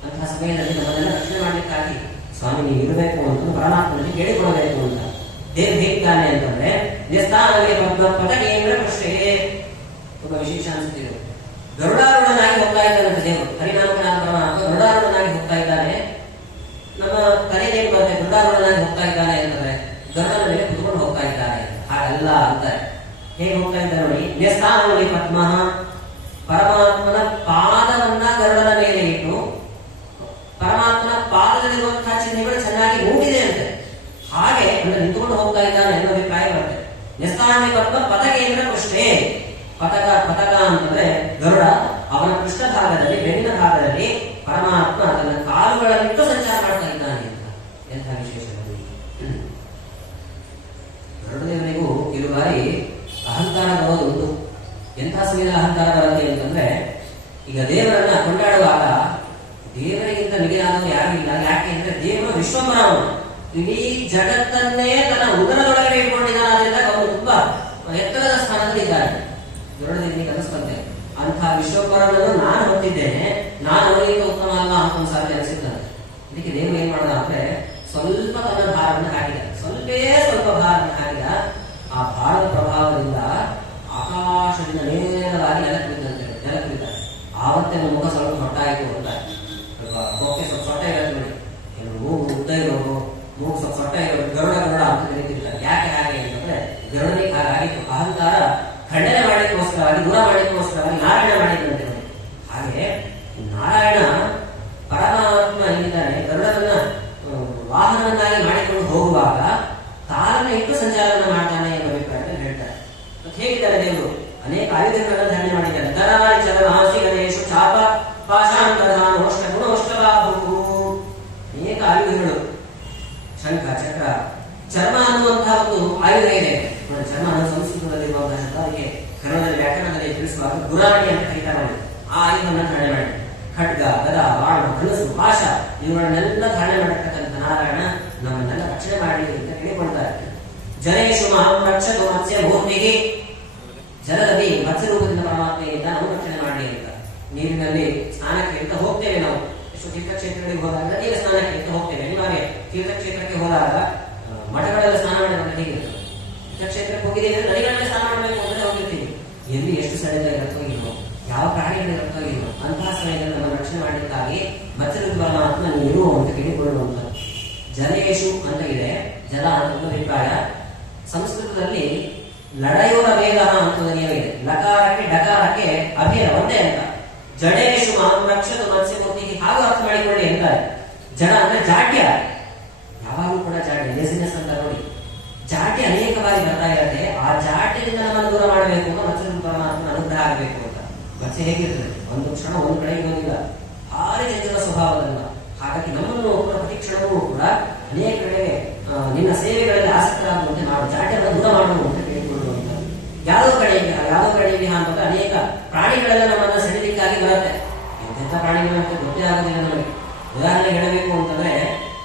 ಅಂತಹ ಸಮಯದಲ್ಲಿ ನಮ್ಮನ್ನೆಲ್ಲ ರಕ್ಷಣೆ ಮಾಡ್ಲಿಕ್ಕಾಗಿ ಸ್ವಾಮಿ ನೀವು ಇರಬೇಕು ಅಂತ ಪರಮಾತ್ಮನಲ್ಲಿ ಕೇಳಿಕೊಳ್ಳಬೇಕು ಅಂತ. ದೇವ್ರು ಹೇಗಿದ್ದಾನೆ ಅಂತಂದ್ರೆ ಪದಕೇಂದ್ರ ಕೃಷ್ಣೇ ತುಂಬಾ ವಿಶೇಷ ಅನಿಸ್ತಿದೆ. ಗರುಡಾರೂಢನಾಗಿ ಹೋಗ್ತಾ ಇದ್ದಾನೆ ದೇವರು. ಹರಿನಾಮಕನಾಥ ಪರಮಾತ್ಮ ಗರುಡಾರೂಢನಾಗಿ ಹೋಗ್ತಾ ಇದ್ದಾನೆ. ನಮ್ಮ ಕರೆಯಲ್ಲಿ ಬರುತ್ತೆ ಗರುಡಾರೂಢನಾಗಿ ಹೋಗ್ತಾ ಇದ್ದಾನೆ ಅಂತಂದ್ರೆ ಗರುಡನ ಮೇಲೆ ಕುತ್ಕೊಂಡು ಹೋಗ್ತಾ ಇದ್ದಾನೆ. ಹಾಗಲ್ಲ ಅಂತಾರೆ. ಹೇಗೆ ಹೋಗ್ತಾ ಇದ್ದಾರೆ ನೋಡಿ. ನ್ಯಸ್ತಾನದಲ್ಲಿ ಪದ್ಮ, ಪರಮಾತ್ಮನ ಪಾದವನ್ನ ಗರುಡನ ಮೇಲೆ ಇಟ್ಟು ಪರಮಾತ್ಮನ ಪಾದದಲ್ಲಿರುವಂತಹ ಚಿಹ್ನೆಗಳು ಚೆನ್ನಾಗಿ ಮೂಡಿದೆ ಅಂತೆ. ಹಾಗೆ ಅಂದ್ರೆ ನಿಂತುಕೊಂಡು ಹೋಗ್ತಾ ಇದ್ದಾನೆ ಅನ್ನೋ ಅಭಿಪ್ರಾಯ ಬರುತ್ತೆ. ನ್ಯಸ್ತಾನದಲ್ಲಿ ಪದ್ಮ ಪದಕೇಂದ್ರ ಕೃಷ್ಣೇ. ಪತಕ ಅಂತಂದ್ರೆ ಗರುಡ, ಅವನ ಪೃಷ್ಠ ಭಾಗದಲ್ಲಿ ಬೆನ್ನಿನ ಭಾಗದಲ್ಲಿ ಪರಮಾತ್ಮ ತನ್ನ ಕಾಲುಗಳನ್ನಿಟ್ಟು ಸಂಚಾರ ಮಾಡ್ತಾ ಇದ್ದಾನೆ ಅಂತ. ಎಂಥ ವಿಶೇಷ! ಗರುಡದೇವನಿಗೂ ಕೆಲವು ಬಾರಿ ಅಹಂಕಾರ ಬರೋದು ಉಂಟು. ಎಂಥ ಸಮಯದ ಅಹಂಕಾರ ಬರುತ್ತೆ ಅಂತಂದ್ರೆ, ಈಗ ದೇವರನ್ನ ಕೊಂಡಾಡುವಾಗ ದೇವರಿಗಿಂತ ಮಿಗಿಲಾದವರು ಯಾರು ಇಲ್ಲ. ಯಾಕೆ ಅಂದ್ರೆ ದೇವರ ವಿಶ್ವಂಬರವನು ಇಡೀ ಜಗತ್ತನ್ನೇ ತನ್ನ ಉದರದೊಳಗೆ ಇಟ್ಕೊಂಡಿದ್ದಾನೆ. ಅದರಿಂದ ಅವರು ತುಂಬಾ ಎತ್ತರದ ಸ್ಥಾನದಲ್ಲಿ ಇದ್ದಾರೆ. ಗರುಡದೇವನಿಗೆ ಅನಿಸ್ತಂತೆ, ಅಂಥ ವಿಶ್ವಂಬರನನ್ನು ನಾನು ಹೊತ್ತಿದ್ದೇನೆ, ನಾನು ಅವರಿಗಿಂತ ಉತ್ತಮ ಅಲ್ಲ ಅಂತ ಒಂದು ಸಾಧ್ಯ ಅನಿಸಿದ್ದಾನೆ. ಇದಕ್ಕೆ ದೇವರು ಏನ್ ಮಾಡಿದ ಅಂದ್ರೆ ಸ್ವಲ್ಪ ತನ್ನ ಭಾರವನ್ನು ಹಾಕಿದ, ಸ್ವಲ್ಪ ಭಾರವನ್ನು ಹಾಕಿದ. ಆ ಭಾರದ ಪ್ರಭಾವದಿಂದ ಆಕಾಶದಿಂದ ನೇರವಾಗಿ ನೆಲಕ್ಕಿದ್ದ. ಆವತ್ತೇ ಮುಖ ಸ್ವಲ್ಪ ಸೊಟ್ಟಾಯಿತು ಅಂತ. ಹೊಕ್ಕೆ ಸ್ವಲ್ಪ ಸೊಟ್ಟ ಇರೋದು ನೋಡಿ, ಮೂಗು ಉದ್ದ ಇರೋರು, ಮೂಗು ಸ್ವಲ್ಪ ಸೊಟ್ಟ ಇರೋರು ಗರುಡ ಅಂತ ಕರೀತಿರ್ತಾರೆ. ಯಾಕೆ ಹಾಗೆ ಅಂತಂದ್ರೆ ಗರುಡನಿಗೆ ಹಾಗಾಗಿತ್ತು. ಅಹಂಕಾರ ಖಂಡನೆ ಮಾಡಲಿಕ್ಕೋಸ್ಕರವಾಗಿ, ದೂರ ಮಾಡಲಿಕ್ಕೋಸ್ಕರವಾಗಿ ನಾರಾಯಣ ಮಾಡಿದಂತೆ. ಹಾಗೆ ನಾರಾಯಣ ಪರಮಾತ್ಮ ಏನಿದ್ದಾನೆ ಗರುಡನನ್ನ ವಾಹನವನ್ನಾಗಿ ಮಾಡಿಕೊಂಡು ಹೋಗುವಾಗ ಕಾಲನ್ನ ಇಟ್ಟು ಸಂಚಾರವನ್ನು ಮಾಡ್ತಾನೆ ಎಂಬ ಅಭಿಪ್ರಾಯದಲ್ಲಿ ಹೇಳ್ತಾರೆ. ಹೇಗಿದ್ದಾರೆ ದೇವರು? ಅನೇಕ ಆಯುಧಗಳನ್ನು ಧಾರಣೆ ಮಾಡಿದ್ದಾರೆ. ಧರಾಳಿ ಚರಮಾಸಿ ಗಣೇಶು ಚಾಪ ಪಾಷಾಂತಧಾನೋಷ್ಟಗುಣೋಷ್ಟಬಾಹು. ಅನೇಕ ಆಯುಧಗಳು, ಶಂಖ, ಚಕ್ರ, ಚರ್ಮ ಅನ್ನುವಂತಹ ಒಂದು ಆಯುಧ ಇದೆ. ಚರ್ಮ ಅನ್ನೋ ಸಂಸ್ಕೃತದಲ್ಲಿರುವಂತಹ ಶಬ್ದ, ಅದಕ್ಕೆ ಕನ್ನಡದಲ್ಲಿ ವ್ಯಾಕರಣ ತಿಳಿಸುವಾಗ ಗುರಾಣಿ ಅಂತ ಕರೀತಾರೆ. ಆ ಆಯುಧವನ್ನ ಧಾರಣೆ ಮಾಡಿ ಖಡ್ಗ, ಗದ, ಬಾಣ, ಧನುಸು, ಪಾಶ ಇವುಗಳನ್ನೆಲ್ಲ ಧಾರಣೆ ಮಾಡಿರ್ತಕ್ಕಂಥ ನಾರಾಯಣ ನಮ್ಮನ್ನೆಲ್ಲ ರಕ್ಷಣೆ ಮಾಡಲಿ ಅಂತ ಕೇಳಿಕೊಳ್ತಾರೆ. ಜನೇಶು ಮಹಾಂ ರಕ್ಷತು ಮತ್ಸ್ಯ ಮೂರ್ತಿಗೆ, ಜಲದಲ್ಲಿ ಮತ್ಸ್ಯ ರೂಪದಿಂದ ಪರಮಾತ್ಮೆಯಿಂದ ನಾವು ರಕ್ಷಣೆ ಮಾಡಲಿ ಅಂತ. ನೀರಿನಲ್ಲಿ ಸ್ನಾನಕ್ಕೆ ಅಂತ ಹೋಗ್ತೇವೆ ನಾವು. ಎಷ್ಟು ತೀರ್ಥಕ್ಷೇತ್ರಗಳಿಗೆ ಹೋದಾಗ ನದಿಗೆ ಸ್ನಾನಕ್ಕೆ ಅಂತ ಹೋಗ್ತೇವೆ. ಅನಿವಾರ್ಯ. ತೀರ್ಥಕ್ಷೇತ್ರಕ್ಕೆ ಹೋದಾಗ ಮಠಗಳಲ್ಲಿ ಸ್ನಾನ ಮಾಡಿದ್ರೆ ಹೇಗೆ, ತೀರ್ಥಕ್ಷೇತ್ರಕ್ಕೆ ಹೋಗಿದ್ದೀವಿ ನದಿಗಳಲ್ಲಿ ಸ್ನಾನ ಮಾಡಬೇಕು ಅಂತ ಹೋಗಿರ್ತೀವಿ. ಎಲ್ಲಿ ಎಷ್ಟು ಸೆಳೆದ ಇರುತ್ತೋ ಇಲ್ವೋ, ಯಾವ ಪ್ರಾಣಿಗಳಿರುತ್ತೋ ಇಲ್ವೋ, ಅಂತಹ ಸಮಯದಲ್ಲಿ ನಮ್ಮ ರಕ್ಷಣೆ ಮಾಡಲಿಕ್ಕಾಗಿ ಮತ್ಸ್ಯ ಪರಮಾತ್ಮ ನೀರು ಅಂತ ಕೇಳಿಕೊಳ್ಳುವಂಥದ್ದು. ಜಲೇಶು ಅಂತ ಇದೆ, ಜಲ ಅಂತ ಅಭಿಪ್ರಾಯ. ಸಂಸ್ಕೃತದಲ್ಲಿ ಲಡಯೋರ ವೇದ ಅಂತ ನಿಯಮ ಇದೆ. ಲಕಾರಕ್ಕೆ ಡಕಾರಕ್ಕೆ ಅಭೇದ ಒಂದೇ ಅಂತ. ಜಡೇಶು ಮಹಾಂ ರಕ್ಷತು ಮತ್ಸ್ಯಮೂರ್ತಿಗೆ ಹಾಗೂ ಅರ್ಥ ಮಾಡಿಕೊಳ್ಳಿ ಅಂತಾರೆ. ಜಡ ಅಂದ್ರೆ ಜಾಡ್ಯ, ಯಾವಾಗಲೂ ಕೂಡ ಜಾಡ್ಯ, ಲೇಸಿನೆಸ್ ಅಂತ ನೋಡಿ. ಜಾಡ್ಯ ಅನೇಕ ಬಾರಿ ಬರ್ತಾ ಇರುತ್ತೆ. ಆ ಜಾಡ್ಯದಿಂದ ನಮ್ಮನ್ನು ದೂರ ಮಾಡಬೇಕು ಅಂತ ಮತ್ಸ್ಯ ಪರಮಾತ್ಮನ ಅನುಗ್ರಹ ಆಗಬೇಕು ಅಂತ. ಮತ್ಸ್ಯ ಹೇಗಿರ್ತದೆ, ಒಂದು ಕ್ಷಣ ಒಂದು ಕಡೆಗೆ ಹೋಗಿಲ್ಲ, ಭಾರಿ ಚಂಚಲ ಸ್ವಭಾವದಲ್ಲ. ಹಾಗಾಗಿ ನಮ್ಮನ್ನು ಕೂಡ ಪ್ರತಿ ಕ್ಷಣವೂ ಕೂಡ ಅನೇಕ ಕಡೆಗೆ ನಿನ್ನ ಸೇವೆಗಳಲ್ಲಿ ಆಸಕ್ತರಾಗುವಂತೆ ನಾವು ಜಾಡ್ಯವನ್ನು ದೂರ ಮಾಡುವುದು ಅಂತ ಕೇಳಿಕೊಳ್ಳುವಂತ. ಯಾವುದೋ ಕಡೆ ಅಂತಂದ್ರೆ ಅನೇಕ ಪ್ರಾಣಿಗಳೆಲ್ಲ ನಮ್ಮನ್ನ ಸೆಳೆಲಿಕ್ಕಾಗಿ ಬರುತ್ತೆ. ಎಂತೆಂಥ ಪ್ರಾಣಿಗಳು ಅಂತ ಗೊತ್ತೇ ಆಗೋದಿಲ್ಲ ನಮಗೆ. ಉದಾಹರಣೆ ಹೇಳಬೇಕು ಅಂತಂದ್ರೆ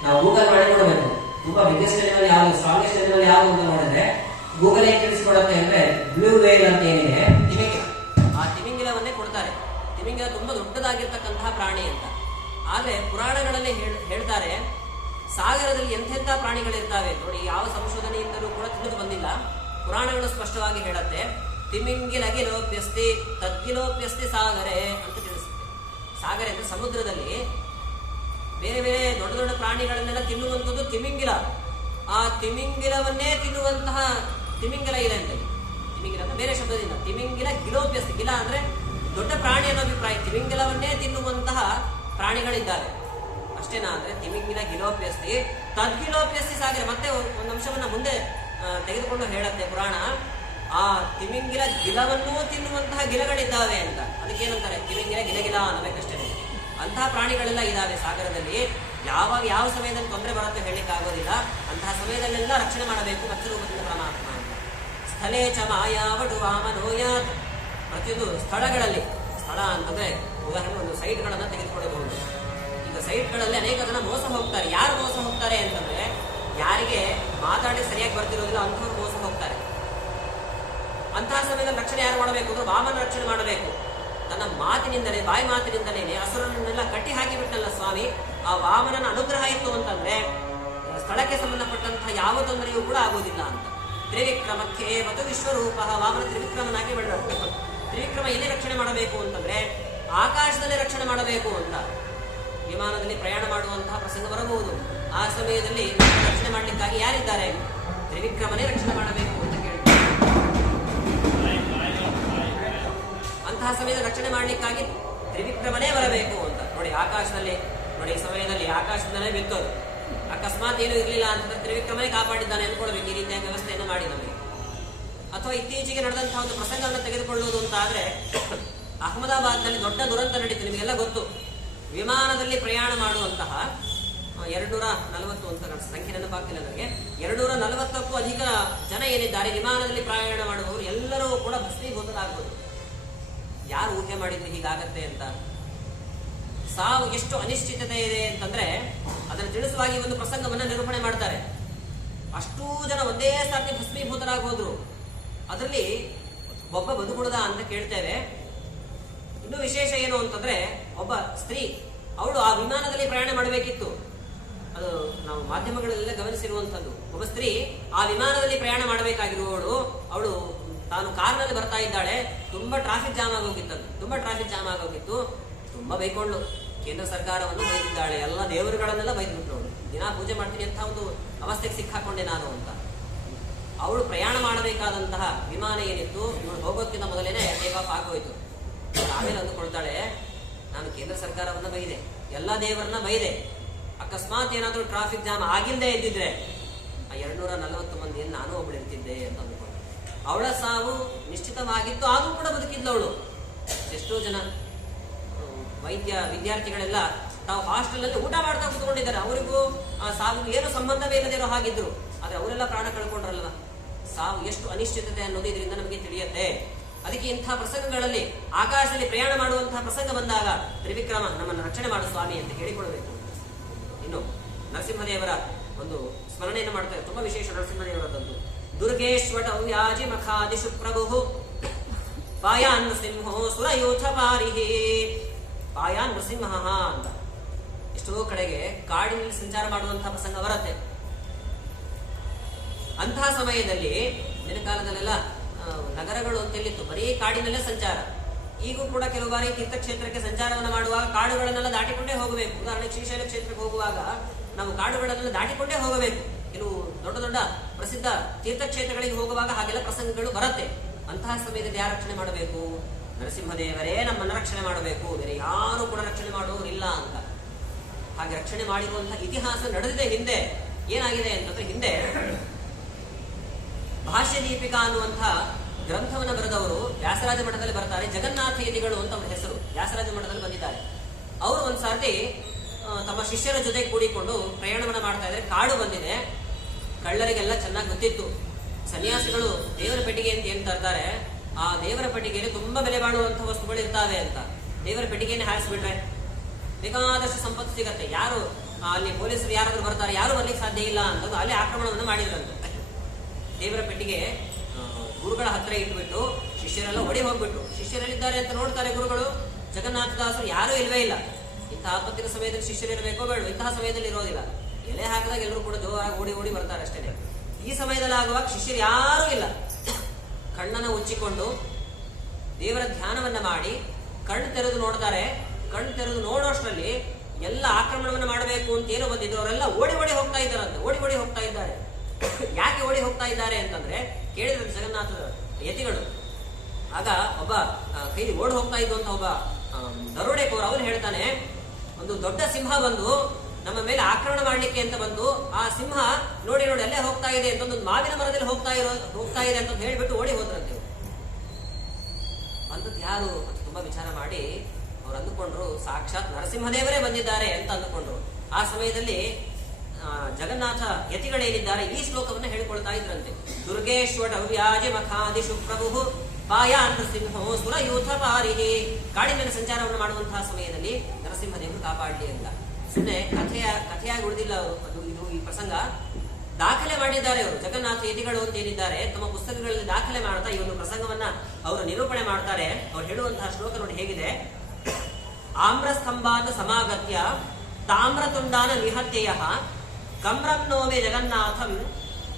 ನಾವು ಗೂಗಲ್ ಮಾಡಿ ನೋಡಬೇಕು, ತುಂಬಾ ಬಿಗ್ಗೆಸ್ಟ್ ಅನಿಮಲ್ ಯಾವುದು, ಸ್ಟ್ರಾಂಗೆಸ್ಟ್ ಅನಿಮಲ್ ಯಾವುದು ಅಂತ ನೋಡಿದ್ರೆ ಗೂಗಲ್ ಏನ್ ತಿಳಿಸಿಕೊಡುತ್ತೆ ಅಂದ್ರೆ ಬ್ಲೂ ವೇಲ್ ಅಂತ ಏನಿದೆ ತಿಮಿಂಗಿಲ, ಆ ತಿಮಿಂಗಿಲವನ್ನೇ ಕೊಡ್ತಾರೆ. ತಿಮಿಂಗಿಲ ತುಂಬಾ ದೊಡ್ಡದಾಗಿರ್ತಕ್ಕಂತಹ ಪ್ರಾಣಿ ಅಂತ. ಆದ್ರೆ ಪುರಾಣಗಳಲ್ಲಿ ಹೇಳ್ತಾರೆ ಸಾಗರದಲ್ಲಿ ಎಂತೆಂಥ ಪ್ರಾಣಿಗಳಿರ್ತಾವೆ ನೋಡಿ. ಯಾವ ಸಂಶೋಧನೆಯಿಂದಲೂ ಕೂಡ ತಿಳಿದು ಬಂದಿಲ್ಲ. ಪುರಾಣಗಳು ಸ್ಪಷ್ಟವಾಗಿ ಹೇಳುತ್ತೆ, ತಿಮಿಂಗಿಲಗಿಲೋಪ್ಯಸ್ತಿ ತದ್ಗಿಲೋಪ್ಯಸ್ತಿ ಸಾಗರೆ ಅಂತ ತಿಳಿಸುತ್ತೆ. ಸಾಗರ ಅಂದ್ರೆ ಸಮುದ್ರದಲ್ಲಿ ಬೇರೆ ಬೇರೆ ದೊಡ್ಡ ದೊಡ್ಡ ಪ್ರಾಣಿಗಳನ್ನೆಲ್ಲ ತಿನ್ನುವಂಥದ್ದು ತಿಮಿಂಗಿಲ. ಆ ತಿಮಿಂಗಿಲವನ್ನೇ ತಿನ್ನುವಂತಹ ತಿಮಿಂಗಿಲ ಇದೆ ಅಂತ. ತಿಮಿಂಗಿಲ ಅಂದ್ರೆ ಬೇರೆ ಶಬ್ದದಿಂದ ತಿಮಿಂಗಿಲ ಗಿಲೋಪ್ಯಸ್ತಿ. ಗಿಲ ಅಂದ್ರೆ ದೊಡ್ಡ ಪ್ರಾಣಿ ಅನ್ನೋ ಅಭಿಪ್ರಾಯ. ತಿಮಿಂಗಿಲವನ್ನೇ ತಿನ್ನುವಂತಹ ಪ್ರಾಣಿಗಳಿದ್ದಾರೆ. ಅಷ್ಟೇನಾ ಅಂದ್ರೆ ತಿಮಿಂಗಿಲ ಗಿಲೋಪ್ಯಸ್ತಿ ತದ್ಗಿಲೋಪ್ಯಸ್ತಿ ಸಾಗರ. ಮತ್ತೆ ಒಂದು ಅಂಶವನ್ನ ಮುಂದೆ ತೆಗೆದುಕೊಂಡು ಹೇಳುತ್ತೆ ಪುರಾಣ, ಆ ತಿಮಿಂಗಿಲ ಗಿಲವನ್ನೂ ತಿನ್ನುವಂತಹ ಗಿಲಗಳಿದ್ದಾವೆ ಅಂತ. ಅದಕ್ಕೇನಂತಾರೆ, ತಿಮಿಂಗಿಲ ಗಿಲಗಿಲ ಅನ್ನಬೇಕಷ್ಟೇ. ಅಂತಹ ಪ್ರಾಣಿಗಳೆಲ್ಲ ಇದಾವೆ ಸಾಗರದಲ್ಲಿ. ಯಾವಾಗ ಯಾವ ಸಮಯದಲ್ಲಿ ತೊಂದರೆ ಬರುತ್ತೆ ಹೇಳಲಿಕ್ಕೆ ಆಗೋದಿಲ್ಲ. ಅಂತಹ ಸಮಯದಲ್ಲೆಲ್ಲ ರಕ್ಷಣೆ ಮಾಡಬೇಕು ಮತ್ಸ್ಯ ರೂಪದಿಂದ ಪರಮಾತ್ಮ ಅಂತ. ಸ್ಥಳೇ ಚ ಮಾಯಾವಟು ವಾಮನೋಯಾತ್. ಪ್ರತಿಯೊಂದು ಸ್ಥಳಗಳಲ್ಲಿ, ಸ್ಥಳ ಅಂತಂದ್ರೆ ಉದಾಹರಣೆ ಒಂದು ಸೈಟ್ಗಳನ್ನ ತೆಗೆದುಕೊಳ್ಳಬಹುದು. ಈಗ ಸೈಟ್ಗಳಲ್ಲಿ ಅನೇಕ ಜನ ಮೋಸ ಹೋಗ್ತಾರೆ. ಯಾರು ಮೋಸ ಹೋಗ್ತಾರೆ ಅಂತಂದ್ರೆ ಯಾರಿಗೆ ಮಾತಾಡಿ ಸರಿಯಾಗಿ ಬರ್ತಿರೋದಿಲ್ಲ ಅಂಥವ್ರು ಮೋಸ ಹೋಗ್ತಾರೆ. ಅಂತಹ ಸಮಯದಲ್ಲಿ ರಕ್ಷಣೆ ಯಾರು ಮಾಡಬೇಕು ಅಂದ್ರೆ ವಾಮನ ರಕ್ಷಣೆ ಮಾಡಬೇಕು. ತನ್ನ ಮಾತಿನಿಂದಲೇ, ಬಾಯಿ ಮಾತಿನಿಂದಲೇ ಹಸುರನ್ನೆಲ್ಲ ಕಟ್ಟಿ ಹಾಕಿಬಿಟ್ಟಲ್ಲ ಸ್ವಾಮಿ. ಆ ವಾಮನನ ಅನುಗ್ರಹ ಇತ್ತು ಅಂತಂದ್ರೆ ಸ್ಥಳಕ್ಕೆ ಸಂಬಂಧಪಟ್ಟಂತಹ ಯಾವ ತೊಂದರೆಯೂ ಕೂಡ ಆಗೋದಿಲ್ಲ ಅಂತ. ತ್ರಿವಿಕ್ರಮಕ್ಕೆ ಮತ್ತು ವಿಶ್ವರೂಪ, ವಾಮನ ತ್ರಿವಿಕ್ರಮನಾಗಿ ಬೆಳೆದ. ತ್ರಿವಿಕ್ರಮ ಎಲ್ಲಿ ರಕ್ಷಣೆ ಮಾಡಬೇಕು ಅಂತಂದ್ರೆ ಆಕಾಶದಲ್ಲಿ ರಕ್ಷಣೆ ಮಾಡಬೇಕು ಅಂತ. ವಿಮಾನದಲ್ಲಿ ಪ್ರಯಾಣ ಮಾಡುವಂತಹ ಪ್ರಸಂಗ ಬರಬಹುದು. ಆ ಸಮಯದಲ್ಲಿ ರಕ್ಷಣೆ ಮಾಡಲಿಕ್ಕಾಗಿ ಯಾರಿದ್ದಾರೆ, ತ್ರಿವಿಕ್ರಮನೇ ರಕ್ಷಣೆ ಮಾಡಬೇಕು ಅಂತ ಕೇಳ್ತಾರೆ. ಅಂತಹ ಸಮಯದಲ್ಲಿ ರಕ್ಷಣೆ ಮಾಡಲಿಕ್ಕಾಗಿ ತ್ರಿವಿಕ್ರಮನೇ ಬರಬೇಕು ಅಂತ ನೋಡಿ. ಆಕಾಶದಲ್ಲಿ ನೋಡಿ, ಈ ಸಮಯದಲ್ಲಿ ಆಕಾಶದಲ್ಲೇ ಬಿತ್ತೋದು. ಅಕಸ್ಮಾತ್ ಏನು ಇರಲಿಲ್ಲ ಅಂತಂದ್ರೆ ತ್ರಿವಿಕ್ರಮನೇ ಕಾಪಾಡಿದ್ದಾನೆ ಅನ್ಕೊಳ್ಬೇಕು. ಈ ರೀತಿಯ ವ್ಯವಸ್ಥೆಯನ್ನು ಮಾಡಿ ನಮಗೆ. ಅಥವಾ ಇತ್ತೀಚೆಗೆ ನಡೆದಂತಹ ಒಂದು ಪ್ರಸಂಗವನ್ನು ತೆಗೆದುಕೊಳ್ಳುವುದು ಅಂತ ಆದ್ರೆ, ಅಹಮದಾಬಾದ್ನಲ್ಲಿ ದೊಡ್ಡ ದುರಂತ ನಡೀತು, ನಿಮಗೆಲ್ಲ ಗೊತ್ತು. ವಿಮಾನದಲ್ಲಿ ಪ್ರಯಾಣ ಮಾಡುವಂತಹ 240 ಅಂತ ಸಂಖ್ಯೆ ನೆನಪಾಗ್ತಿಲ್ಲ ನನಗೆ, 240ಕ್ಕೂ ಅಧಿಕ ಜನ ಏನಿದ್ದಾರೆ ವಿಮಾನದಲ್ಲಿ ಪ್ರಯಾಣ ಮಾಡುವವರು ಎಲ್ಲರೂ ಕೂಡ ಭಸ್ಮೀಭೂತರಾಗಬಹುದು. ಯಾರು ಊಹೆ ಮಾಡಿದ್ರು ಹೀಗಾಗತ್ತೆ ಅಂತ? ಸಾವು ಎಷ್ಟು ಅನಿಶ್ಚಿತತೆ ಇದೆ ಅಂತಂದ್ರೆ ಅದನ್ನು ತಿಳಿಸುವಾಗಿ ಒಂದು ಪ್ರಸಂಗವನ್ನ ನಿರೂಪಣೆ ಮಾಡ್ತಾರೆ. ಅಷ್ಟೂ ಜನ ಒಂದೇ ಸಾರಿ ಭಸ್ಮೀಭೂತರಾಗಿ ಹೋದ್ರು. ಅದರಲ್ಲಿ ಒಬ್ಬ ಬದುಕುಳಿದ ಅಂತ ಕೇಳ್ತೇವೆ. ಇನ್ನು ವಿಶೇಷ ಏನು ಅಂತಂದ್ರೆ, ಒಬ್ಬ ಸ್ತ್ರೀ, ಅವಳು ಆ ವಿಮಾನದಲ್ಲಿ ಪ್ರಯಾಣ ಮಾಡಬೇಕಿತ್ತು. ಅದು ನಾವು ಮಾಧ್ಯಮಗಳಲ್ಲೆಲ್ಲ ಗಮನಿಸಿರುವಂತದ್ದು. ಒಬ್ಬ ಸ್ತ್ರೀ ಆ ವಿಮಾನದಲ್ಲಿ ಪ್ರಯಾಣ ಮಾಡಬೇಕಾಗಿರುವವಳು, ಅವಳು ತಾನು ಕಾರ್ನಲ್ಲಿ ಬರ್ತಾ ಇದ್ದಾಳೆ. ತುಂಬಾ ಟ್ರಾಫಿಕ್ ಜಾಮ್ ಆಗೋಗಿತ್ತು. ತುಂಬಾ ಬೈಕೊಂಡು ಕೇಂದ್ರ ಸರ್ಕಾರವನ್ನು ಬೈದಿದ್ದಾಳೆ. ಎಲ್ಲ ದೇವರುಗಳನ್ನೆಲ್ಲ ಬೈದ್ಬಿಟ್ರು. ಅವಳು ದಿನಾ ಪೂಜೆ ಮಾಡ್ತೀನಿ ಅಂತ ಒಂದು ಅವಸ್ಥೆಗೆ ಸಿಕ್ಕಾಕೊಂಡೆ ನಾನು ಅಂತ. ಅವಳು ಪ್ರಯಾಣ ಮಾಡಬೇಕಾದಂತಹ ವಿಮಾನ ಏನಿತ್ತು, ಇವಳು ಹೋಗೋದಕ್ಕಿಂತ ಮೊದಲೇನೆ ಟೇಕ್ ಆಫ್ ಆಗೋಯ್ತು. ಆಮೇಲೆ ಅಂದುಕೊಳ್ತಾಳೆ, ನಾನು ಕೇಂದ್ರ ಸರ್ಕಾರವನ್ನ ಬೈದೆ, ಎಲ್ಲಾ ದೇವರನ್ನ ಬೈದೆ, ಅಕಸ್ಮಾತ್ ಏನಾದ್ರೂ ಟ್ರಾಫಿಕ್ ಜಾಮ್ ಆಗಿಲ್ಲದೆ ಇದ್ದಿದ್ರೆ ಆ 240 ಮಂದಿಯಲ್ಲಿ ನಾನು ಒಬ್ಬಳು ಇರ್ತಿದ್ದೆ ಅಂತ ಅಂದ್ಕೊಂಡೆ. ಅವಳ ಸಾವು ನಿಶ್ಚಿತವಾಗಿತ್ತು, ಆದ್ರೂ ಕೂಡ ಬದುಕಿದ್ಲವಳು. ಎಷ್ಟೋ ಜನ ವಿದ್ಯಾರ್ಥಿಗಳೆಲ್ಲ ತಾವು ಹಾಸ್ಟೆಲ್ ಅಲ್ಲಿ ಊಟ ಮಾಡ್ತಾ ಕೂತ್ಕೊಂಡಿದ್ದಾರೆ. ಅವರಿಗೂ ಆ ಸಾವಿಗೂ ಏನು ಸಂಬಂಧವೇ ಇಲ್ಲದಿರೋ ಹಾಗಿದ್ರು. ಆದ್ರೆ ಅವರೆಲ್ಲ ಪ್ರಾಣ ಕಳ್ಕೊಂಡ್ರಲ್ಲ. ಸಾವು ಎಷ್ಟು ಅನಿಶ್ಚಿತತೆ ಅನ್ನೋದು ಇದರಿಂದ ನಮಗೆ ತಿಳಿಯುತ್ತೆ. ಅದಕ್ಕೆ ಇಂಥ ಪ್ರಸಂಗಗಳಲ್ಲಿ ಆಕಾಶದಲ್ಲಿ ಪ್ರಯಾಣ ಮಾಡುವಂತಹ ಪ್ರಸಂಗ ಬಂದಾಗ ತ್ರಿವಿಕ್ರಮ ನಮ್ಮನ್ನು ರಕ್ಷಣೆ ಮಾಡು ಸ್ವಾಮಿ ಅಂತ ಹೇಳಿಕೊಳ್ಬೇಕು. ಇನ್ನು ನರಸಿಂಹದೇವರ ಒಂದು ಸ್ಮರಣೆಯನ್ನು ಮಾಡ್ತಾರೆ, ತುಂಬಾ ವಿಶೇಷ ನರಸಿಂಹದೇವರದ್ದು. ದುರ್ಗೇಶ್ವಟ ವ್ಯಾಜಿ ಮಖಾದಿಶು ಪ್ರಭು ಪಾಯಾನ್ ನೃಸಿಂಹೋ ಸುರಯೂಥ ಪಾರಿಹಿ. ಪಾಯಾನ್ ನೃಸಿಂಹ ಅಂತ ಎಷ್ಟೋ ಕಡೆಗೆ ಕಾಡಿನಲ್ಲಿ ಸಂಚಾರ ಮಾಡುವಂತಹ ಪ್ರಸಂಗ ಬರುತ್ತೆ. ಅಂತಹ ಸಮಯದಲ್ಲಿ ದಿನ ಕಾಲದಲ್ಲೆಲ್ಲ ನಗರಗಳು ಅಂತೆಲ್ಲಿತ್ತು, ಬರೀ ಕಾಡಿನಲ್ಲೇ ಸಂಚಾರ. ಈಗೂ ಕೂಡ ಕೆಲವು ಬಾರಿ ತೀರ್ಥಕ್ಷೇತ್ರಕ್ಕೆ ಸಂಚಾರವನ್ನು ಮಾಡುವಾಗ ಕಾಡುಗಳನ್ನೆಲ್ಲ ದಾಟಿಕೊಂಡೇ ಹೋಗಬೇಕು. ಉದಾಹರಣೆಗೆ ಶ್ರೀಶೈಲ ಕ್ಷೇತ್ರಕ್ಕೆ ಹೋಗುವಾಗ ನಾವು ಕಾಡುಗಳನ್ನೆಲ್ಲ ದಾಟಿಕೊಂಡೇ ಹೋಗಬೇಕು. ಕೆಲವು ದೊಡ್ಡ ದೊಡ್ಡ ಪ್ರಸಿದ್ಧ ತೀರ್ಥಕ್ಷೇತ್ರಗಳಿಗೆ ಹೋಗುವಾಗ ಹಾಗೆಲ್ಲ ಪ್ರಸಂಗಗಳು ಬರುತ್ತೆ. ಅಂತಹ ಸಮಯದಲ್ಲಿ ಯಾರು ರಕ್ಷಣೆ ಮಾಡಬೇಕು? ನರಸಿಂಹದೇವರೇ ನಮ್ಮನ್ನು ರಕ್ಷಣೆ ಮಾಡಬೇಕು, ಬೇರೆ ಯಾರು ಕೂಡ ರಕ್ಷಣೆ ಮಾಡುವವರಿಲ್ಲ ಅಂತ. ಹಾಗೆ ರಕ್ಷಣೆ ಮಾಡಿರುವಂತಹ ಇತಿಹಾಸ ನಡೆದಿದೆ. ಹಿಂದೆ ಏನಾಗಿದೆ ಅಂತಂದ್ರೆ, ಹಿಂದೆ ಭಾಷ್ಯ ದೀಪಿಕಾ ಅನ್ನುವಂತಹ ಗ್ರಂಥವನ್ನು ಬರೆದವರು ವ್ಯಾಸರಾಜ ಮಠದಲ್ಲಿ ಬರ್ತಾರೆ. ಜಗನ್ನಾಥ ಯತಿಗಳು ಅಂತ ಅವರ ಹೆಸರು, ವ್ಯಾಸರಾಜ ಮಠದಲ್ಲಿ ಬಂದಿದ್ದಾರೆ. ಅವರು ಒಂದ್ಸಾರಿ ತಮ್ಮ ಶಿಷ್ಯರ ಜೊತೆ ಕೂಡಿಕೊಂಡು ಪ್ರಯಾಣವನ್ನ ಮಾಡ್ತಾ ಇದ್ರೆ ಕಾಡು ಬಂದಿದೆ. ಕಳ್ಳರಿಗೆಲ್ಲ ಚೆನ್ನಾಗಿ ಗೊತ್ತಿತ್ತು, ಸನ್ಯಾಸಿಗಳು ದೇವರ ಪೆಟ್ಟಿಗೆ ಅಂತ ಏನ್ ತರ್ತಾರೆ, ಆ ದೇವರ ಪೆಟ್ಟಿಗೆಯಲ್ಲಿ ತುಂಬಾ ಬೆಲೆ ಬಾಳುವಂತಹ ವಸ್ತುಗಳು ಇರ್ತಾವೆ ಅಂತ ದೇವರ ಪೆಟ್ಟಿಗೆಯನ್ನು ಹಾರಿಸ್ಬಿಟ್ರೆ ಬೇಕಾದಷ್ಟು ಸಂಪತ್ತು ಸಿಗತ್ತೆ. ಯಾರು ಅಲ್ಲಿ ಪೊಲೀಸರು ಯಾರಾದ್ರೂ ಬರ್ತಾರೆ, ಯಾರು ಬರ್ಲಿಕ್ಕೆ ಸಾಧ್ಯ ಇಲ್ಲ ಅಂತ ಅಲ್ಲಿ ಆಕ್ರಮಣವನ್ನು ಮಾಡಿದ್ರಂತೆ. ದೇವರ ಪೆಟ್ಟಿಗೆ ಗುರುಗಳ ಹತ್ರ ಇಟ್ಬಿಟ್ಟು ಶಿಷ್ಯರೆಲ್ಲ ಓಡಿ ಹೋಗ್ಬಿಟ್ರು. ಶಿಷ್ಯರಲ್ಲಿದ್ದಾರೆ ಅಂತ ನೋಡ್ತಾರೆ ಗುರುಗಳು, ಜಗನ್ನಾಥದಾಸರು ಯಾರೂ ಇಲ್ವೇ ಇಲ್ಲ. ಇಂತಹ ಆಪತ್ತಿನ ಸಮಯದಲ್ಲಿ ಶಿಷ್ಯರಿರಬೇಕೋ ಬೇಡ, ಇಂತಹ ಸಮಯದಲ್ಲಿ ಇರೋದಿಲ್ಲ. ಎಲೆ ಹಾಕಿದಾಗ ಎಲ್ಲರೂ ಕೂಡ ಜೋರಾಗಿ ಓಡಿ ಓಡಿ ಬರ್ತಾರೆ ಅಷ್ಟೇ. ಈ ಸಮಯದಲ್ಲಿ ಆಗುವಾಗ ಶಿಷ್ಯರು ಯಾರೂ ಇಲ್ಲ. ಕಣ್ಣನ್ನು ಉಚ್ಚಿಕೊಂಡು ದೇವರ ಧ್ಯಾನವನ್ನ ಮಾಡಿ ಕಣ್ಣು ತೆರೆದು ನೋಡ್ತಾರೆ. ಕಣ್ಣು ತೆರೆದು ನೋಡೋಷ್ಟರಲ್ಲಿ ಎಲ್ಲ ಆಕ್ರಮಣವನ್ನು ಮಾಡಬೇಕು ಅಂತ ಏನೋ ಬಂದಿದ್ರು, ಅವರೆಲ್ಲ ಓಡಿ ಓಡಿ ಹೋಗ್ತಾ ಇದ್ದಾರಂತೆ. ಓಡಿ ಓಡಿ ಹೋಗ್ತಾ ಇದ್ದಾರೆ. ಯಾಕೆ ಓಡಿ ಹೋಗ್ತಾ ಇದ್ದಾರೆ ಅಂತಂದ್ರೆ ಕೇಳಿದ್ರೆ ಜಗನ್ನಾಥ ಯತಿಗಳು. ಆಗ ಒಬ್ಬ ಕೈಲಿ ಓಡಿ ಹೋಗ್ತಾ ಇದ್ದಂತ ಒಬ್ಬ ದರೋಡೆಕೋರ ಅವನು ಹೇಳ್ತಾನೆ, ಒಂದು ದೊಡ್ಡ ಸಿಂಹ ಬಂದು ನಮ್ಮ ಮೇಲೆ ಆಕ್ರಮಣ ಮಾಡ್ಲಿಕ್ಕೆ ಅಂತ ಬಂದು, ಆ ಸಿಂಹ ನೋಡಿ ನೋಡಿ ಅಲ್ಲೇ ಹೋಗ್ತಾ ಇದೆ ಅಂತ, ಒಂದು ಮಾವಿನ ಮರದಲ್ಲಿ ಹೋಗ್ತಾ ಇದೆ ಅಂತ ಹೇಳ್ಬಿಟ್ಟು ಓಡಿ ಹೋದ್ರಂತೆ. ಅಂತದ್ದು ಯಾರು ಅಂತ ತುಂಬಾ ವಿಚಾರ ಮಾಡಿ ಅವ್ರು ಅಂದುಕೊಂಡ್ರು, ಸಾಕ್ಷಾತ್ ನರಸಿಂಹದೇವರೇ ಬಂದಿದ್ದಾರೆ ಅಂತ ಅಂದುಕೊಂಡ್ರು. ಆ ಸಮಯದಲ್ಲಿ ಜಗನ್ನಾಥ ಯತಿಗಳೇನಿದ್ದಾರೆ ಈ ಶ್ಲೋಕವನ್ನು ಹೇಳಿಕೊಳ್ತಾ ಇದ್ರಂತೆ. ದುರ್ಗೇಶ್ವರ ವ್ಯಾಜ ಮಖಾದಿಶು ಪ್ರಭು ಪಾಯಾನ್ ನೃಸಿಂಹೋ ಸುರಯೂಥ ಪಾರಿಹಿ. ಕಾಡಿನಲ್ಲಿ ಸಂಚಾರವನ್ನು ಮಾಡುವಂತಹ ಸಮಯದಲ್ಲಿ ನರಸಿಂಹದೇವರು ಕಾಪಾಡಲಿ ಅಂತ. ಸುಮ್ಮನೆ ಕಥೆಯಾಗಿ ಉಳಿದಿಲ್ಲ ಅವರು, ಅದು ಇದು ಈ ಪ್ರಸಂಗ ದಾಖಲೆ ಮಾಡಿದ್ದಾರೆ ಅವರು. ಜಗನ್ನಾಥ ಯತಿಗಳು ಅಂತ ಏನಿದ್ದಾರೆ ತಮ್ಮ ಪುಸ್ತಕಗಳಲ್ಲಿ ದಾಖಲೆ ಮಾಡ್ತಾ ಈ ಒಂದು ಪ್ರಸಂಗವನ್ನ ಅವರು ನಿರೂಪಣೆ ಮಾಡ್ತಾರೆ. ಅವ್ರು ಹೇಳುವಂತಹ ಶ್ಲೋಕ ನೋಡಿ ಹೇಗಿದೆ. ಆಮ್ರಸ್ತಂಭಾತ ಸಮಾಗತ್ಯ ತಾಮ್ರತುಂಡಾನ ನಿಹತ್ಯಯ ಕಮ್ರಂ ನೋಮೆ ಜಗನ್ನಾಥಂ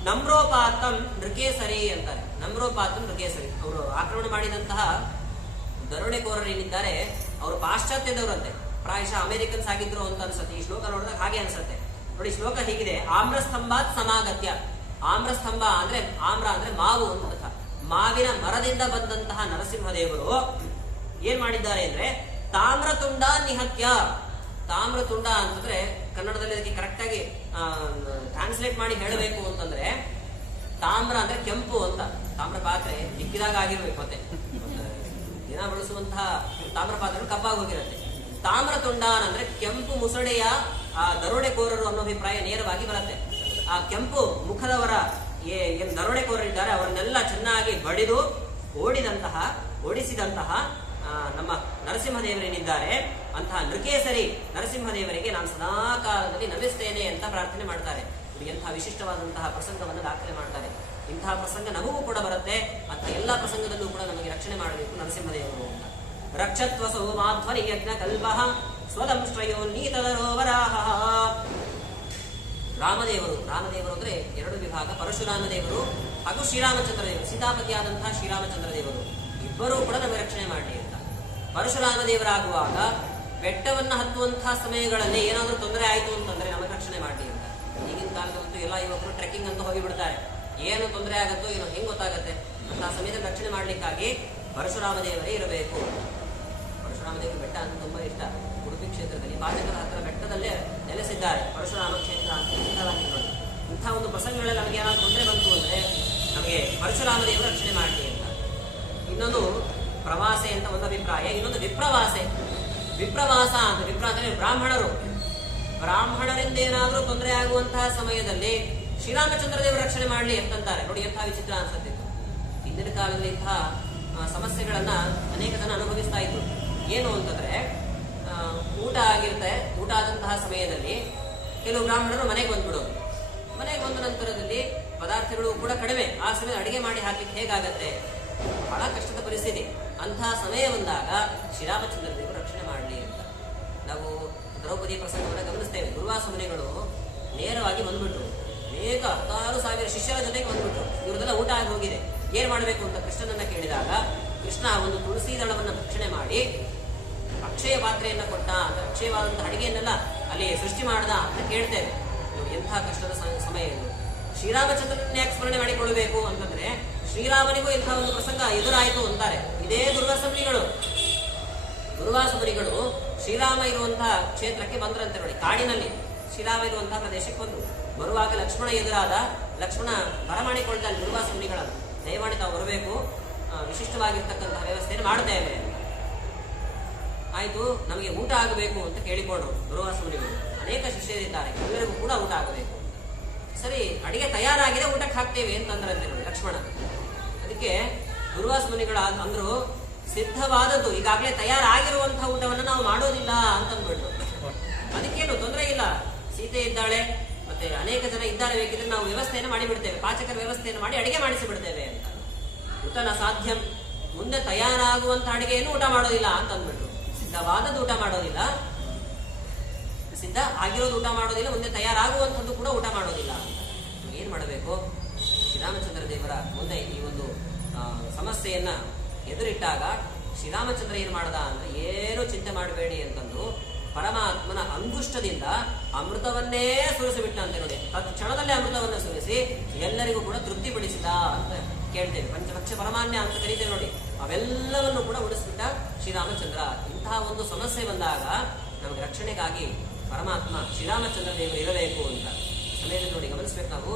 ನಮ್ರೋಪಾತಂ ನೃಕೇಸರಿ ಅಂತಾರೆ. ನಮ್ರೋಪಾತಂ ನೃಕೇಸರಿ. ಅವರು ಆಕ್ರಮಣ ಮಾಡಿದಂತಹ ದರೋಡೆಕೋರರು ಏನಿದ್ದಾರೆ ಅವರು ಪಾಶ್ಚಾತ್ಯದವರಂತೆ, ಪ್ರಾಯಶಃ ಅಮೆರಿಕನ್ಸ್ ಆಗಿದ್ರು ಅಂತ ಅನ್ಸುತ್ತೆ. ಈ ಶ್ಲೋಕ ನೋಡಿದಾಗ ಹಾಗೆ ಅನ್ಸುತ್ತೆ ನೋಡಿ. ಶ್ಲೋಕ ಹೀಗಿದೆ, ಆಮ್ರಸ್ತಂಭಾತ್ ಸಮಾಗತ್ಯ. ಆಮ್ರಸ್ತಂಭ ಅಂದ್ರೆ ಆಮ್ರ ಅಂದ್ರೆ ಮಾವು ಅಂತ, ಮಾವಿನ ಮರದಿಂದ ಬಂದಂತಹ ನರಸಿಂಹದೇವರು ಏನ್ ಮಾಡಿದ್ದಾರೆ ಅಂದ್ರೆ ತಾಮ್ರತುಂಡ ನಿಹತ್ಯ. ತಾಮ್ರತುಂಡ ಅಂತಂದ್ರೆ ಕನ್ನಡದಲ್ಲಿ ಅದಕ್ಕೆ ಕರೆಕ್ಟ್ ಆಗಿ ಟ್ರಾನ್ಸ್ಲೇಟ್ ಮಾಡಿ ಹೇಳಬೇಕು ಅಂತಂದ್ರೆ, ತಾಮ್ರ ಅಂದ್ರೆ ಕೆಂಪು ಅಂತ. ತಾಮ್ರ ಪಾತ್ರೆ ದಿಕ್ಕಿದಾಗ ಆಗಿರ್ಬೇಕು, ಮತ್ತೆ ದಿನ ಬಳಸುವಂತಹ ತಾಮ್ರ ಪಾತ್ರೆ ಕಪ್ಪಾಗಿ ಹೋಗಿರುತ್ತೆ. ತಾಮ್ರತುಂಡ ಅಂದ್ರೆ ಕೆಂಪು ಮುಸಡೆಯ ಆ ದರೋಡೆಕೋರರು ಅನ್ನೋ ಅಭಿಪ್ರಾಯ ನೇರವಾಗಿ ಬರುತ್ತೆ. ಆ ಕೆಂಪು ಮುಖದವರ ಏನ್ ದರೋಡೆಕೋರರಿದ್ದಾರೆ ಅವರನ್ನೆಲ್ಲ ಚೆನ್ನಾಗಿ ಬಡಿದು ಓಡಿಸಿದಂತಹ ನಮ್ಮ ನರಸಿಂಹದೇವರೇನಿದ್ದಾರೆ ಅಂತಹ ನೃಕೇಸರಿ ನರಸಿಂಹದೇವರಿಗೆ ನಾನು ಸದಾಕಾಲದಲ್ಲಿ ನಮಿಸ್ತೇನೆ ಅಂತ ಪ್ರಾರ್ಥನೆ ಮಾಡ್ತಾರೆ. ಎಂತಹ ವಿಶಿಷ್ಟವಾದಂತಹ ಪ್ರಸಂಗವನ್ನು ದಾಖಲೆ ಮಾಡ್ತಾರೆ. ಇಂತಹ ಪ್ರಸಂಗ ನಮಗೂ ಕೂಡ ಬರುತ್ತೆ. ಅಂತಹ ಎಲ್ಲಾ ಪ್ರಸಂಗದಲ್ಲೂ ಕೂಡ ನಮಗೆ ರಕ್ಷಣೆ ಮಾಡಬೇಕು ನರಸಿಂಹದೇವರು ಅಂತ. ರಕ್ಷತ್ವ ಸೌಮಾಧ್ವನಿ ಯಜ್ಞ ಕಲ್ಪ ಸ್ವದಂಶ್ರಯೋ ನೀತದರೋವರಾಹ. ರಾಮದೇವರು ಅಂದ್ರೆ ಎರಡು ವಿಭಾಗ, ಪರಶುರಾಮ ದೇವರು ಹಾಗೂ ಶ್ರೀರಾಮಚಂದ್ರ ದೇವರು, ಸೀತಾಪತಿಯಾದಂತಹ ಶ್ರೀರಾಮಚಂದ್ರ ದೇವರು ಇಬ್ಬರೂ ಕೂಡ ನಮಗೆ ರಕ್ಷಣೆ ಮಾಡಲಿ ಅಂತ. ಪರಶುರಾಮ ದೇವರಾಗುವಾಗ ಬೆಟ್ಟವನ್ನ ಹತ್ತುವಂತಹ ಸಮಯಗಳಲ್ಲಿ ಏನಾದ್ರೂ ತೊಂದರೆ ಆಯಿತು ಅಂತಂದ್ರೆ ನಮಗೆ ರಕ್ಷಣೆ ಮಾಡಲಿ ಅಂತ. ಈಗಿನ ಕಾಲದಂತೂ ಎಲ್ಲ ಯುವಕರು ಟ್ರೆಕ್ಕಿಂಗ್ ಅಂತ ಹೋಗಿ ಬಿಡ್ತಾರೆ. ಏನು ತೊಂದರೆ ಆಗುತ್ತೋ ಏನೋ ಹೆಂಗ್ ಗೊತ್ತಾಗತ್ತೆ ಅಂತ ಸಮಯದಲ್ಲಿ ರಕ್ಷಣೆ ಮಾಡ್ಲಿಕ್ಕಾಗಿ ಪರಶುರಾಮ ದೇವರೇ ಇರಬೇಕು. ಪರಶುರಾಮ ದೇವರು ಬೆಟ್ಟ ಅಂತ ತುಂಬಾ ಇಷ್ಟ. ಉಡುಪಿ ಕ್ಷೇತ್ರದಲ್ಲಿ ಪಾಜಕರ ಹತ್ತಿರ ಬೆಟ್ಟದಲ್ಲೇ ನೆಲೆಸಿದ್ದಾರೆ ಪರಶುರಾಮ ಕ್ಷೇತ್ರ ಅಂತ. ಇಂಥ ಒಂದು ಪ್ರಸಂಗಗಳಲ್ಲಿ ನಮಗೆ ಏನಾದ್ರು ತೊಂದರೆ ಬಂತು ಅಂದ್ರೆ ನಮಗೆ ಪರಶುರಾಮ ದೇವರು ರಕ್ಷಣೆ ಮಾಡಲಿ ಅಂತ. ಇನ್ನೊಂದು ಪ್ರವಾಸೆ ಅಂತ ಒಂದು ಅಭಿಪ್ರಾಯ, ಇನ್ನೊಂದು ವಿಪ್ರವಾಸೆ. ವಿಪ್ರವಾಸ ಅಂತ, ವಿಪ್ರ ಅಂದ್ರೆ ಬ್ರಾಹ್ಮಣರಿಂದ ಏನಾದ್ರೂ ತೊಂದರೆ ಆಗುವಂತಹ ಸಮಯದಲ್ಲಿ ಶ್ರೀರಾಮಚಂದ್ರ ದೇವರು ರಕ್ಷಣೆ ಮಾಡಲಿ ಅಂತಂತಾರೆ. ನೋಡಿ ಎಂಥ ವಿಚಿತ್ರ ಅನ್ಸುತ್ತೆ. ಹಿಂದಿನ ಕಾಲದಲ್ಲಿ ಇಂತಹ ಸಮಸ್ಯೆಗಳನ್ನ ಅನೇಕ ಜನ ಅನುಭವಿಸ್ತಾ ಇದ್ರು. ಏನು ಅಂತಂದ್ರೆ ಊಟ ಆಗಿರುತ್ತೆ, ಊಟ ಆದಂತಹ ಸಮಯದಲ್ಲಿ ಕೆಲವು ಬ್ರಾಹ್ಮಣರು ಮನೆಗೆ ಬಂದ್ಬಿಡೋದು. ಮನೆಗೆ ಬಂದ ನಂತರದಲ್ಲಿ ಪದಾರ್ಥಗಳು ಕೂಡ ಕಡಿಮೆ, ಆ ಸಮಯ ಅಡಿಗೆ ಮಾಡಿ ಹಾಕ್ಲಿಕ್ಕೆ ಹೇಗಾಗತ್ತೆ, ಬಹಳ ಕಷ್ಟದ ಪರಿಸ್ಥಿತಿ. ಅಂತಹ ಸಮಯ ಬಂದಾಗ ಶ್ರೀರಾಮಚಂದ್ರ ದೇವರು ರಕ್ಷಣೆ ಮಾಡಲಿ ಅಂತ ನಾವು ದ್ರೌಪದಿ ಪ್ರಸಂಗವನ್ನು ಗಮನಿಸ್ತೇವೆ. ದುರ್ವಾಸ ಮುನಿಗಳು ನೇರವಾಗಿ ಬಂದ್ಬಿಟ್ರು, ಅನೇಕ 10,000 ಶಿಷ್ಯರ ಜೊತೆಗೆ ಬಂದ್ಬಿಟ್ರು. ಇವ್ರದೆಲ್ಲ ಊಟ ಆಗಿ ಹೋಗಿದೆ, ಏನ್ ಮಾಡಬೇಕು ಅಂತ ಕೃಷ್ಣನನ್ನ ಕೇಳಿದಾಗ ಕೃಷ್ಣ ಒಂದು ತುಳಸಿ ದಳವನ್ನು ಭಕ್ಷಣೆ ಮಾಡಿ ಅಕ್ಷಯ ಪಾತ್ರೆಯನ್ನ ಕೊಟ್ಟ ಅಂತ, ಅಕ್ಷಯವಾದಂತಹ ಅಡಿಗೆಯನ್ನೆಲ್ಲ ಅಲ್ಲಿ ಸೃಷ್ಟಿ ಮಾಡ್ದ ಅಂತ ಕೇಳ್ತೇವೆ. ಎಂತಹ ಕಷ್ಟದ ಸಮಯ ಇದು. ಶ್ರೀರಾಮಚಂದ್ರನ ಯಾಕೆ ಸ್ಮರಣೆ ಮಾಡಿಕೊಳ್ಳಬೇಕು ಅಂತಂದ್ರೆ ಶ್ರೀರಾಮನಿಗೂ ಇಂತಹ ಒಂದು ಪ್ರಸಂಗ ಎದುರಾಯಿತು ಅಂತಾರೆ. ಇದೇ ದುರ್ವಾಸ ಮುನಿಗಳು ಶ್ರೀರಾಮ ಇರುವಂತಹ ಕ್ಷೇತ್ರಕ್ಕೆ ಬಂದ್ರಂತೆ. ನೋಡಿ, ಕಾಡಿನಲ್ಲಿ ಶ್ರೀರಾಮ ಇರುವಂತಹ ಪ್ರದೇಶಕ್ಕೆ ಬಂದ್ರು. ಬರುವಾಗ ಲಕ್ಷ್ಮಣ ಎದುರಾದ. ಲಕ್ಷ್ಮಣ ಬರಮಾಡಿಕೊಳ್ತಾನೆ ದುರ್ವಾಸ ಮುನಿಗಳನ್ನು, ದಯಮಾಡಿ ತಾವು ಬರಬೇಕು, ವಿಶಿಷ್ಟವಾಗಿರ್ತಕ್ಕಂತಹ ವ್ಯವಸ್ಥೆಯನ್ನು ಮಾಡ್ತೇವೆ. ಆಯ್ತು, ನಮಗೆ ಊಟ ಆಗಬೇಕು ಅಂತ ಕೇಳಿಕೊಂಡ್ರು ದುರ್ವಾಸ ಮುನಿಗಳು. ಅನೇಕ ಶಿಷ್ಯರಿದ್ದಾರೆ, ಎಲ್ಲರಿಗೂ ಕೂಡ ಊಟ ಆಗಬೇಕು. ಸರಿ, ಅಡಿಗೆ ತಯಾರಾಗಿದೆ, ಊಟಕ್ಕೆ ಹಾಕ್ತೇವೆ ಅಂತಂದ್ರಂತೆ ನೋಡಿ ಲಕ್ಷ್ಮಣ. ಅದಕ್ಕೆ ದುರ್ವಾಸ ಮುನಿಗಳು ಅಂದ್ರು, ಸಿದ್ಧವಾದದ್ದು ಈಗಾಗಲೇ ತಯಾರಾಗಿರುವಂತಹ ಊಟವನ್ನು ನಾವು ಮಾಡೋದಿಲ್ಲ ಅಂತಂದ್ಬಿಟ್ರು. ಅದಕ್ಕೇನು ತೊಂದರೆ ಇಲ್ಲ, ಸೀತೆ ಇದ್ದಾಳೆ, ಮತ್ತೆ ಅನೇಕ ಜನ ಇದ್ದಾರೆ, ಬೇಕಿದ್ರೆ ನಾವು ವ್ಯವಸ್ಥೆಯನ್ನು ಮಾಡಿಬಿಡ್ತೇವೆ, ಪಾಚಕರ ವ್ಯವಸ್ಥೆಯನ್ನು ಮಾಡಿ ಅಡಿಗೆ ಮಾಡಿಸಿ ಬಿಡ್ತೇವೆ ಅಂತ. ಊಟನ ಸಾಧ್ಯ, ಮುಂದೆ ತಯಾರಾಗುವಂತ ಅಡಿಗೆಯನ್ನು ಊಟ ಮಾಡೋದಿಲ್ಲ ಅಂತಂದ್ಬಿಟ್ರು. ಸಿದ್ಧವಾದದ್ದು ಊಟ ಮಾಡೋದಿಲ್ಲ, ಸಿದ್ಧ ಆಗಿರೋದು ಊಟ ಮಾಡೋದಿಲ್ಲ, ಮುಂದೆ ತಯಾರಾಗುವಂಥದ್ದು ಕೂಡ ಊಟ ಮಾಡೋದಿಲ್ಲ ಅಂತ. ಏನ್ ಮಾಡಬೇಕು? ಶ್ರೀರಾಮಚಂದ್ರ ದೇವರ ಮುಂದೆ ಈ ಒಂದು ಸಮಸ್ಯೆಯನ್ನ ಎದುರಿಟ್ಟಾಗ ಶ್ರೀರಾಮಚಂದ್ರ ಏನ್ ಮಾಡದ ಅಂದ್ರೆ, ಏನು ಚಿಂತೆ ಮಾಡಬೇಡಿ ಅಂತಂದು ಪರಮಾತ್ಮನ ಅಂಗುಷ್ಟದಿಂದ ಅಮೃತವನ್ನೇ ಸುರಿಸಿಬಿಟ್ಟಂತೆ ನೋಡಿ. ತತ್ಕ್ಷಣದಲ್ಲೇ ಅಮೃತವನ್ನ ಸುರಿಸಿ ಎಲ್ಲರಿಗೂ ಕೂಡ ತೃಪ್ತಿಪಡಿಸಿದ ಅಂತ ಕೇಳ್ತೇವೆ. ಪಂಚಭಕ್ಷ ಪರಮಾನ್ಯ ಅಂತ ಕರೀತೇವೆ ನೋಡಿ. ಅವೆಲ್ಲವನ್ನು ಕೂಡ ಉಳಿಸ್ಬಿಟ್ಟ ಶ್ರೀರಾಮಚಂದ್ರ. ಇಂತಹ ಒಂದು ಸಮಸ್ಯೆ ಬಂದಾಗ ನಮಗೆ ರಕ್ಷಣೆಗಾಗಿ ಪರಮಾತ್ಮ ಶ್ರೀರಾಮಚಂದ್ರ ದೇವರು ಇರಬೇಕು ಅಂತ ಸಮಯದಲ್ಲಿ ನೋಡಿ ಗಮನಿಸ್ಬೇಕು. ನಾವು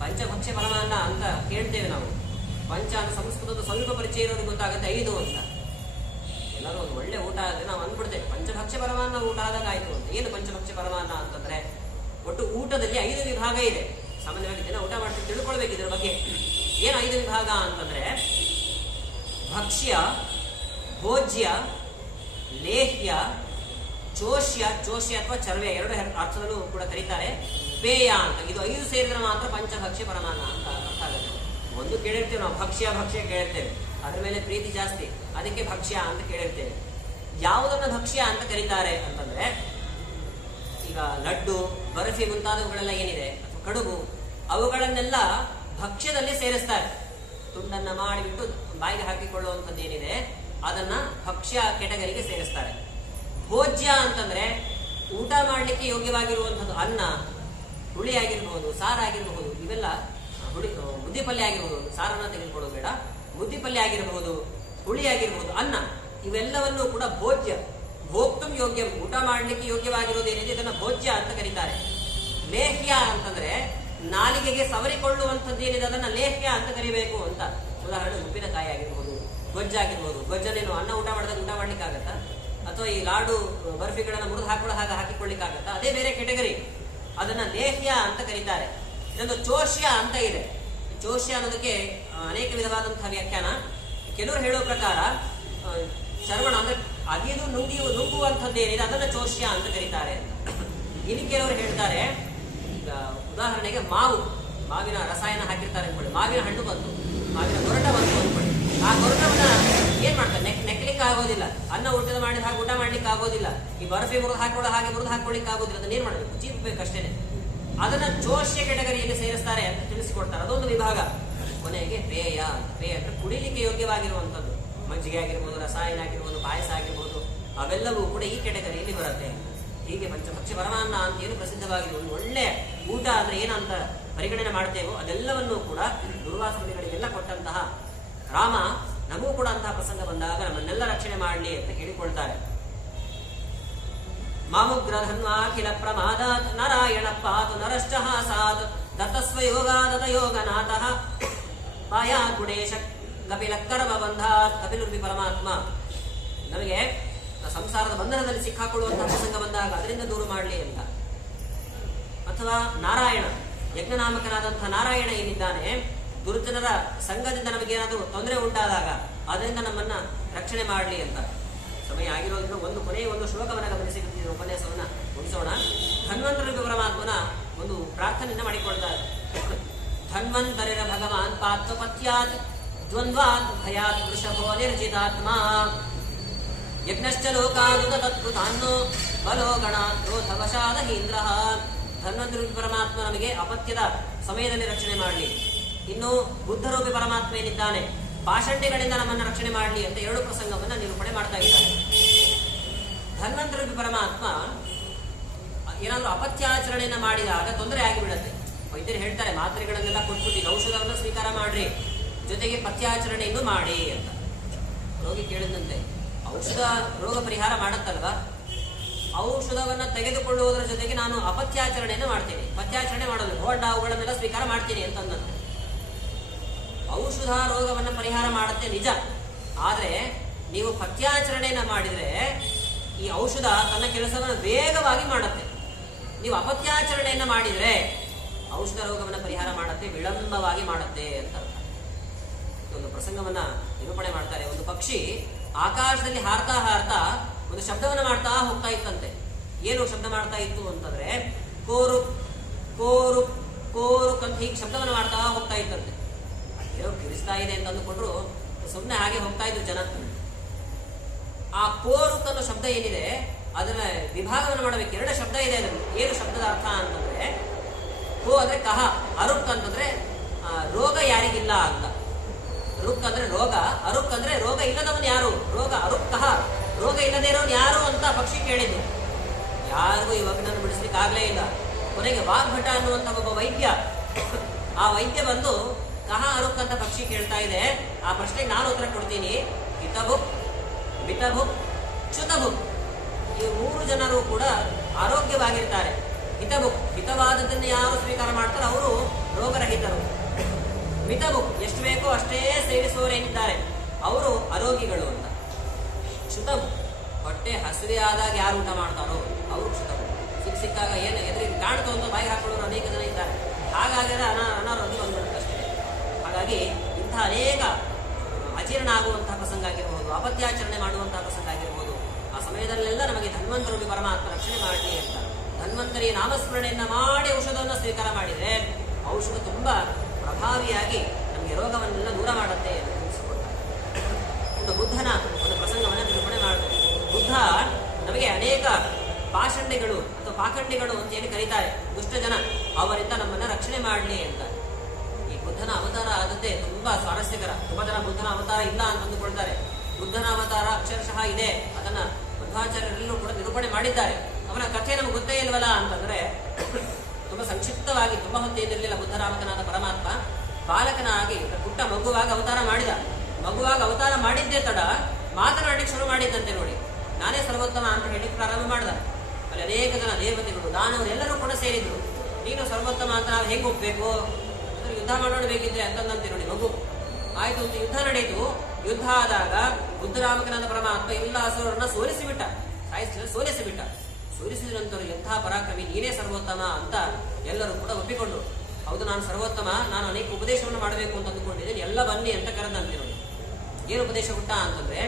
ಪಂಚಭಕ್ಷ ಪರಮಾನ್ನ ಅಂತ ಕೇಳ್ತೇವೆ. ನಾವು ಪಂಚ ಅಂತ ಸಂಸ್ಕೃತದ ಸ್ವಲ್ಪ ಪರಿಚಯ ಇರೋರಿಗೆ ಗೊತ್ತಾಗುತ್ತೆ 5 ಅಂತ. ಎಲ್ಲರೂ ಒಂದು ಒಳ್ಳೆ ಊಟ ಆದ್ರೆ ನಾವು ಅಂದ್ಬಿಡ್ತೇವೆ ಪಂಚಭಕ್ಷ ಪರಮಾನ್ನ ಊಟ ಆದಾಗ ಆಯ್ತು ಅಂತ. ಏನು ಪಂಚಭಕ್ಷ ಪರಮಾನ್ನ ಅಂತಂದ್ರೆ, ಒಟ್ಟು ಊಟದಲ್ಲಿ 5 ವಿಭಾಗ ಇದೆ. ಸಾಮಾನ್ಯವಾಗಿ ದಿನ ಊಟ ಮಾಡ್ತೀವಿ, ತಿಳ್ಕೊಳ್ಬೇಕು ಇದ್ರ ಬಗ್ಗೆ. ಏನು 5 ವಿಭಾಗ ಅಂತಂದ್ರೆ, ಭಕ್ಷ್ಯ, ಭೋಜ್ಯ, ಲೇಹ್ಯ, ಚೋಷ್ಯ ಅಥವಾ ಚರ್ವ್ಯ, 2 ಅರ್ಥದಲ್ಲೂ ಕೂಡ ಕರೀತಾರೆ, ಪೇಯ ಅಂತ. ಇದು 5 ಸೇರಿದ್ರೆ ಮಾತ್ರ ಪಂಚಭಕ್ಷ್ಯ ಪರಮಾನ್ನ ಅಂತ ಅರ್ಥ ಆಗುತ್ತೆ. ಒಂದು ಕೇಳಿರ್ತೇವೆ ನಾವು, ಭಕ್ಷ್ಯ ಕೇಳಿರ್ತೇವೆ, ಅದ್ರ ಮೇಲೆ ಪ್ರೀತಿ ಜಾಸ್ತಿ, ಅದಕ್ಕೆ ಭಕ್ಷ್ಯ ಅಂತ ಕೇಳಿರ್ತೇವೆ. ಯಾವುದನ್ನ ಭಕ್ಷ್ಯ ಅಂತ ಕರೀತಾರೆ ಅಂತಂದ್ರೆ, ಈಗ ಲಡ್ಡು, ಬರ್ಫಿ ಮುಂತಾದವುಗಳೆಲ್ಲ ಏನಿದೆ, ಅಥವಾ ಕಡುಬು, ಅವುಗಳನ್ನೆಲ್ಲ ಭಕ್ಷ್ಯದಲ್ಲಿ ಸೇರಿಸ್ತಾರೆ. ತುಂಡನ್ನ ಮಾಡಿಬಿಟ್ಟು ಬಾಯಿಗೆ ಹಾಕಿಕೊಳ್ಳುವಂಥದ್ದು ಏನಿದೆ ಅದನ್ನ ಭಕ್ಷ್ಯ ಕೆಟಗರಿಗೆ ಸೇರಿಸ್ತಾರೆ. ಭೋಜ್ಯ ಅಂತಂದ್ರೆ ಊಟ ಮಾಡಲಿಕ್ಕೆ ಯೋಗ್ಯವಾಗಿರುವಂಥದ್ದು, ಅನ್ನ, ಹುಳಿ ಆಗಿರಬಹುದು, ಸಾರಾಗಿರಬಹುದು, ಇವೆಲ್ಲ ಮುದ್ದಿ ಪಲ್ಯ ಆಗಿರಬಹುದು, ಸಾರನ್ನ ತೆಗೆದುಕೊಳ್ಳೋದು ಬೇಡ, ಮುದ್ದಿ ಪಲ್ಯ ಆಗಿರಬಹುದು, ಹುಳಿ ಆಗಿರಬಹುದು, ಅನ್ನ, ಇವೆಲ್ಲವನ್ನೂ ಕೂಡ ಭೋಜ್ಯ, ಭೋಕ್ತುಂ ಯೋಗ್ಯ, ಊಟ ಮಾಡಲಿಕ್ಕೆ ಯೋಗ್ಯವಾಗಿರೋದೇನಿದೆ ಇದನ್ನ ಭೋಜ್ಯ ಅಂತ ಕರೀತಾರೆ. ಲೇಹ್ಯ ಅಂತಂದ್ರೆ ನಾಲಿಗೆಗೆ ಸವರಿಕೊಳ್ಳುವಂಥದ್ದು ಏನಿದೆ ಅದನ್ನ ಲೇಹ್ಯ ಅಂತ ಕರಿಬೇಕು ಅಂತ. ಉದಾಹರಣೆ ಉಪ್ಪಿನಕಾಯಿ ಆಗಿರ್ಬೋದು, ಗೊಜ್ಜಾಗಿರ್ಬೋದು. ಗೊಜ್ಜನೇನು ಅನ್ನ ಊಟ ಮಾಡಿದಾಗ ಊಟ ಮಾಡ್ಲಿಕ್ಕೆ ಆಗತ್ತಾ? ಅಥವಾ ಈ ಲಾಡು ಬರ್ಫಿಗಳನ್ನ ಮುರಿದು ಹಾಕಿಕೊಳ್ಳಿಕ್ಕಾಗತ್ತಾ? ಅದೇ ಬೇರೆ ಕೆಟಗರಿ, ಅದನ್ನ ಲೇಹ್ಯ ಅಂತ ಕರೀತಾರೆ. ಇದೊಂದು ಚೋಷ್ಯ ಅಂತ ಇದೆ. ಚೋಷ್ಯ ಅನ್ನೋದಕ್ಕೆ ಅನೇಕ ವಿಧವಾದಂತಹ ವ್ಯಾಖ್ಯಾನ. ಕೆಲವರು ಹೇಳೋ ಪ್ರಕಾರ ಚರ್ವಣ ಅಂದ್ರೆ ಅಗಿದು ನುಂಗುವಂಥದ್ದೇನಿದೆ ಅದನ್ನ ಚೋಷ್ಯ ಅಂತ ಕರೀತಾರೆ ಅಂತ. ಇನ್ನು ಕೆಲವರು ಹೇಳ್ತಾರೆ, ಈಗ ಉದಾಹರಣೆಗೆ ಮಾವಿನ ರಸಾಯನ ಹಾಕಿರ್ತಾರೆ ಅನ್ಕೊಳ್ಳಿ, ಮಾವಿನ ಹಣ್ಣು ಬಂತು, ಮಾವಿನ ಗೊರಟ ಬಂತು ಅನ್ಕೊಳ್ಳಿ. ಆ ಗೊರಟವನ್ನ ಏನ್ ಮಾಡ್ತಾರೆ, ನೆಕ್ಲಿಕ್ಕೆ ಆಗೋದಿಲ್ಲ, ಅನ್ನ ಊಟ ಮಾಡಿದ ಹಾಗೆ ಊಟ ಮಾಡ್ಲಿಕ್ಕೆ ಆಗೋದಿಲ್ಲ, ಈ ಬರ್ಫಿ ಮುರಿದು ಹಾಕೊಳ್ಳಿಕ್ಕೆ ಆಗೋದಿಲ್ಲ, ಅದನ್ನ ಏನ್ ಮಾಡಬೇಕು, ಚೀಪಬೇಕು ಅಷ್ಟೇನೆ. ಅದನ್ನ ಚೋಷ್ಯ ಕೆಟಗರಿಯಲ್ಲಿ ಸೇರಿಸ್ತಾರೆ ಅಂತ ತಿಳಿಸಿಕೊಡ್ತಾರೆ. ಅದೊಂದು ವಿಭಾಗ. ಕೊನೆಗೆ ಪೇಯ ಅಂದ್ರೆ ಕುಡಿಲಿಕ್ಕೆ ಯೋಗ್ಯವಾಗಿರುವಂಥದ್ದು, ಮಜ್ಜಿಗೆ ಆಗಿರ್ಬೋದು, ರಸಾಯನ ಆಗಿರ್ಬೋದು, ಪಾಯಸ ಆಗಿರ್ಬೋದು, ಅವೆಲ್ಲವೂ ಕೂಡ ಈ ಕೆಟಗರಿಯಲ್ಲಿ ಬರುತ್ತೆ. ಹೀಗೆ ಪಂಚಭಕ್ಷ ಪರಮಾನ್ನ ಅಂತ ಏನು ಪ್ರಸಿದ್ಧವಾಗಿರುವ ಒಂದು ಒಳ್ಳೆ ಊಟ ಅಂದ್ರೆ ಏನಂತ ಪರಿಗಣನೆ ಮಾಡ್ತೇವೋ ಅದೆಲ್ಲವನ್ನೂ ಕೂಡ ದುರ್ವಾಸ ಮುನಿಗಳಿಗೆಲ್ಲ ಕೊಟ್ಟಂತಹ ರಾಮ ನಮಗೂ ಕೂಡ ಅಂತಹ ಪ್ರಸಂಗ ಬಂದಾಗ ನಮ್ಮನ್ನೆಲ್ಲ ರಕ್ಷಣೆ ಮಾಡಲಿ ಅಂತ ಕೇಳಿಕೊಳ್ತಾರೆ. ಮಾಮುಗ್ರಧನ್ವಾಖಿಲ ಪ್ರಮಾದಾತ್ ನಾರಾಯಣ ಪಾತು ನರಶ್ಚ ಸಾತ್ ದತ್ತಸ್ವ ಯೋಗಾದತ ಯೋಗನಾಥಃ ಪಾಯಾ ಗುಣೇಶ ಕಪಿಲ ಕರ್ಮ ಬಂಧಾತ್. ಕಪಿಲುರ್ವಿ ಪರಮಾತ್ಮ ನಮಗೆ ಸಂಸಾರದ ಬಂಧನದಲ್ಲಿ ಸಿಕ್ಕಾಕೊಳ್ಳುವಂತಹ ಪ್ರಸಂಗ ಬಂದಾಗ ಅದರಿಂದ ದೂರ ಮಾಡಲಿ ಅಂತ. ಅಥವಾ ನಾರಾಯಣ, ಯಜ್ಞನಾಮಕನಾದಂತಹ ನಾರಾಯಣ ಏನಿದ್ದಾನೆ, ದುರ್ಜನರ ಸಂಘದಿಂದ ನಮಗೇನಾದರೂ ತೊಂದರೆ ಉಂಟಾದಾಗ ಅದರಿಂದ ನಮ್ಮನ್ನ ರಕ್ಷಣೆ ಮಾಡಲಿ ಅಂತ. ಸಮಯ ಆಗಿರೋದ್ರಿಂದ ಕೊನೆಯ ಒಂದು ಶ್ಲೋಕವನ್ನು ಗಮನಿಸಿ ಉಪನ್ಯಾಸವನ್ನ ಮುಗಿಸೋಣ. ಧನ್ವಂತರಿ ಪರಮಾತ್ಮನ ಒಂದು ಪ್ರಾರ್ಥನೆಯನ್ನ ಮಾಡಿಕೊಳ್ತಾರೆ. ಧನ್ವಂತರಿರ ಭಗವಾನ್ ಪಾತ್ವಪತ್ಯಾತ್ ದ್ವಂದ್ವಾತ್ ಭಯಾತ್ ವೃಷಭೋ ನಿರ್ಜಿತಾತ್ಮ ಯಜ್ಞಶ್ಚ ಲೋಕಾದುತ ತತ್ಕೃತಾನ್ನೋ ಬಲೋ ಗಣಾತ್ರೋಧವಶಾದಹೀಂದ್ರ. ಧನ್ವಂತರಿ ಪರಮಾತ್ಮ ನಮಗೆ ಅಪತ್ಯದ ಸಮಯದಲ್ಲಿ ರಕ್ಷಣೆ ಮಾಡಲಿ. ಇನ್ನು ಬುದ್ಧರೂಪಿ ಪರಮಾತ್ಮ ಏನಿದ್ದಾನೆ ಪಾಷಂಡಿಗಳಿಂದ ನಮ್ಮನ್ನು ರಕ್ಷಣೆ ಮಾಡಲಿ ಅಂತ ಎರಡು ಪ್ರಸಂಗವನ್ನು ನಿರೂಪಣೆ ಮಾಡ್ತಾ ಇದ್ದಾರೆ. ಧನ್ವಂತರೂಪಿ ಪರಮಾತ್ಮ ಏನಾದರೂ ಅಪತ್ಯಾಚರಣೆಯನ್ನ ಮಾಡಿದಾಗ ತೊಂದರೆ ಆಗಿಬಿಡುತ್ತೆ. ವೈದ್ಯರು ಹೇಳ್ತಾರೆ ಮಾತ್ರೆಗಳನ್ನೆಲ್ಲ ಕೊಟ್ಬಿಟ್ಟು ಔಷಧವನ್ನು ಸ್ವೀಕಾರ ಮಾಡ್ರಿ, ಜೊತೆಗೆ ಪಥ್ಯಾಚರಣೆಯನ್ನು ಮಾಡಿ ಅಂತ. ರೋಗಿ ಕೇಳಿದಂತೆ ಔಷಧ ರೋಗ ಪರಿಹಾರ ಮಾಡತ್ತಲ್ವಾ, ಔಷಧವನ್ನ ತೆಗೆದುಕೊಳ್ಳುವುದರ ಜೊತೆಗೆ ನಾನು ಅಪತ್ಯಾಚರಣೆಯನ್ನು ಮಾಡ್ತೀನಿ, ಪಥ್ಯಾಚರಣೆ ಮಾಡಲು ಹೋಂಡ ಅವುಗಳನ್ನೆಲ್ಲ ಸ್ವೀಕಾರ ಮಾಡ್ತೀನಿ ಅಂತಂದಂತೆ. ಔಷಧ ರೋಗವನ್ನು ಪರಿಹಾರ ಮಾಡುತ್ತೆ ನಿಜ, ಆದ್ರೆ ನೀವು ಪಥ್ಯಾಚರಣೆಯನ್ನ ಮಾಡಿದ್ರೆ ಈ ಔಷಧ ತನ್ನ ಕೆಲಸವನ್ನು ವೇಗವಾಗಿ ಮಾಡುತ್ತೆ. ನೀವು ಅಪತ್ಯಾಚರಣೆಯನ್ನ ಮಾಡಿದ್ರೆ ಔಷಧ ರೋಗವನ್ನು ಪರಿಹಾರ ಮಾಡುತ್ತೆ, ವಿಳಂಬವಾಗಿ ಮಾಡುತ್ತೆ ಅಂತ. ಒಂದು ಪ್ರಸಂಗವನ್ನ ನಿರೂಪಣೆ ಮಾಡ್ತಾರೆ. ಒಂದು ಪಕ್ಷಿ ಆಕಾಶದಲ್ಲಿ ಹಾರ್ತಾ ಹಾರ್ತಾ ಒಂದು ಶಬ್ದವನ್ನ ಮಾಡ್ತಾ ಹೋಗ್ತಾ ಇತ್ತಂತೆ. ಏನು ಶಬ್ದ ಮಾಡ್ತಾ ಇತ್ತು ಅಂತಂದ್ರೆ ಕೋರು ಕೋರು ಕೋರು ಅಂತ ಹೀಗೆ ಶಬ್ದವನ್ನ ಮಾಡ್ತಾ ಹೋಗ್ತಾ ಇತ್ತಂತೆ. ಏನೋ ಕಿರಿಸ್ತಾ ಇದೆ ಅಂತ ಅಂದುಕೊಂಡ್ರು ಸುಮ್ಮನೆ ಹಾಗೆ ಹೋಗ್ತಾ ಇದ್ರು ಜನ. ಆ ಕೋರುಕ್ ಅನ್ನೋ ಶಬ್ದ ಏನಿದೆ ಅದನ್ನ ವಿಭಾಗವನ್ನು ಮಾಡಬೇಕು. ಎರಡು ಶಬ್ದ ಇದೆ ಅದರಲ್ಲಿ. ಏನು ಶಬ್ದದ ಅರ್ಥ ಅಂತಂದ್ರೆ ಕೋ ಅಂದ್ರೆ ಕಹ, ಅರುಕ್ ಅಂತಂದ್ರೆ ರೋಗ ಯಾರಿಗಿಲ್ಲ ಅಂತ. ರುಕ್ ಅಂದ್ರೆ ರೋಗ, ಅರುಕ್ ಅಂದ್ರೆ ರೋಗ ಇಲ್ಲದವನ್ ಯಾರು, ರೋಗ ಅರುಕ್ ಕಹ, ರೋಗ ಇಲ್ಲದೆ ಇರೋನ್ ಯಾರು ಅಂತ ಪಕ್ಷಿ ಕೇಳಿದ್ದು. ಯಾರಿಗೂ ಈ ಒಗ್ಗನನ್ನು ಬಿಡಿಸ್ಲಿಕ್ಕೆ ಆಗ್ಲೇ ಇಲ್ಲ. ಕೊನೆಗೆ ವಾಗ್ಭಟ ಅನ್ನುವಂತ ಒಬ್ಬ ವೈದ್ಯ, ಆ ವೈದ್ಯ ಬಂದು ಕಹ ಅರುಕ್ ಅಂತ ಪಕ್ಷಿ ಕೇಳ್ತಾ ಇದೆ, ಆ ಪ್ರಶ್ನೆಗೆ ನಾನು ಉತ್ತರ ಕೊಡ್ತೀನಿ. ಹಿತಭುಕ್, ಮಿತಭುಕ್, ಚ್ಯುತಭುಕ್, ಈ ಮೂರು ಜನರು ಕೂಡ ಆರೋಗ್ಯವಾಗಿರ್ತಾರೆ. ಹಿತಭುಕ್, ಹಿತವಾದದನ್ನು ಯಾರು ಸ್ವೀಕಾರ ಮಾಡ್ತಾರೋ ಅವರು ರೋಗರಹಿತರು. ಮಿತಭುಕ್, ಎಷ್ಟು ಬೇಕೋ ಅಷ್ಟೇ ಸೇವಿಸುವವರೇನಿದ್ದಾರೆ ಅವರು ಅರೋಗಿಗಳು ಅಂತ. ಚ್ಯುತಭುಕ್, ಹೊಟ್ಟೆ ಹಸಿವೆ ಆದಾಗ ಯಾರು ಊಟ ಮಾಡ್ತಾರೋ ಅವರು ಚ್ಯುತಭುಕ್. ಸಿಕ್ಕಾಗ ಏನು ಎದುರಿಗೆ ಕಾಣ್ತು ಅಂತ ಬಾಯಿಗೆ ಹಾಕೊಳ್ಳೋರು ಅನೇಕ ಜನ ಇದ್ದಾರೆ. ಹಾಗಾದರೆ ಅನಾರೋಗ್ಯ ಬಂದ್ಬಿಡುತ್ತಷ್ಟೇ. ಹಾಗಾಗಿ ಇಂಥ ಅನೇಕ ಅಜೀರ್ಣ ಆಗುವಂತಹ ಪ್ರಸಂಗ ಆಗಿರಬಹುದು, ಅಪತ್ಯಾಚರಣೆ ಮಾಡುವಂತಹ ಪ್ರಸಂಗ ಆಗಿರಬಹುದು, ಆ ಸಮಯದಲ್ಲೆಲ್ಲ ನಮಗೆ ಧನ್ವಂತರೂಪಿ ಪರಮಾತ್ಮ ರಕ್ಷಣೆ ಮಾಡಲಿ ಅಂತ ಧನ್ವಂತರಿ ನಾಮಸ್ಮರಣೆಯನ್ನ ಮಾಡಿ ಔಷಧವನ್ನು ಸ್ವೀಕಾರ ಮಾಡಿದರೆ ಔಷಧ ತುಂಬಾ ಪ್ರಭಾವಿಯಾಗಿ ನಮಗೆ ರೋಗವನ್ನೆಲ್ಲ ದೂರ ಮಾಡುತ್ತೆ ಎಂದು ತಿಳಿಸಿಕೊಡ್ತಾರೆ. ಒಂದು ಬುದ್ಧನ ಒಂದು ಪ್ರಸಂಗವನ್ನು ನಿರೂಪಣೆ ಮಾಡುತ್ತೆ. ಬುದ್ಧ ನಮಗೆ ಅನೇಕ ಪಾಷಂಡಿಗಳು ಅಥವಾ ಪಾಖಂಡಿಗಳು ಅಂತ ಹೇಳಿ ಕರೀತಾರೆ, ದುಷ್ಟ ಜನ, ಅವರಿಂದ ನಮ್ಮನ್ನ ರಕ್ಷಣೆ ಮಾಡಲಿ ಅಂತ. ಈ ಬುದ್ಧನ ಅವತಾರ ಆದದ್ದೇ ತುಂಬಾ ಸ್ವಾರಸ್ಯಕರ. ತುಂಬಾ ಜನ ಬುದ್ಧನ ಅವತಾರ ಇಲ್ಲ ಅಂತ ಅಂದುಕೊಳ್ತಾರೆ. ಬುದ್ಧನ ಅವತಾರ ಅಕ್ಷರಶಃ ಇದೆ, ಅದನ್ನ ಮಧ್ವಾಚಾರ್ಯರೆಲ್ಲರೂ ಕೂಡ ನಿರೂಪಣೆ ಮಾಡಿದ್ದಾರೆ. ಅವನ ಕಥೆ ನಮ್ಗೆ ಗೊತ್ತೇ ಇಲ್ವಲ್ಲ ಅಂತಂದ್ರೆ ತುಂಬಾ ಸಂಕ್ಷಿಪ್ತವಾಗಿ, ತುಂಬಾ ಹೊತ್ತೇನಿರಲಿಲ್ಲ. ಬುದ್ಧರಾಮಕನಾದ ಪರಮಾತ್ಮ ಬಾಲಕನಾಗಿ ಪುಟ್ಟ ಮಗುವಾಗಿ ಅವತಾರ ಮಾಡಿದ. ಮಗುವಾಗಿ ಅವತಾರ ಮಾಡಿದ್ದೇ ತಡ ಮಾತನಾಡಲಿಕ್ಕೆ ಶುರು ಮಾಡಿದ್ದಂತೆ. ನೋಡಿ, ನಾನೇ ಸರ್ವೋತ್ತಮ ಅಂತ ಹೇಳಿ ಪ್ರಾರಂಭ ಮಾಡ್ದ. ಅಲ್ಲಿ ಅನೇಕ ಜನ ದೇವತೆಗಳು, ದಾನವರು ಎಲ್ಲರೂ ಕೂಡ ಸೇರಿದ್ರು. ನೀನು ಸರ್ವೋತ್ತಮ ಅಂತ ನಾವು ಹೇಗೆ ಒಪ್ಬೇಕು, ಅಂದ್ರೆ ಯುದ್ಧ ಮಾಡೋಣಬೇಕಿದ್ರೆ ಅಂತಂದಂತೆ. ನೋಡಿ, ಮಗು ಆಯ್ತು ಅಂತ ಯುದ್ಧ ನಡೆಯಿತು. ಯುದ್ಧ ಆದಾಗ ಬುದ್ಧರಾಮಕನಾದ ಪರಮಾತ್ಮ ಎಲ್ಲ ಅಸುರರನ್ನ ಸೋಲಿಸಿಬಿಟ್ಟ, ಸೋಲಿಸಿಬಿಟ್ಟ. ಸೋಲಿಸಿದ ನಂತರ ಎಂಥ ಪರಾಕ್ರಮಿ, ನೀನೇ ಸರ್ವೋತ್ತಮ ಅಂತ ಎಲ್ಲರೂ ಕೂಡ ಒಪ್ಪಿಕೊಂಡ್ರು. ಹೌದು, ನಾನು ಸರ್ವೋತ್ತಮ, ನಾನು ಅನೇಕ ಉಪದೇಶವನ್ನು ಮಾಡಬೇಕು ಅಂತ ಅಂದುಕೊಂಡಿದ್ದೇನೆ, ಎಲ್ಲ ಬನ್ನಿ ಅಂತ ಕರೆದಂತೆ. ನೋಡಿ, ಏನು ಉಪದೇಶ ಕೊಟ್ಟ ಅಂತಂದ್ರೆ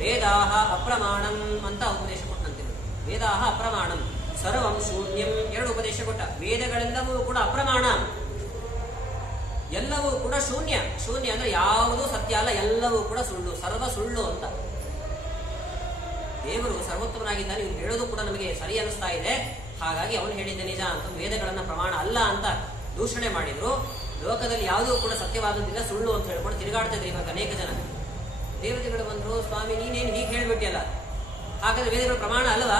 ವೇದಾಹ ಅಪ್ರಮಾಣಂ ಅಂತ ಉಪದೇಶ ಕೊಟ್ಟಂತೆ. ವೇದಾಹ ಅಪ್ರಮಾಣಂ ಸರ್ವಂ ಶೂನ್ಯಂ, ಎರಡು ಉಪದೇಶ ಕೊಟ್ಟ. ವೇದಗಳೆಲ್ಲವೂ ಕೂಡ ಅಪ್ರಮಾಣ, ಎಲ್ಲವೂ ಕೂಡ ಶೂನ್ಯ. ಶೂನ್ಯ ಅಂದ್ರೆ ಯಾವುದೂ ಸತ್ಯ ಅಲ್ಲ, ಎಲ್ಲವೂ ಕೂಡ ಸುಳ್ಳು, ಸರ್ವ ಸುಳ್ಳು ಅಂತ. ದೇವರು ಸರ್ವೋತ್ತಮನಾಗಿದ್ದಾನೆ, ಇವ್ರು ಹೇಳೋದು ಕೂಡ ನಮಗೆ ಸರಿ ಅನಿಸ್ತಾ ಇದೆ, ಹಾಗಾಗಿ ಅವನು ಹೇಳಿದ್ದೆ ನಿಜ ಅಂತ ವೇದಗಳನ್ನ ಪ್ರಮಾಣ ಅಲ್ಲ ಅಂತ ದೂಷಣೆ ಮಾಡಿದ್ರು. ಲೋಕದಲ್ಲಿ ಯಾವುದೂ ಕೂಡ ಸತ್ಯವಾದದ್ದಿಲ್ಲ, ಸುಳ್ಳು ಅಂತ ಹೇಳ್ಕೊಂಡು ತಿರುಗಾಡ್ತಾ ಇದ್ರು ಇವಾಗ ಅನೇಕ ಜನ. ದೇವತೆಗಳು ಬಂದ್ರು, ಸ್ವಾಮಿ ನೀನೇನು ಹೀಗೆ ಹೇಳ್ಬಿಟ್ಟಿಯಲ್ಲ, ಹಾಗಾದ್ರೆ ವೇದಗಳ ಪ್ರಮಾಣ ಅಲ್ವಾ,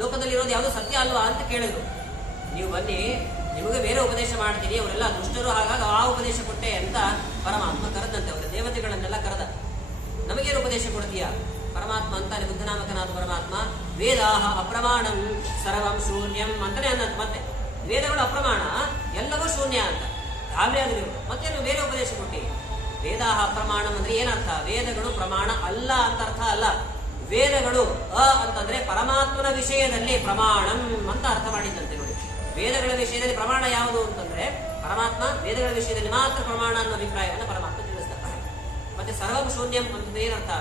ಲೋಕದಲ್ಲಿ ಇರೋದು ಯಾವುದೋ ಸತ್ಯ ಅಲ್ವಾ ಅಂತ ಕೇಳಿದ್ರು. ನೀವು ಬನ್ನಿ, ನಿಮಗೆ ಬೇರೆ ಉಪದೇಶ ಮಾಡ್ತೀನಿ, ಅವರೆಲ್ಲ ದುಷ್ಟರು, ಹಾಗಾಗಿ ಆ ಉಪದೇಶ ಕೊಟ್ಟೆ ಅಂತ ಪರಮಾತ್ಮ ಕರೆದಂತೆ. ಅವರ ದೇವತೆಗಳನ್ನೆಲ್ಲ ಕರೆದ. ನಮಗೇನು ಉಪದೇಶ ಕೊಡ್ತೀಯ ಪರಮಾತ್ಮ ಅಂತಾನೆ. ಬುದ್ಧನಾಮಕನಾದ ಪರಮಾತ್ಮ ವೇದಾಹ ಅಪ್ರಮಾಣಂ ಸರ್ವಂ ಶೂನ್ಯಂ ಅಂತಾನೆ ಅನ್ನಂತ. ಮತ್ತೆ ವೇದಗಳು ಅಪ್ರಮಾಣ, ಎಲ್ಲವೂ ಶೂನ್ಯ ಅಂತ ಗಾಬರಿಯಾದ್ರು. ಮತ್ತೆ ನೀವು ಬೇರೆ ಉಪದೇಶ ಕೊಟ್ಟಿ. ವೇದಾಹ ಅಪ್ರಮಾಣಂ ಅಂದ್ರೆ ಏನರ್ಥ? ವೇದಗಳು ಪ್ರಮಾಣ ಅಲ್ಲ ಅಂತ ಅರ್ಥ ಅಲ್ಲ. ವೇದಗಳು ಅಂತಂದ್ರೆ ಪರಮಾತ್ಮನ ವಿಷಯದಲ್ಲಿ ಪ್ರಮಾಣಂ ಅಂತ ಅರ್ಥ ಮಾಡಿದ್ದಂತೆ. ನೋಡಿ, ವೇದಗಳ ವಿಷಯದಲ್ಲಿ ಪ್ರಮಾಣ ಯಾವುದು ಅಂತಂದ್ರೆ ಪರಮಾತ್ಮ ವೇದಗಳ ವಿಷಯದಲ್ಲಿ ಮಾತ್ರ ಪ್ರಮಾಣ ಅನ್ನೋ ಅಭಿಪ್ರಾಯವನ್ನು ಪರಮಾತ್ಮ ತಿಳಿಸ್ತಾರೆ. ಮತ್ತೆ ಸರ್ವಂ ಶೂನ್ಯಂ ಅಂತಂದ್ರೆ ಏನರ್ಥ?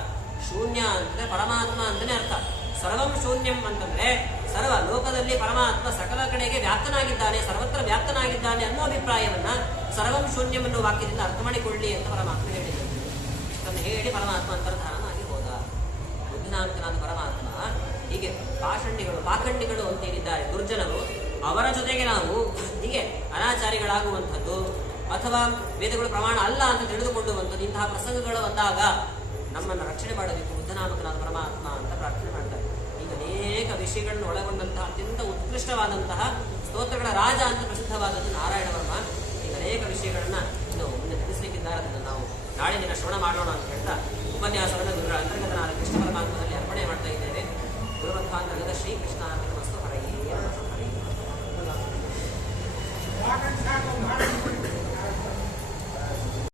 ಶೂನ್ಯ ಅಂತಂದ್ರೆ ಪರಮಾತ್ಮ ಅಂತಾನೆ ಅರ್ಥ. ಸರ್ವಂ ಶೂನ್ಯಂ ಅಂತಂದ್ರೆ ಸರ್ವ ಲೋಕದಲ್ಲಿ ಪರಮಾತ್ಮ ಸಕಲ ಕಡೆಗೆ ವ್ಯಾಪ್ತನಾಗಿದ್ದಾನೆ, ಸರ್ವತ್ರ ವ್ಯಾಪ್ತನಾಗಿದ್ದಾನೆ ಅನ್ನೋ ಅಭಿಪ್ರಾಯವನ್ನ ಸರ್ವಂ ಶೂನ್ಯಂ ಅನ್ನೋ ವಾಕ್ಯದಿಂದ ಅರ್ಥ ಮಾಡಿಕೊಳ್ಳಿ ಅಂತ ಪರಮಾತ್ಮ ಹೇಳಿದರು. ಇಷ್ಟನ್ನು ಹೇಳಿ ಪರಮಾತ್ಮ ಅಂತರ್ಧಾನನಾಗಿ ಹೋದ. ಬುದ್ಧನಾಮಕನಾದ ಪರಮಾತ್ಮ ಹೀಗೆ ಪಾಖಂಡಿಗಳು ಅಂತ ಏನಿದ್ದಾರೆ ದುರ್ಜನರು, ಅವರ ಜೊತೆಗೆ ನಾವು ಹೀಗೆ ಅನಾಚಾರಿಗಳಾಗುವಂಥದ್ದು ಅಥವಾ ವೇದಗಳು ಪ್ರಮಾಣ ಅಲ್ಲ ಅಂತ ತಿಳಿದುಕೊಳ್ಳುವಂಥದ್ದು ಇಂತಹ ಪ್ರಸಂಗಗಳು ಬಂದಾಗ ನಮ್ಮನ್ನು ರಕ್ಷಣೆ ಮಾಡಬೇಕು ಬುದ್ಧನಾಮಕನಾದ ಪರಮಾತ್ಮ ಅಂತ ಪ್ರಾರ್ಥನೆ ಮಾಡ್ತಾರೆ. ಈಗ ಅನೇಕ ವಿಷಯಗಳನ್ನು ಒಳಗೊಂಡಂತಹ ಅತ್ಯಂತ ಉತ್ಕೃಷ್ಟವಾದಂತಹ ಸ್ತೋತ್ರಗಳ ರಾಜ ಅಂತ ಪ್ರಸಿದ್ಧವಾದದ್ದು ನಾರಾಯಣ ವರ್ಮ. ಈಗ ಅನೇಕ ವಿಷಯಗಳನ್ನ ಇನ್ನು ಮುಂದೆ ತಿಳಿಸಲಿಕ್ಕಿದ್ದಾರೆ. ಅದನ್ನು ನಾವು ನಾಳೆ ದಿನ ಶ್ರವಣ ಮಾಡೋಣ ಅಂತ ಹೇಳ್ತಾ ಉಪನ್ಯಾಸವನ್ನು